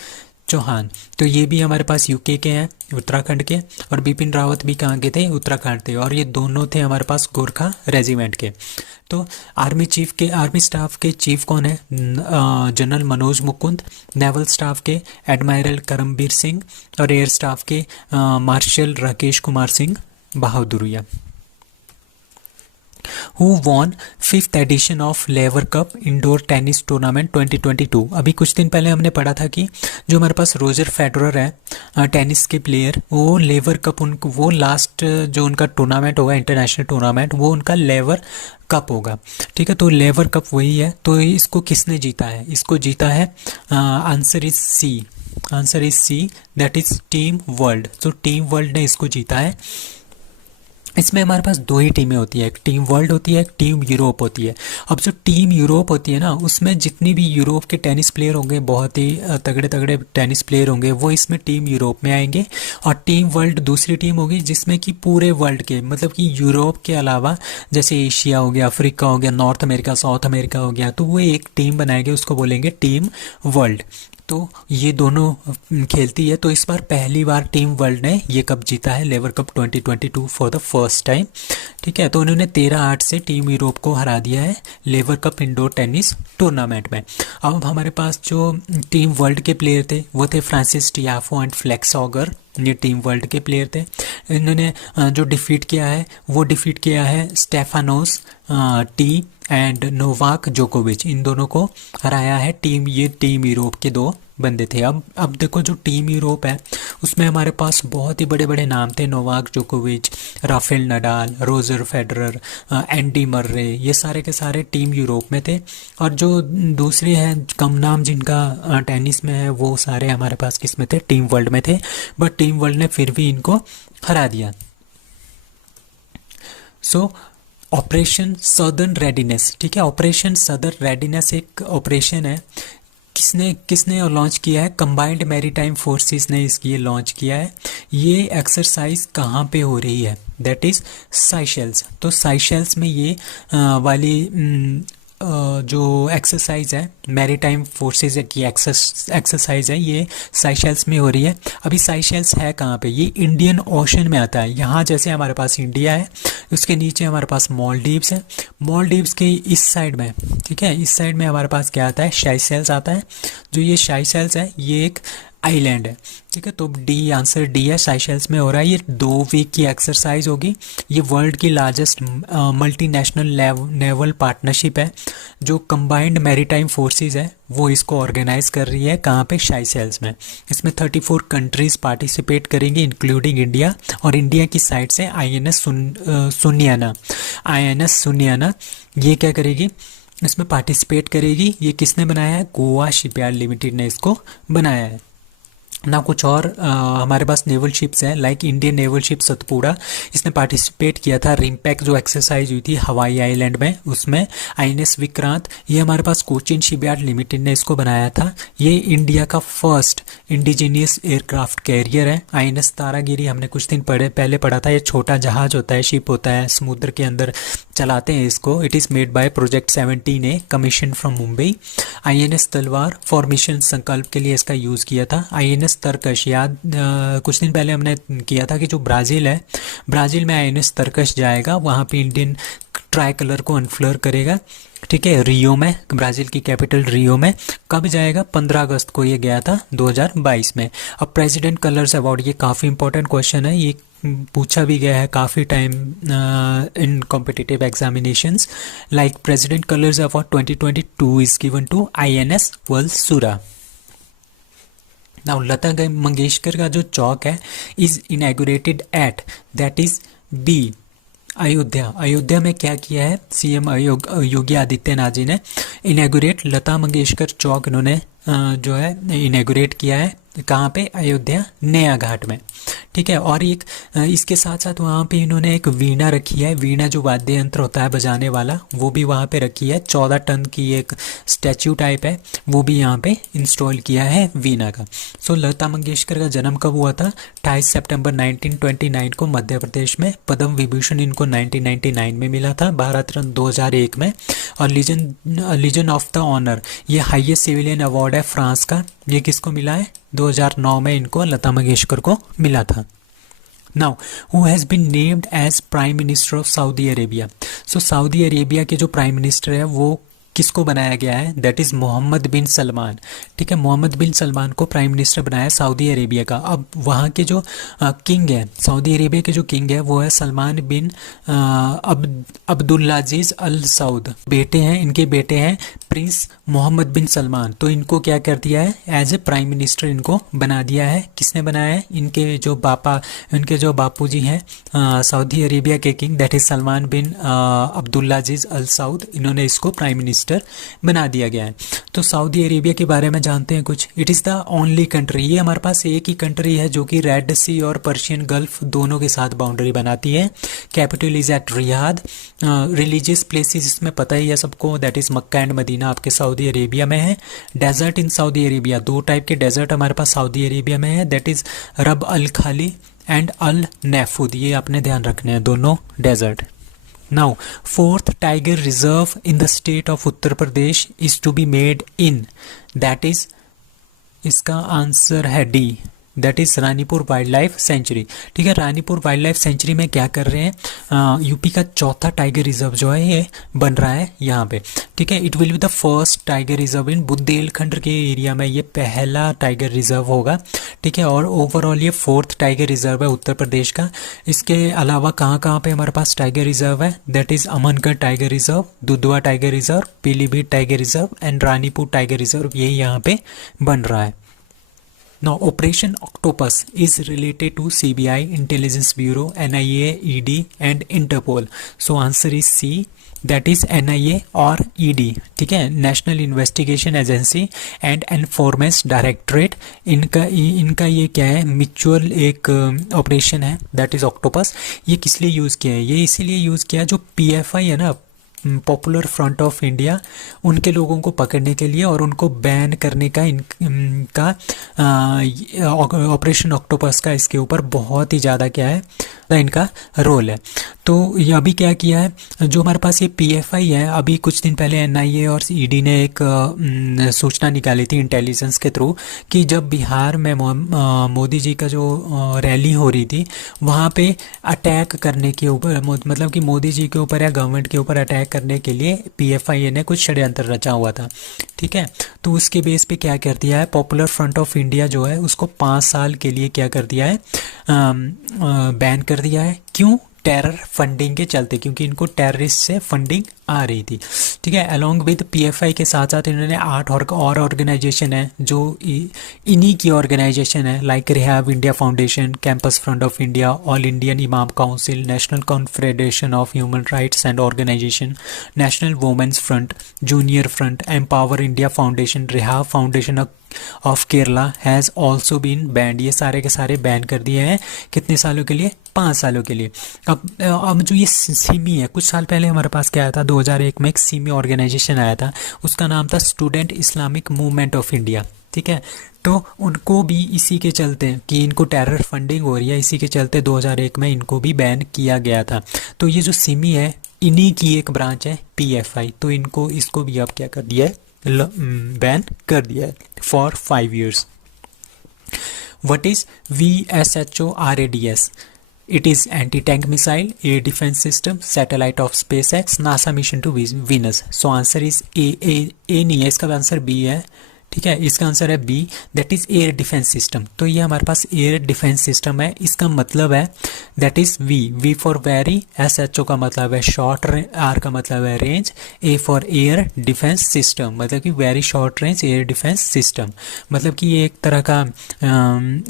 Chauhan. तो ये भी हमारे पास यूके के हैं, उत्तराखंड के। और बिपिन रावत भी कहाँ के थे, उत्तराखंड थे। और ये दोनों थे हमारे पास गोरखा रेजिमेंट के। तो आर्मी स्टाफ के चीफ कौन है, general Manoj Mukund. Naval staff के एडमायरल करमबीर सिंह। और एयर स्टाफ के marshal Rakesh Kumar Singh Bhadauria. Who won 5th edition of Laver cup indoor tennis tournament 2022। अभी कुछ दिन पहले हमने पढ़ा था कि जो हमारे पास रोजर फेडरर है टेनिस के प्लेयर, वो लेवर कप उनको वो लास्ट जो उनका टूर्नामेंट होगा इंटरनेशनल टूर्नामेंट, वो उनका लेवर कप होगा। ठीक है, तो लेवर कप वही है। तो इसको किसने जीता है, इसको जीता है answer is C, that is team world. तो टीम वर्ल्ड ने इसको जीता है। इसमें हमारे पास दो ही टीमें होती है, एक टीम वर्ल्ड होती है, एक टीम यूरोप होती है। अब जो टीम यूरोप होती है ना, उसमें जितनी भी यूरोप के टेनिस प्लेयर होंगे, बहुत ही तगड़े तगड़े टेनिस प्लेयर होंगे, वो इसमें टीम यूरोप में आएंगे। और टीम वर्ल्ड दूसरी टीम होगी जिसमें कि पूरे वर्ल्ड के, मतलब कि यूरोप के अलावा जैसे एशिया हो गया, अफ्रीका हो गया, नॉर्थ अमेरिका, साउथ अमेरिका हो गया, तो वो एक टीम बनाएंगे, उसको बोलेंगे टीम वर्ल्ड। तो ये दोनों खेलती है। तो इस बार पहली बार टीम वर्ल्ड ने ये कप जीता है, Laver cup 2022 for the first time. ठीक है, तो उन्होंने 13-8 से टीम यूरोप को हरा दिया है Laver cup indoor tennis tournament में। अब हमारे पास जो टीम वर्ल्ड के प्लेयर थे वो थे Francis Tiafoe and Felix Auger. ये टीम वर्ल्ड के प्लेयर थे। इन्होंने जो डिफीट किया है वो डिफीट किया है स्टेफानोस टी एंड नोवाक जोकोविच, इन दोनों को हराया है। ये टीम यूरोप के दो बंदे थे। अब देखो जो टीम यूरोप है उसमें हमारे पास बहुत ही बड़े बड़े नाम थे, नोवाक जोकोविच, Rafael Nadal, Roger Federer, Andy Murray, ये सारे के सारे टीम यूरोप में थे। और जो दूसरे हैं कम नाम जिनका टेनिस में है, वो सारे हमारे पास किस में थे, टीम वर्ल्ड में थे। बट टीम वर्ल्ड ने फिर भी इनको हरा दिया। सो ऑपरेशन सदर्न रेडीनेस, ठीक है, ऑपरेशन सदर्न रेडीनेस एक ऑपरेशन है। किसने लॉन्च किया है, कंबाइंड मैरीटाइम फोर्सेस ने ये लॉन्च किया है। ये एक्सरसाइज कहाँ पे हो रही है, दैट इज़ साइशेल्स। तो साइशेल्स में ये वाली जो एक्सरसाइज है मैरीटाइम फोर्सेस की एक्सरसाइज है, ये साइशेल्स में हो रही है। अभी साइशेल्स है कहाँ पे, ये इंडियन ओशन में आता है। यहाँ जैसे हमारे पास इंडिया है, उसके नीचे हमारे पास मालदीव्स है। मालदीव्स के इस साइड में, ठीक है, इस साइड में हमारे पास क्या आता है, साइशेल्स आता है। जो ये साइशेल्स है ये एक आइलैंड है। ठीक है, तो डी, आंसर डी है, साइशेल्स में हो रहा है। ये 2 वीक की एक्सरसाइज होगी। ये वर्ल्ड की लार्जेस्ट मल्टीनेशनल नेवल पार्टनरशिप है। जो कंबाइंड मैरीटाइम फोर्सेस है वो इसको ऑर्गेनाइज कर रही है, कहाँ पे, साइशेल्स में। इसमें 34 कंट्रीज पार्टिसिपेट करेंगी इंक्लूडिंग इंडिया। और इंडिया की साइड से आईएनएस सुनियाना ये क्या करेगी, इसमें पार्टिसिपेट करेगी। ये किसने बनाया है, गोवा शिपयार्ड लिमिटेड ने इसको बनाया है ना। कुछ और हमारे पास नेवल शिप्स हैं, like Indian naval ship Satpura, इसने पार्टिसिपेट किया था। रिम्पैक जो एक्सरसाइज हुई थी हवाई आइलैंड में, उसमें आईएनएस विक्रांत, ये हमारे पास कोचिन शिपयार्ड लिमिटेड ने इसको बनाया था। ये इंडिया का फर्स्ट इंडिजीनियस एयरक्राफ्ट कैरियर है। आईएनएस तारागिरी हमने कुछ दिन पहले पढ़ा था। ये छोटा जहाज होता है, शिप होता है, समुद्र के अंदर चलाते हैं इसको। It is made by project 17 A, commission from Mumbai. INS तलवार फॉर मिशन संकल्प के लिए इसका यूज़ किया था। आईएनएस तरकश, याद कुछ दिन पहले हमने किया था कि जो ब्राज़ील है, ब्राज़ील में आईएनएस तरकश जाएगा, वहाँ पे इंडियन ट्राई कलर को अनफ्लर करेगा। ठीक है, रियो में, ब्राज़ील की कैपिटल रियो में। कब जाएगा, 15 अगस्त को ये गया था 2022 में। अब प्रेसिडेंट कलर्स अवार्ड, ये काफ़ी इंपॉर्टेंट क्वेश्चन है, ये पूछा भी गया है काफ़ी time in competitive examinations. Like president colours award 2022 is given to INS Valsura. Now Lata Mangeshkar का जो चौक है is inaugurated at, that is B, Ayodhya. Ayodhya में क्या किया है, सीएम योगी आदित्यनाथ जी ने इनैगुरेट लता मंगेशकर चौक इन्होंने जो है इनैगुरेट किया है। कहाँ पे, अयोध्या नया घाट में। ठीक है, और एक इसके साथ साथ वहाँ पे इन्होंने एक वीणा रखी है। वीणा जो वाद्य यंत्र होता है बजाने वाला, वो भी वहाँ पे रखी है। 14 टन की एक स्टैच्यू टाइप है, वो भी यहाँ पे इंस्टॉल किया है वीणा का। सो लता मंगेशकर का जन्म कब हुआ था, 28 सितंबर 1929 को मध्य प्रदेश में। पद्म विभूषण इनको 1999 में मिला था, भारत रत्न 2001 में। और लीजन ऑफ द ऑनर, ये हाईएस्ट सिविलियन अवार्ड है फ्रांस का, ये किसको मिला है, 2009 में इनको लता मंगेशकर को मिला था। Now, who has been named as Prime Minister of Saudi Arabia? So Saudi Arabia के जो प्राइम मिनिस्टर है वो किसको बनाया गया है? दैट इज़ मोहम्मद बिन सलमान। ठीक है, मोहम्मद बिन सलमान को प्राइम मिनिस्टर बनाया सऊदी अरेबिया का। अब वहाँ के जो किंग है, सऊदी अरेबिया के जो किंग है वो है Salman bin Abdulaziz Al Saud. बेटे हैं, इनके बेटे हैं प्रिंस मोहम्मद बिन सलमान। तो इनको क्या कर दिया है? एज ए प्राइम मिनिस्टर इनको बना दिया है। किसने बनाया है? इनके जो बापूजी हैं सऊदी अरेबिया के king, that is Salman bin Abdulaziz Al Saud, इन्होंने इसको प्राइम मिनिस्टर बना दिया गया है। तो सऊदी अरेबिया के बारे में जानते हैं कुछ। It is the only country, ये हमारे पास एक ही कंट्री है जो कि रेड सी और पर्शियन गल्फ दोनों के साथ बाउंड्री बनाती है। Capital is at Riyadh. Religious places इसमें पता ही है सबको, that is Mecca and Medina आपके सऊदी अरेबिया में है। डेजर्ट इन सऊदी अरेबिया, दो टाइप के डेजर्ट हमारे पास सऊदी अरेबिया में है, दैट इज़ रब अल खाली एंड अल नैफुद। ये आपने ध्यान रखने हैं दोनों desert. Now, fourth tiger reserve in the state of Uttar Pradesh is to be made in, that is, इसका आंसर है D, that is Ranipur wild life sanctuary. ठीक है, रानीपुर वाइल्ड लाइफ सेंचुरी में क्या कर रहे हैं? यूपी का चौथा टाइगर रिजर्व जो है ये बन रहा है यहाँ पे। ठीक है, it will be the first tiger reserve in Bundelkhand के एरिया में, ये पहला टाइगर रिजर्व होगा। ठीक है, और ओवरऑल ये फोर्थ टाइगर रिजर्व है उत्तर प्रदेश का। इसके अलावा कहाँ कहाँ पे हमारे पास टाइगर रिजर्व है? That is Amangarh tiger reserve, Dudhwa tiger reserve, Pilibhit tiger reserve and Ranipur tiger reserve, ये यहाँ पे बन रहा है। Now, Operation Octopus is related to CBI, Intelligence Bureau, NIA, ED, and Interpol. So answer is C, that is NIA or ED. ठीक है, national investigation agency and enforcement directorate, इनका ये क्या है? म्यूचुअल एक ऑपरेशन है, दैट इज़ ऑक्टोपस। ये किस लिए यूज़ किया है? ये इसीलिए यूज़ किया जो PFI है ना, पॉपुलर फ्रंट ऑफ इंडिया, उनके लोगों को पकड़ने के लिए और उनको बैन करने का इनका ऑपरेशन ऑक्टोपस का इसके ऊपर बहुत ही ज़्यादा क्या है इनका रोल है। तो ये अभी क्या किया है, जो हमारे पास ये PFI है, अभी कुछ दिन पहले NIA और ED ने एक सूचना निकाली थी इंटेलिजेंस के थ्रू कि जब बिहार में मोदी जी का जो रैली हो रही थी वहाँ पे अटैक करने के ऊपर, मतलब कि मोदी जी के ऊपर या गवर्नमेंट के ऊपर अटैक करने के लिए PFI ने कुछ षड्यंत्र रचा हुआ था। ठीक है, तो उसके बेस पे क्या कर दिया है, पॉपुलर फ्रंट ऑफ इंडिया जो है उसको 5 साल के लिए क्या कर दिया है, बैन कर दिया है। क्यों? टेरर फंडिंग के चलते, क्योंकि इनको टेररिस्ट से फंडिंग आ रही थी। ठीक है, अलोंग विद PFI के साथ साथ इन्होंने 8 और ऑर्गेनाइजेशन है जो इन्हीं की ऑर्गेनाइजेशन है, like Rehab India foundation, campus front of India, all Indian imam council, national confederation of human rights and organisation, national women's front, junior front, empower India foundation, Rehab foundation of Kerala has also been banned. ये सारे के सारे बैन कर दिए हैं। कितने सालों के लिए? 5 सालों के लिए। अब जो ये सिमी है, कुछ साल पहले हमारे पास क्या आया था, 2001 में एक सिमी ऑर्गेनाइजेशन आया था, उसका नाम था student Islamic movement of India. ठीक है, तो उनको भी इसी के चलते कि इनको टेरर फंडिंग हो रही है, इसी के चलते 2001 में इनको भी बैन किया गया था। तो ये जो सिमी है इन्हीं की एक ब्रांच है PFI, तो इसको भी अब क्या कर दिया है, बैन कर दिया है for 5 years। What is VSHORADS? It is anti-tank missile, air defense system, satellite of SpaceX, NASA mission to Venus. So answer is A नहीं है, इसका आंसर B है। ठीक है, इसका आंसर है B, that is air defence system. तो ये हमारे पास एयर डिफेंस सिस्टम है, इसका मतलब है that is V for very, SHO का मतलब है शॉर्ट, R का मतलब है range, A for air defence system, मतलब कि very short range air defence system. मतलब कि ये एक तरह का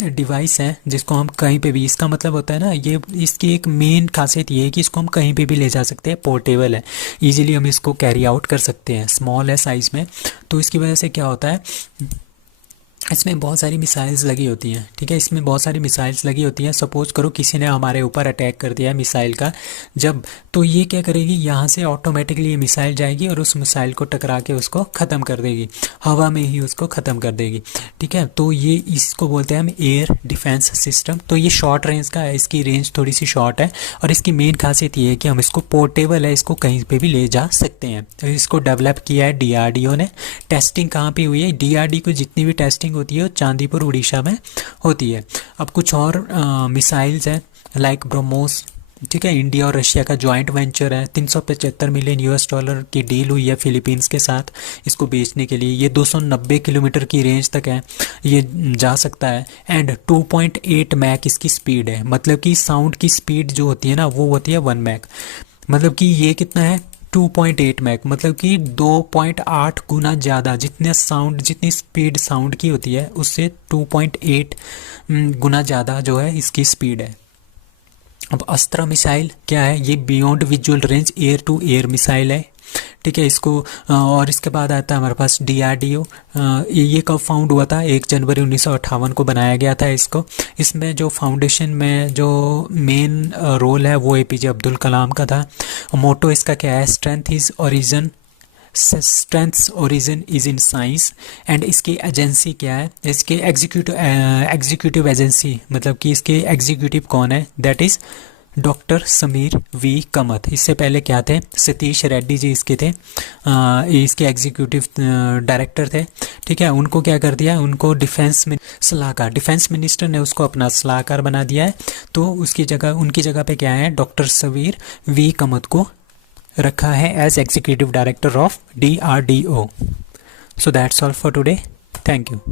डिवाइस है जिसको हम कहीं पे भी, इसका मतलब होता है ना, ये इसकी एक मेन खासियत ये है कि इसको हम कहीं पे भी ले जा सकते हैं, पोर्टेबल है, ईजिली हम इसको कैरी आउट कर सकते हैं, स्मॉल है साइज़ में। तो इसकी वजह से क्या होता है, इसमें बहुत सारी मिसाइल्स लगी होती हैं। ठीक है, इसमें बहुत सारी मिसाइल्स लगी होती हैं। सपोज करो किसी ने हमारे ऊपर अटैक कर दिया है मिसाइल का, जब तो ये क्या करेगी, यहाँ से ऑटोमेटिकली ये मिसाइल जाएगी और उस मिसाइल को टकरा के उसको ख़त्म कर देगी, हवा में ही उसको ख़त्म कर देगी। ठीक है, तो ये इसको बोलते हैं हम एयर डिफेंस सिस्टम। तो ये शॉर्ट रेंज का है, इसकी रेंज थोड़ी सी शॉर्ट है और इसकी मेन खासियत ये है कि हम इसको पोर्टेबल है, इसको कहीं पर भी ले जा सकते हैं। तो इसको डेवलप किया है DRDO ने। टेस्टिंग कहाँ पर हुई है? DRDO को जितनी भी टेस्टिंग होती होती है और चांदीपुर उड़ीसा में होती है। अब कुछ और मिसाइल्स हैं लाइक ब्रह्मोस, ठीक है, इंडिया और रशिया का जॉइंट वेंचर है। 375 मिलियन यूएस डॉलर की डील हुई है फिलीपींस के साथ इसको बेचने के लिए। ये 290 किलोमीटर की रेंज तक है ये जा सकता है। एंड 2.8 मैक इसकी स्पीड है, मतलब कि साउंड की स्पीड जो होती है ना वो होती है 1 मैक। मतलब कि ये कितना है 2.8 मैक, मतलब कि 2.8 गुना ज़्यादा, जितनी स्पीड साउंड की होती है उससे 2.8 गुना ज़्यादा जो है इसकी स्पीड है। अब अस्त्रा मिसाइल क्या है, ये beyond visual range air to air missile है, ठीक है। इसको और इसके बाद आता है हमारे पास DRDO। ये कब फाउंड हुआ था, 1 जनवरी 1958 को बनाया गया था इसको। इसमें जो फाउंडेशन में जो मेन रोल है वो APJ अब्दुल कलाम का था। मोटो इसका क्या है, strengths origin is in science. And इसकी एजेंसी क्या है, इसके एग्जीक्यूटिव एजेंसी, मतलब कि इसके एग्जीक्यूटिव कौन है, that is doctor Sameer V Kamath. इससे पहले क्या थे, सतीश रेड्डी जी इसके थे, इसके एग्जीक्यूटिव डायरेक्टर थे, ठीक है। उनको क्या कर दिया, उनको डिफेंस मिनिस्टर ने उसको अपना सलाहकार बना दिया है। तो उनकी जगह पे क्या है, डॉक्टर समीर वी कमथ को रखा है as executive director of DRDO। So that's all for today, thank you.